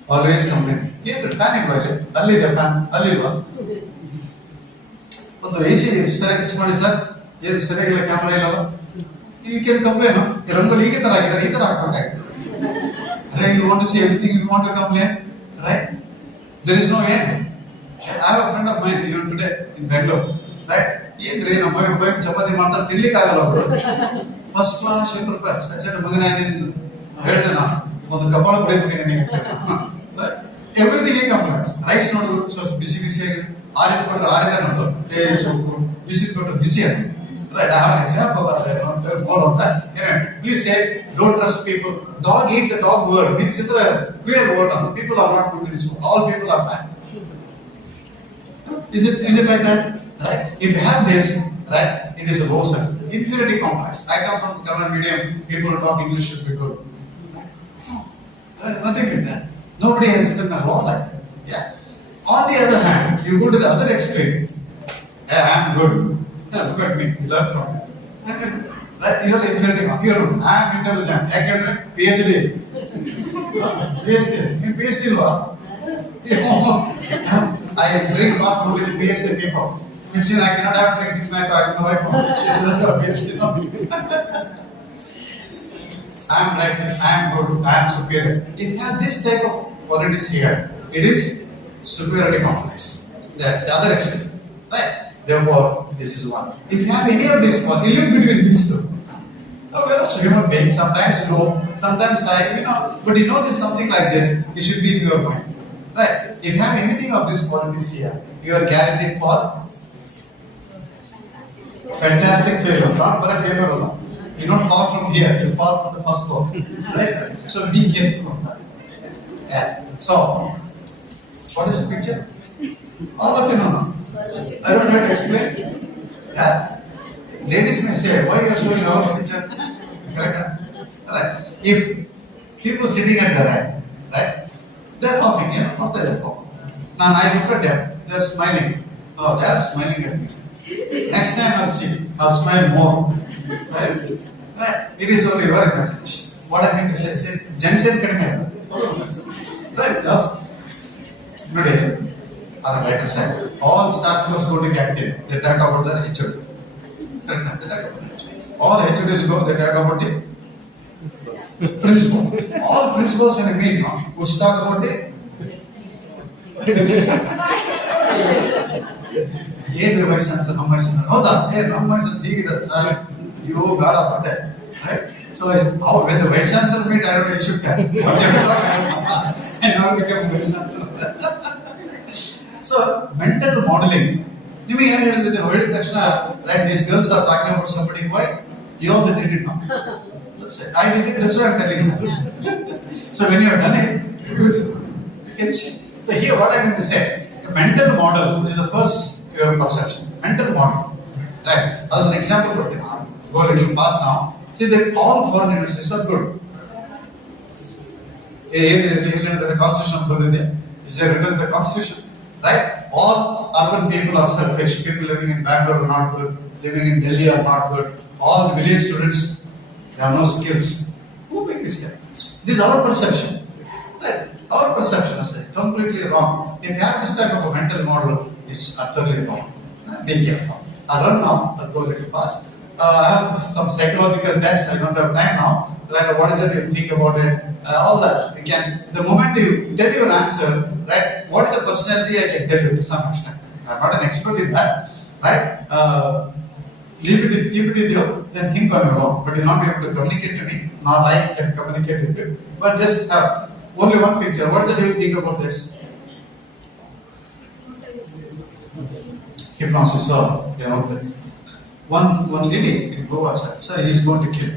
Always complain. Here the panic by Ali the fan, Ali one. But the AC fix ಮಾಡಿ sir ಏನು ಸರಿಯಾಗಿಲ್ಲ camera ಇಲ್ಲಲ್ಲ you can complain no ಈ ರಂಗೋಲಿ ಹೀಗೆ ತರ ಆಗಿದೆ ಈ ತರ ಹಾಕಬೇಕಾಗಿತ್ತು right you want to see everything you want to complain right there is no end. I have a friend of mine even today in Bangalore right ಏನ್ರಿ ನಮ್ಮ ಮಗ ಚಪಾತಿ ಮಾಡ್ತಾರೆ ತಿನ್ಲಿಕ್ಕೆ ಆಗಲ್ಲ ಅವರು ಫಸ್ಟ್ ಕ್ಲಾಸ್ ರೂಪಾಯಿ ಅಚ್ಚ ಮಗನ ನೀನು ಹೇಳಿದೆ ನಾನು ಒಂದು ಕಪಾಳ ಪಡೆಯಬೇಕು ನಿನಗೆ everything he complains. Rice not good, so busy. Arid butter, arid not good. So good. Busy. Right, I have an example of that. More on that. Anyway, please say, don't trust people. Dog eat the dog word. Means it's a clear word. People are not good in this world. All people are bad. Is it like that? Right? If you have this, right, it is a low side. Inferiority complex. I come from the Kannada medium. People talk English should be good. Nothing like that. Nobody has written a law like that. Yeah. On the other hand, you go to the other extreme. Hey, I am good. Yeah, look at me. Learn from me. Right? You are inferiority. Here, I am intelligent. Academic, PhD. PhD. In PhD law. I bring up only the PhD people. Which means I cannot have to take my wife home. She is not a PhD. I am right, I am good, I am superior. If you have this type of qualities here, it is superiority complex. The other extreme. Right? Therefore, this is one. If you have any of these qualities, live between these two. Oh, we're also human beings, sometimes low, sometimes high, but you know there's something like this, it should be in your mind. Right? If you have anything of these qualities here, you are guaranteed for fantastic failure, not for a failure alone. You don't fall from here, you fall from the first floor. Right? So be careful of that. Yeah. So, what is the picture? All of you know now. I don't have to explain. Yeah. Ladies may say, why you are showing our picture? Correct? Right? If people sitting at the right, they are laughing, what they are laughing. Now I look at them, they are smiling. Oh, they are smiling at me. Next time I'll see, I'll smile more. Right? Right? It is only your imagination. What I mean to say Jensen kadime. Right? Just today, on the lighter side, all staff members go to canteen. They talk about the HOD. All HODs go, they talk about the principal. All principals when you meet now, who talk about the ಏನು vice chancellor ನಮ್ಮ vice chancellor ಹೌದಾ ನಮ್ಮ vice chancellor ಹೀಗಿದ್ದಾರೆ sir ಅಯ್ಯೋ ಬೇಡ ಮತ್ತೆ right so how when the vice chancellor meet I don't know you should tell and now become vice chancellor so mental modeling ನಿಮಗೆ ಏನು ಹೇಳಿದ್ರೆ ಹೇಳಿದ ತಕ್ಷಣ right these girls are talking about somebody why you also did it now let's say I did it that's why I'm telling you so when you have done it you can see so here what I mean to say a mental model is the first your perception. Mental model. Right. As an example, go a little fast now. See that all foreign universities are good. The Constitution is there written in the Constitution. Right? All urban people are selfish. People living in Bangalore are not good. Living in Delhi are not good. All village students, they have no skills. Who make this happen? This is our perception. Right? Our perception. completely wrong. If you have this type of a mental model, it's utterly wrong. Be careful. I'll run now, I'll go a little fast. I have some psychological tests, I don't have time now. Right, what is it you think about it? All that. You can, the moment you tell your answer, right, what is the personality I can tell you to some extent. I'm not an expert in that, right? Keep it with you, then think on your own. But you'll not be able to communicate to me, not I can communicate with you. But just have only one picture. What is it you think about this? Hypnosis, so, you know, one lady can go outside, sir, he's going to kill.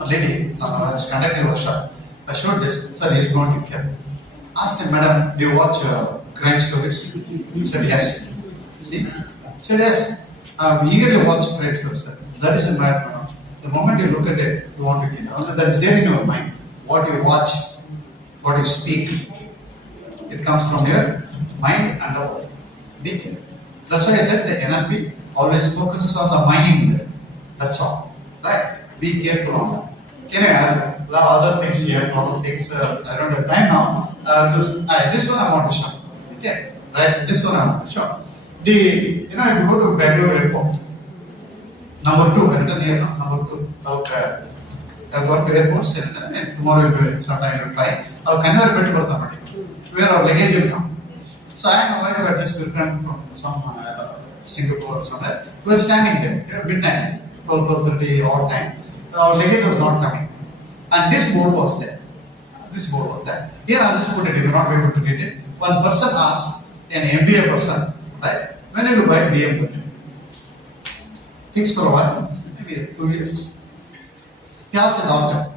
A lady, I was conducting a workshop. I showed this, sir, he's going to kill. Asked him, madam, do you watch crime stories? He said, yes. See? Said, yes. Eagerly watch crime stories, sir. That is a matter, madam. The moment you look at it, you want to kill. Also, that is there in your mind. What you watch, what you speak, it comes from your mind and the body. Be careful. That's why I said the NLP always focuses on the mind. That's all. Right? Be careful on that. Can I add other things here? Other things, I don't have time now. This one I want to show. Okay? Right? This one I want to show. If you go to Bangalore airport, number 2, I written here, number 2. I've gone to airports and tomorrow we'll do it. Sometime we'll try. I'll convert it to where our luggage will come. So I and my wife had just returned from some Singapore or somewhere. We were standing there, midnight, 12:30 odd time. Our luggage was not coming. And this board was there. This board was there. Here I'll just put it, you will not be able to get it. One person asked, an MBA person, right, when will you buy BMW? Thinks for a while, maybe 2 years. He asked a doctor,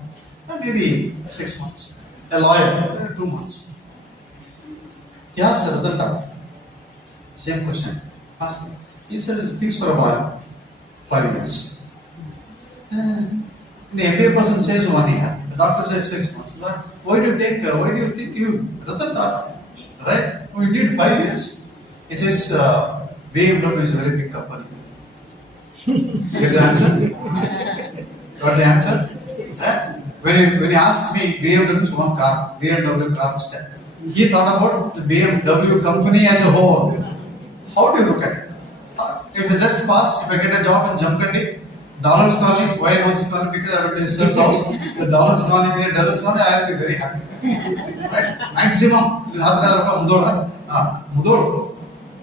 maybe 6 months. A lawyer, 2 months. He asked another doctor, same question. Asked him. He said, thinks for a while, 5 years. The MBA person says 1 year. The doctor says 6 months. Why do you think you Ratan Tata? Right? We need 5 years. He says, BMW is a very big company. Get the answer? Got the answer? Right? When he asked me, BMW is one car, BMW car step. He thought about the BMW company as a whole. How do you look at it? If I just pass, if I get a job in Jamkandi, dollars calling, why not calling? Because I will be sir's house. The dollars calling me, dollars calling, I will be very happy. Right? Maximum, you have to Mudoda. Mudod.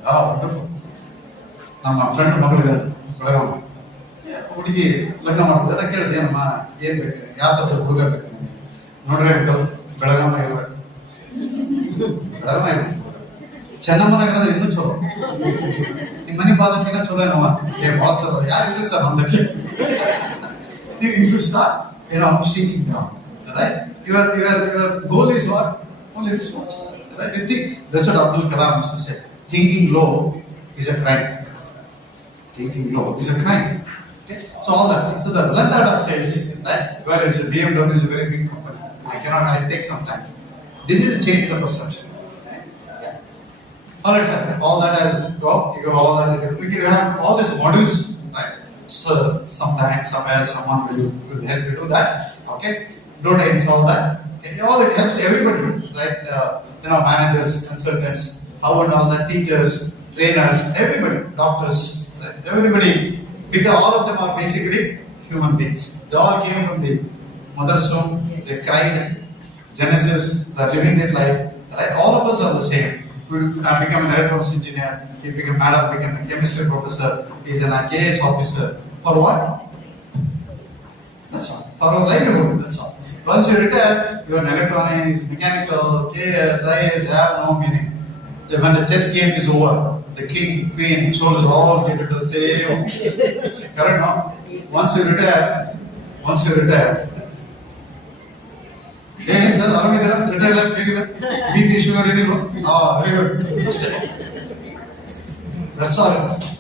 Wonderful. Nama friend Magalkot Belgaum. ಹುಡುಗಿ ಲಗ್ನ ಮಾಡ್ತಾರೆ ನಾನು ಕೇಳಿದೆ ಏನಮ್ಮ ಏನು ಬೇಕು ಯಾವ ಥರದ ಹುಡುಗ ಬೇಕು ನೋಡ್ರಿ ಅಂಕಲ್ ಬೆಳಗಾಮ ಇರಬೇಕು ಬೆಳಗಾಮ ಇರಬೇಕು ಚೆನ್ನಮ್ಮನಾಗಿರೋದ್ರೆ ಇನ್ನೂ ಚಲೋ ನಿಮ್ಮ ಮನೆ ಬಾಜುಕಿನ ಚಲೋ ಏನಮ್ಮ ಭಾಳ ಚಲೋ ಯಾರು ಇಲ್ಲ sir ನಮ್ದಕ್ಕೆ you should start seeking down, right? Your goal is what? Only this much, right? You think that's what Abdul Kalam used to say. Thinking low is a crime. Thinking low is a crime. Okay? So all that. So the London says, right? Well, it's a BMW is a very big company. I take some time. This is a change in the perception. Right? Yeah. All right, sir. All that I'll go. You go all that. You have all these modules, right? So sometime, somewhere, someone will help you do that. Okay? Don't install that. Okay? All it helps everybody, right? Managers, consultants, how and all that, teachers, trainers, everybody, doctors, right? Everybody, because all of them are basically human beings. They all came from the mother's womb. They cried. Genesis, they're living their life. Right? All of us are the same. We become an aircraft engineer. He became madam, became a chemistry professor. He's an IAS officer. For what? That's all. For our livelihood. That's all. Once you retire, you are in electronics, mechanical, KS, IAS have no meaning. When the chess game is over, the king, queen, soldiers all get into the same office. Correct now? Once you retire, hey, sir, retire like BP, sugar, very good. That's all.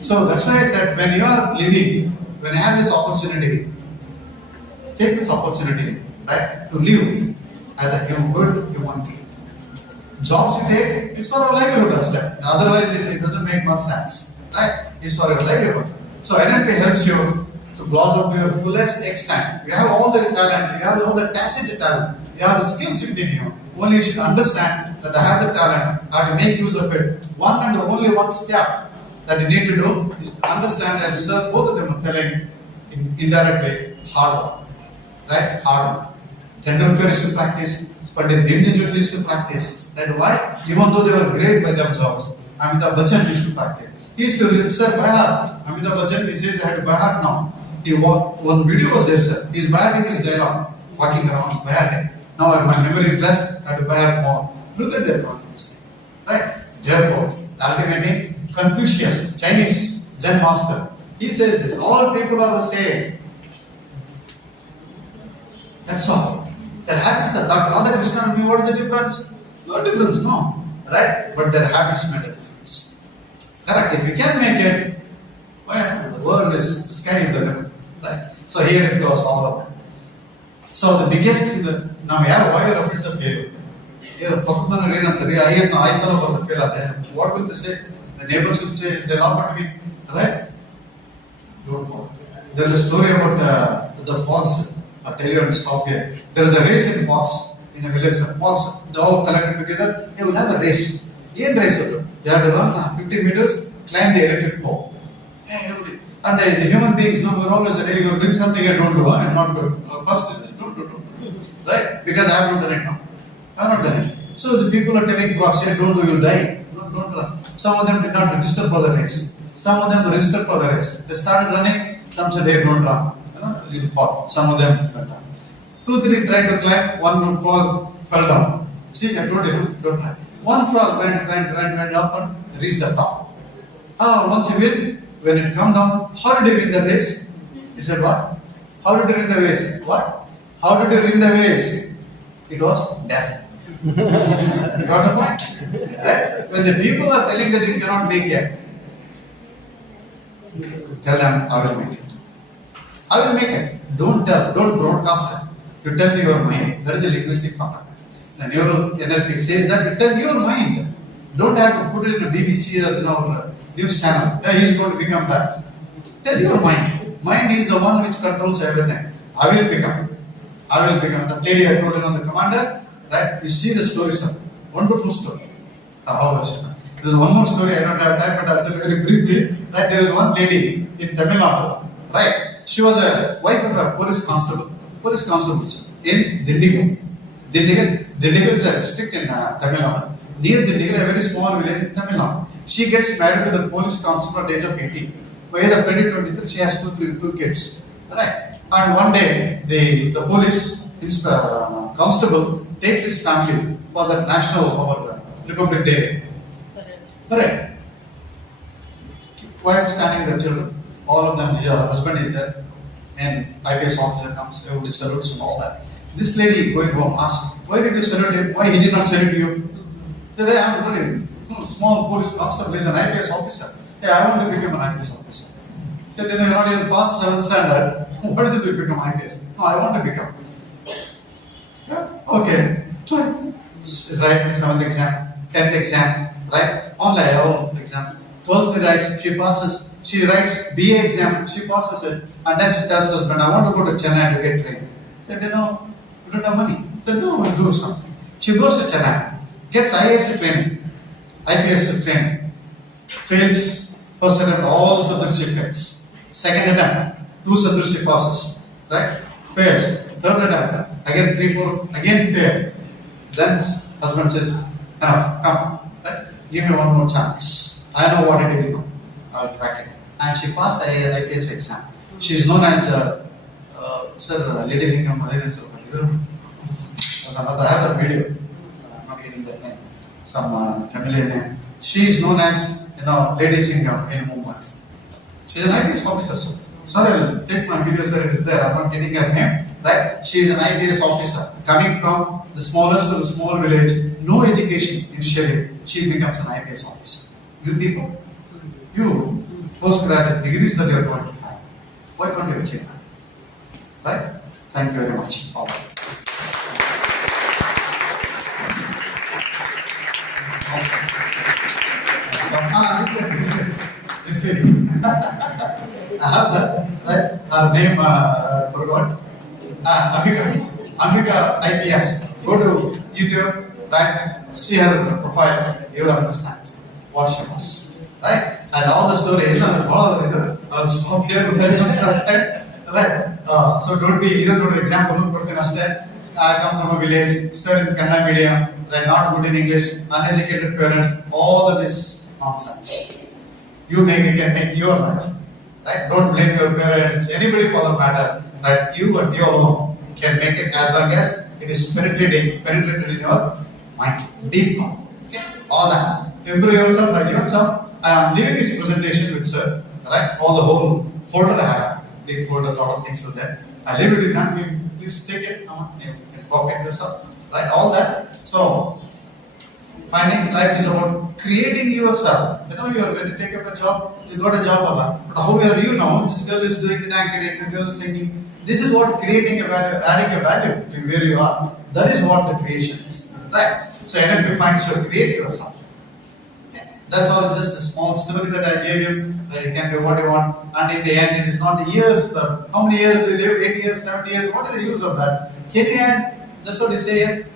So that's why I said, when you are living, when you have this opportunity, take this opportunity, right, to live as a good human being. Jobs you take is for our livelihood, otherwise it doesn't make much sense, right? It's for your livelihood. So NLP helps you to blossom to your fullest extent. You have all the talent, you have all the tacit talent, you have the skills within you. Only you should understand that I have the talent, I have to make use of it. One and only one step that you need to do is to understand that sir, both of them are telling indirectly hard work. Right? Hard work. Tendulkar used to practice, but the Indian used to practice. Right? Why? Even though they were great by themselves, Amitabh Bachchan used to practice. He used to say by heart. Amitabh Bachchan, he says, I had to by heart now. He walked, one video was there, sir. He's by hearting his dialogue, walking around, by hearting. Now my memory is less, I have to by heart more. Look at that one, this thing. Right? Therefore, ultimately, Confucius, Chinese Zen master, he says this, all people are the same. That's all. Their habits are Dr. Radhakrishnan and me, what is the difference? No difference, no. Right? But their habits make a difference. Correct? If you can make it, well, the world is, the sky is the limit. Right? So here it goes, all of them. So the biggest in the, now why are reference of failure? Here, Pakuman Rain and the IS, I saw for the failure. What will they say? The neighbors will say, they're not going to be, right? Don't go. There is a story about the fox. I'll tell you and stop here. There is a race in fox in a village. Fox, they all collected together. They will have a race. What race? They have to run 50 meters, climb the electric pole. And the human beings, no, we're always saying, you bring something I don't do, I'm not good. First, don't. Right? Because I have not done it now. I have not done it. So the people are telling frogs, don't do, you'll die. Don't run. Some of them did not register for the race. Some of them registered for the race. They started running, some said, hey, don't run. You'll fall. Some of them fell down. 2, 3 tried to climb, one frog fell down. See, I told you, don't try. One frog went up and reached the top. Once you win, when it come down, how did you win the race? He said, what? How did you win the race? What? How did you win the race? It was death. You got the point? Right? When the people are telling that you cannot make it, tell them, I will make it. I will make it. Don't tell, don't broadcast it. You tell your mind. That is a linguistic part. The neural NLP says that you tell your mind. Don't have to put it in a BBC or news channel. He is going to become that. Tell your mind. Mind is the one which controls everything. I will become. The lady I told you on the commander, right? You see the story, sir. Wonderful story. There is one more story, I don't have time, but I'll tell you very briefly. Right? There is one lady in Tamil Nadu, right? She was a wife of a police constable, sir, in Dindigul. Dindigul is a district in Tamil Nadu. Near Dindigul, a very small village in Tamil Nadu. She gets married to the police constable at the age of 18. By the age of 2023, she has two kids. Right? And one day, the police constable takes his family for the national or Republic Day. Correct. Wife standing with the children. All of them, her husband is there. And IPS officer comes, everybody salutes and all that. This lady going home asks, why did you salute him? Why he did not salute you? He said, I am very small police constable, is an IPS officer. Hey, I want to become an IPS officer. He said, you're not even past 7th standard. What is it to become IPS? No, I want to become. Yeah? Okay, try. Right, 7th exam, 10th exam, right? Online exam. 12th writes, she passes. She writes BA exam, she passes it, and then she tells her husband, I want to go to Chennai to get trained. He said, we don't have money. He said, no, we'll do something. She goes to Chennai, gets IAS training, IPS training, fails first attempt, all subjects she fails. Second attempt, 2 subjects she passes, right? Fails. Third attempt, again 3, 4, again fail. Then husband says, come, right? Give me one more chance. I know what it is now. I'll crack it. And she passed the IPS exam. She is known as Lady Lingam. I have the video. I'm not getting that name. Some Tamilian name. She is known as Lady Singham in Mumbai. She is an IPS officer. So. Sorry, I'll take my video, sir. It is there. I'm not getting her name. Right? She is an IPS officer coming from the smallest of the small village. No education initially. She becomes an IPS officer. You people, you postgraduate degrees that you are going to have. Why can't you achieve that? Right? Thank you very much. All right. This lady. I have that, right? Her name, forgot. Ambika IPS. Go to YouTube. right? See her profile, you will understand what she was, right? And all the story, right? So don't be, you don't know the example, I come from a village, studied in Kannada medium, right? Not good in English, uneducated parents, all of this nonsense. You can make your life, right? Don't blame your parents, anybody for the matter, right? You and you alone can make it as long as it is penetrated in your mind, deep down. Okay? All that. Improve yourself, like yourself. I am leaving this presentation with sir, right? All the whole folder I have, big folder, a lot of things with that. I leave it with them. Please take it. Copy this up, right? All that. So, finding life is about creating yourself. You know, you are going to take up a job, you got a job, but how are you now? This girl is doing the anchoring, this girl is singing. This is what creating a value, adding a value to where you are. That is what the creation is, right? So, identify, so create yourself. Okay? That's all. Just a small story that I gave you. That you can do what you want, and in the end, it is not years. How many years do you live? 8 years, 70 years. What is the use of that? Can you add? That's what they say here.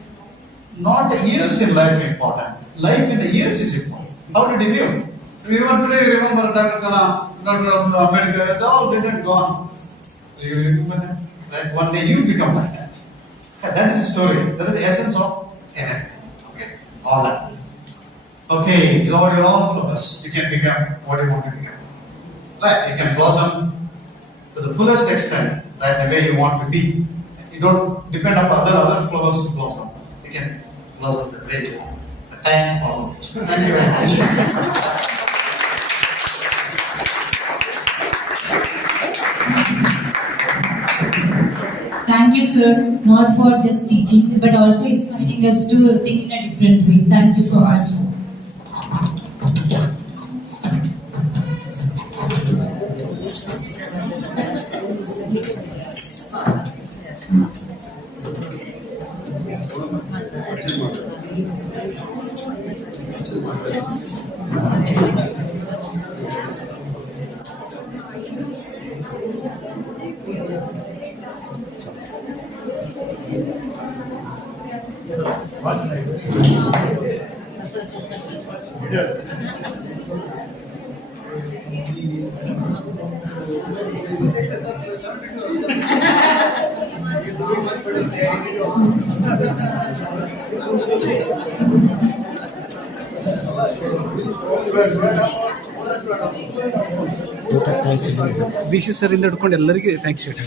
Not the years in life important. Life in the years is important. How did he live? Even today, remember Dr. Kalam, Dr. Ambedkar, they all dead and gone. You remember that? Right? One day you become like that. That is the story. That is the essence of NLP. Okay? All that. Okay, you're all flowers. You can become what you want to become. Right? You can blossom to the fullest extent, right? The way you want to be. You don't depend on other flowers to blossom. You can blossom the way you want. The time follows. Thank you very much. Thank you, sir, not for just teaching, but also inspiring us to think in a different way. Thank you so much. Thanks B C sir ಇಂದ ಹಿಡ್ಕೊಂಡು ಎಲ್ಲರಿಗೂ thanks ಹೇಳಿ